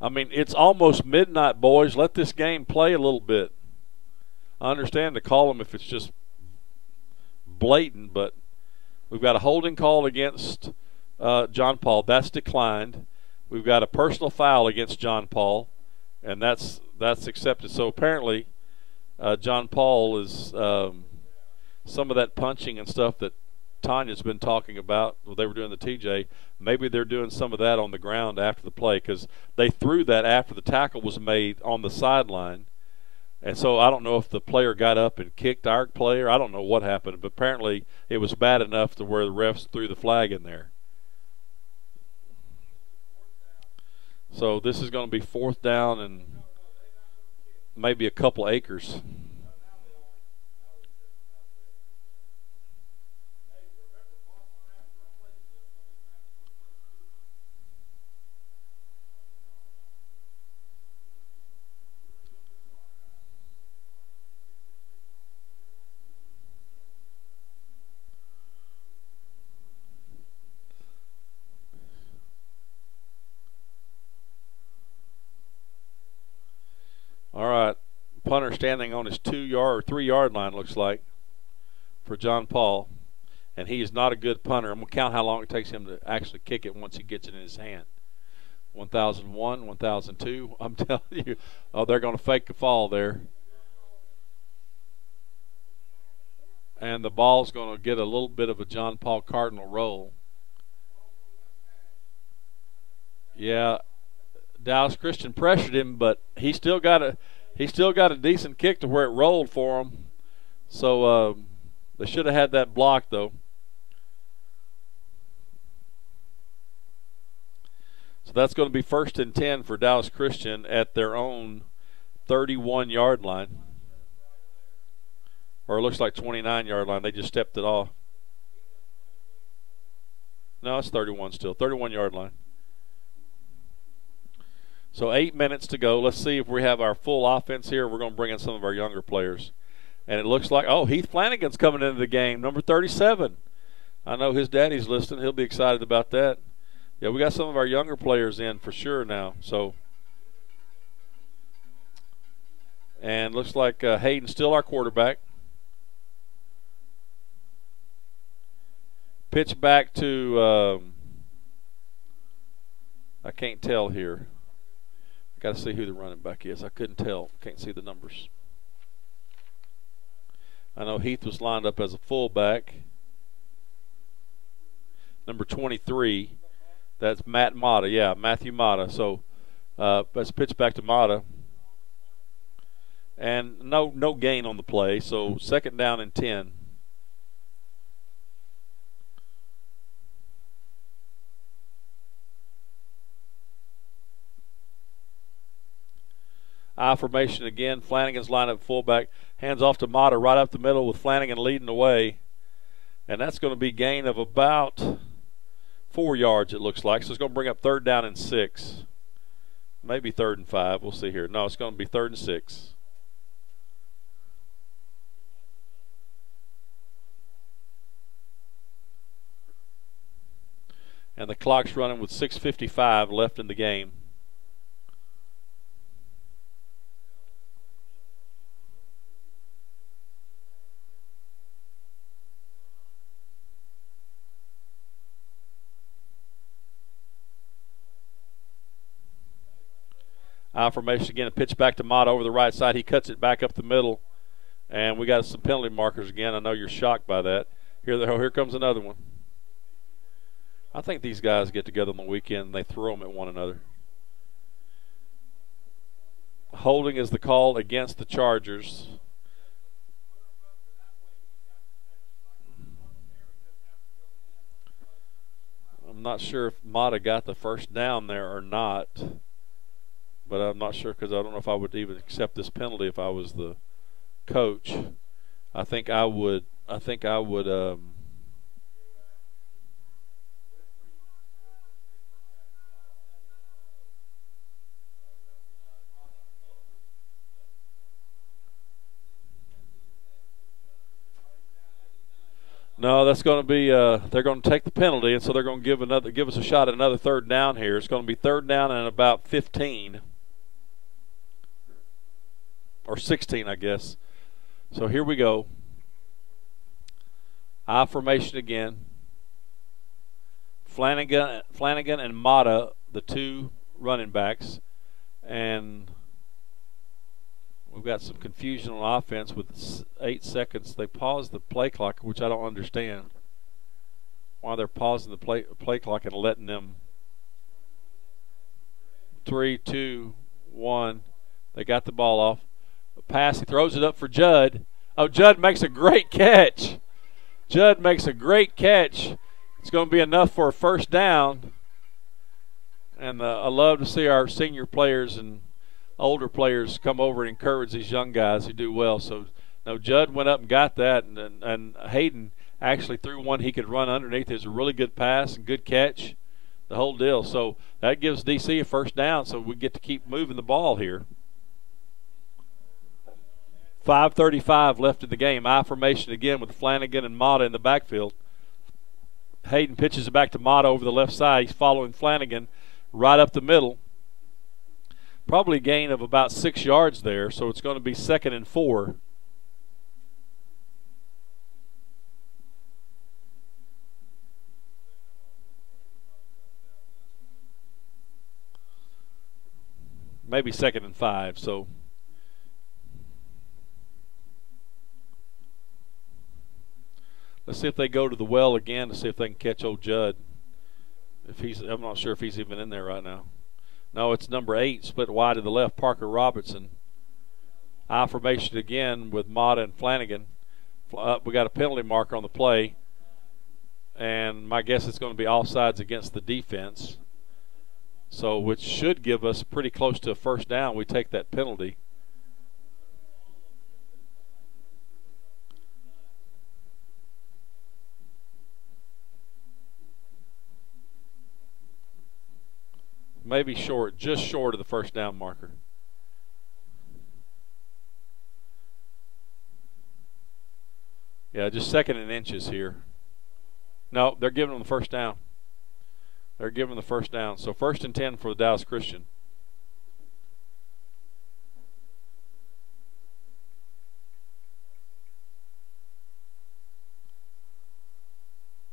I mean, it's almost midnight, boys. Let this game play a little bit. I understand to call them if it's just blatant, but we've got a holding call against John Paul. That's declined. We've got a personal foul against John Paul, and that's accepted. So apparently John Paul is some of that punching and stuff that Tanya's been talking about. Well, they were doing the TJ. Maybe they're doing some of that on the ground after the play because they threw that after the tackle was made on the sideline. And so I don't know if the player got up and kicked our player. I don't know what happened, but apparently it was bad enough to where the refs threw the flag in there. So this is going to be 4th down and maybe a couple acres. punter standing on his 2-yard or 3-yard line, looks like, for John Paul. And he is not a good punter. I'm going to count how long it takes him to actually kick it once he gets it in his hand. 1,001, 1,002. I'm telling you, oh, they're going to fake the fall there. And the ball's going to get a little bit of a John Paul Cardinal roll. Yeah, Dallas Christian pressured him, but he still got a decent kick to where it rolled for him. So they should have had that block, though. So that's going to be 1st and 10 for Dallas Christian at their own 31-yard line. Or it looks like 29-yard line. They just stepped it off. No, it's 31 still. 31-yard line. So 8 minutes to go. Let's see if we have our full offense here. We're going to bring in some of our younger players. And it looks like, oh, Heath Flanagan's coming into the game, number 37. I know his daddy's listening. He'll be excited about that. Yeah, we got some of our younger players in for sure now. So, and looks like Hayden's still our quarterback. Pitch back to, I can't tell here. I got to see who the running back is. I couldn't tell. Can't see the numbers. I know Heath was lined up as a fullback. Number 23. That's Matt Mata. Yeah, Matthew Mata. So let's pitch back to Mata. And no gain on the play. So 2nd down and 10. I formation again. Flanagan's lined up fullback. Hands off to Mata right up the middle with Flanagan leading the way. And that's going to be gain of about 4 yards, it looks like. So it's going to bring up 3rd down and 6. Maybe 3rd and 5. We'll see here. No, it's going to be 3rd and 6. And the clock's running with 6:55 left in the game. Formation again, a pitch back to Mata over the right side. He cuts it back up the middle, and we got some penalty markers again. I know you're shocked by that. Here comes another one. I think these guys get together on the weekend and they throw them at one another. Holding is the call against the Chargers. I'm not sure if Mata got the 1st down there or not. But I'm not sure because I don't know if I would even accept this penalty if I was the coach. I think I would. No, that's going to be. They're going to take the penalty, and so they're going to give us a shot at another 3rd down here. It's going to be 3rd down and about 15. Or 16, I guess. So here we go. I formation again. Flanagan and Mata, the 2 running backs. And we've got some confusion on offense with 8 seconds. They paused the play clock, which I don't understand. Why they're pausing the play clock and letting them. 3, 2, 1. They got the ball off. Pass, he throws it up for Judd. Oh, Judd makes a great catch. Judd makes a great catch. It's going to be enough for a 1st down. And I love to see our senior players and older players come over and encourage these young guys who do well. So, no, Judd went up and got that, and Hayden actually threw one he could run underneath. It was a really good pass and good catch, the whole deal. So that gives DC a 1st down, so we get to keep moving the ball here. 5:35 left in the game. I formation again with Flanagan and Mata in the backfield. Hayden pitches it back to Mata over the left side. He's following Flanagan right up the middle. Probably a gain of about 6 yards there, so it's going to be 2nd and 4. Maybe 2nd and 5, so let's see if they go to the well again to see if they can catch old Judd. I'm not sure if he's even in there right now. No, it's number 8, split wide to the left, Parker Robertson. I formation again with Mata and Flanagan. We got a penalty marker on the play, and my guess is going to be offsides against the defense. So, which should give us pretty close to a first down. We take that penalty. Maybe short, just short of the first down marker. Yeah, just 2nd and inches here. No, they're giving them the first down. They're giving the first down. So 1st and 10 for the Dallas Christian.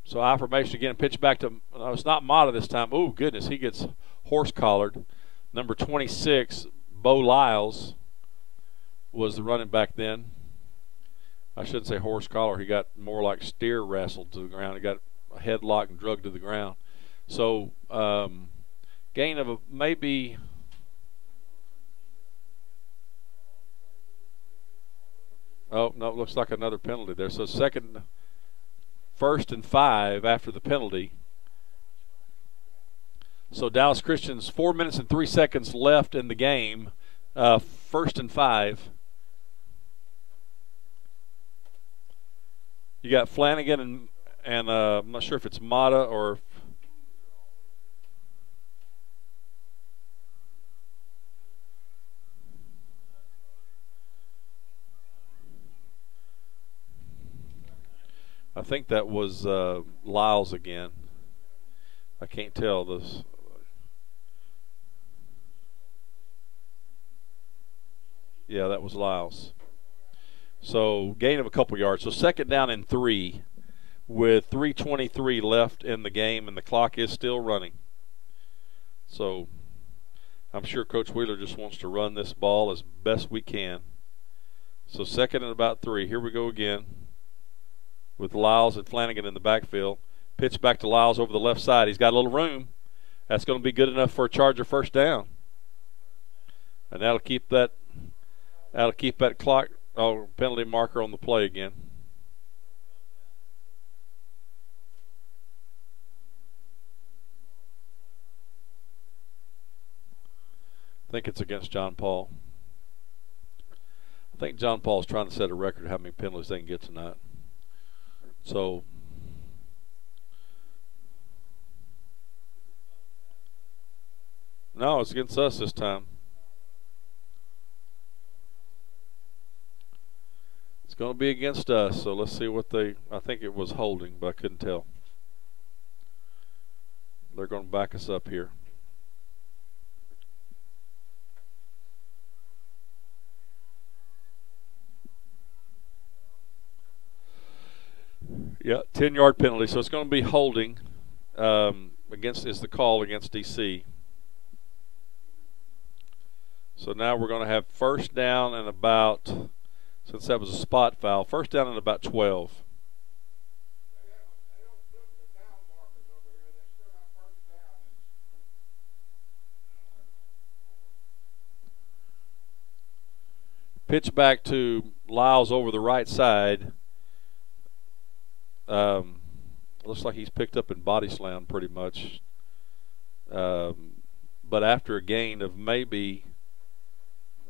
So I formation again, pitch back to, it's not Mata this time. Oh, goodness, he gets horse collared. Number 26, Bo Lyles, was the running back then. I shouldn't say horse collar. He got more like steer wrestled to the ground. He got a headlock and drugged to the ground. So gain of maybe oh no, it looks like another penalty there. So 1st and 5 after the penalty. So Dallas Christian's 4 minutes and 3 seconds left in the game. 1st and 5. You got Flanagan and I'm not sure if it's Mata or I think that was Lyles again. I can't tell this. Yeah, that was Lyles. So gain of a couple yards. So 2nd down and 3 with 3:23 left in the game, and the clock is still running. So I'm sure Coach Wheeler just wants to run this ball as best we can. So 2nd and about 3. Here we go again with Lyles and Flanagan in the backfield. Pitch back to Lyles over the left side. He's got a little room. That's going to be good enough for a Charger first down. And that'll keep that clock penalty marker on the play again. I think it's against John Paul. I think John Paul's trying to set a record of how many penalties they can get tonight. So no, it's against us this time. It's going to be against us, so let's see what I think it was holding, but I couldn't tell. They're going to back us up here. Yeah, 10-yard penalty, so it's going to be holding is the call against DC. So now we're going to have first down and about, since that was a spot foul, first down and about 12. Pitch back to Lyles over the right side. Looks like he's picked up in body slam pretty much. But after a gain of maybe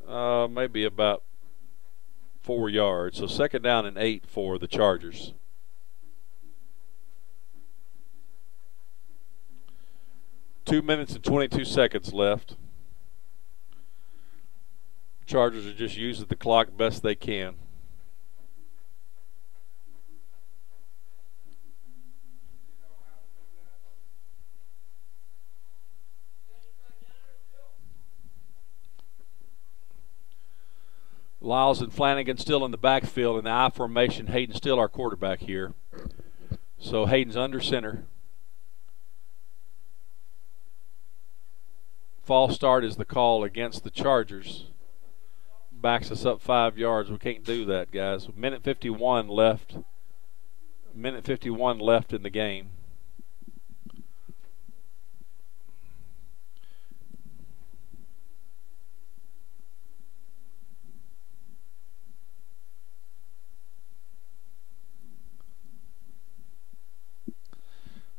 about 4 yards. So 2nd down and 8 for the Chargers. Two minutes and 22 seconds left. Chargers are just using the clock best they can. Lyles and Flanagan still in the backfield in the I formation. Hayden's still our quarterback here. So Hayden's under center. False start is the call against the Chargers. Backs us up 5 yards. We can't do that, guys. Minute 51 left. Minute 51 left in the game.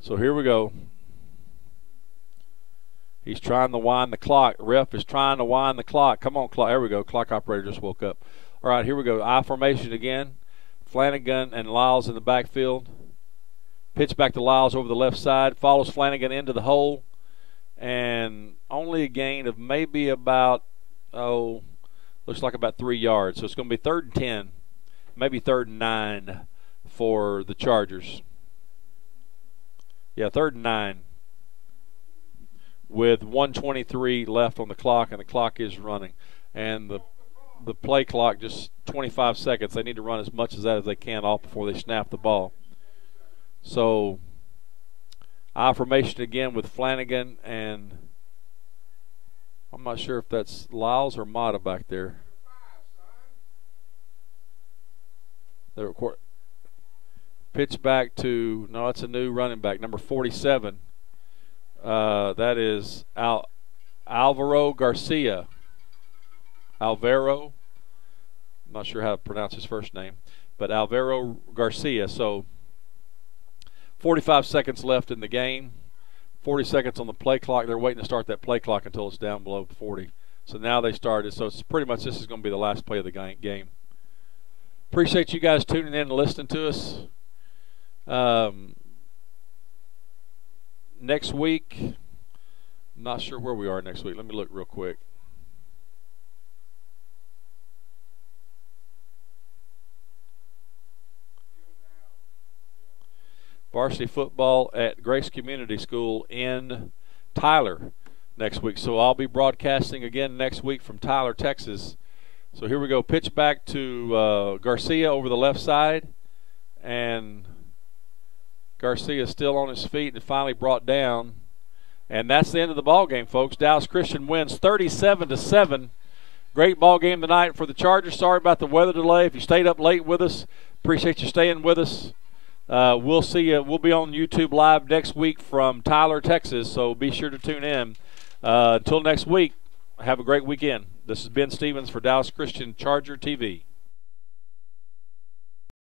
So here we go. He's trying to wind the clock. Ref is trying to wind the clock. Come on, clock. There we go. Clock operator just woke up. All right, here we go. I formation again. Flanagan and Lyles in the backfield. Pitch back to Lyles over the left side. Follows Flanagan into the hole. And only a gain of maybe about, looks like about 3 yards. So it's going to be 3rd and 10, maybe 3rd and 9 for the Chargers. Yeah, 3rd and 9 with 1:23 left on the clock, and the clock is running. And the play clock, just 25 seconds. They need to run as much as that as they can off before they snap the ball. So, I formation again with Flanagan, and I'm not sure if that's Lyles or Mata back there. Pitch back to, no, it's a new running back, number 47. That is Alvaro Garcia. Alvaro. I'm not sure how to pronounce his first name, but Alvaro Garcia. So 45 seconds left in the game. 40 seconds on the play clock. They're waiting to start that play clock until it's down below 40. So now they started. So it's pretty much this is going to be the last play of the game. Appreciate you guys tuning in and listening to us. Next week, I'm not sure where we are next week. Let me look real quick. Varsity football at Grace Community School in Tyler next week. So I'll be broadcasting again next week from Tyler, Texas. So here we go. Pitch back to Garcia over the left side. And Garcia is still on his feet and finally brought down. And that's the end of the ball game, folks. Dallas Christian wins 37-7. Great ball game tonight for the Chargers. Sorry about the weather delay. If you stayed up late with us, appreciate you staying with us. We'll see you. We'll be on YouTube Live next week from Tyler, Texas, so be sure to tune in. Until next week, have a great weekend. This is Ben Stevens for Dallas Christian Charger TV.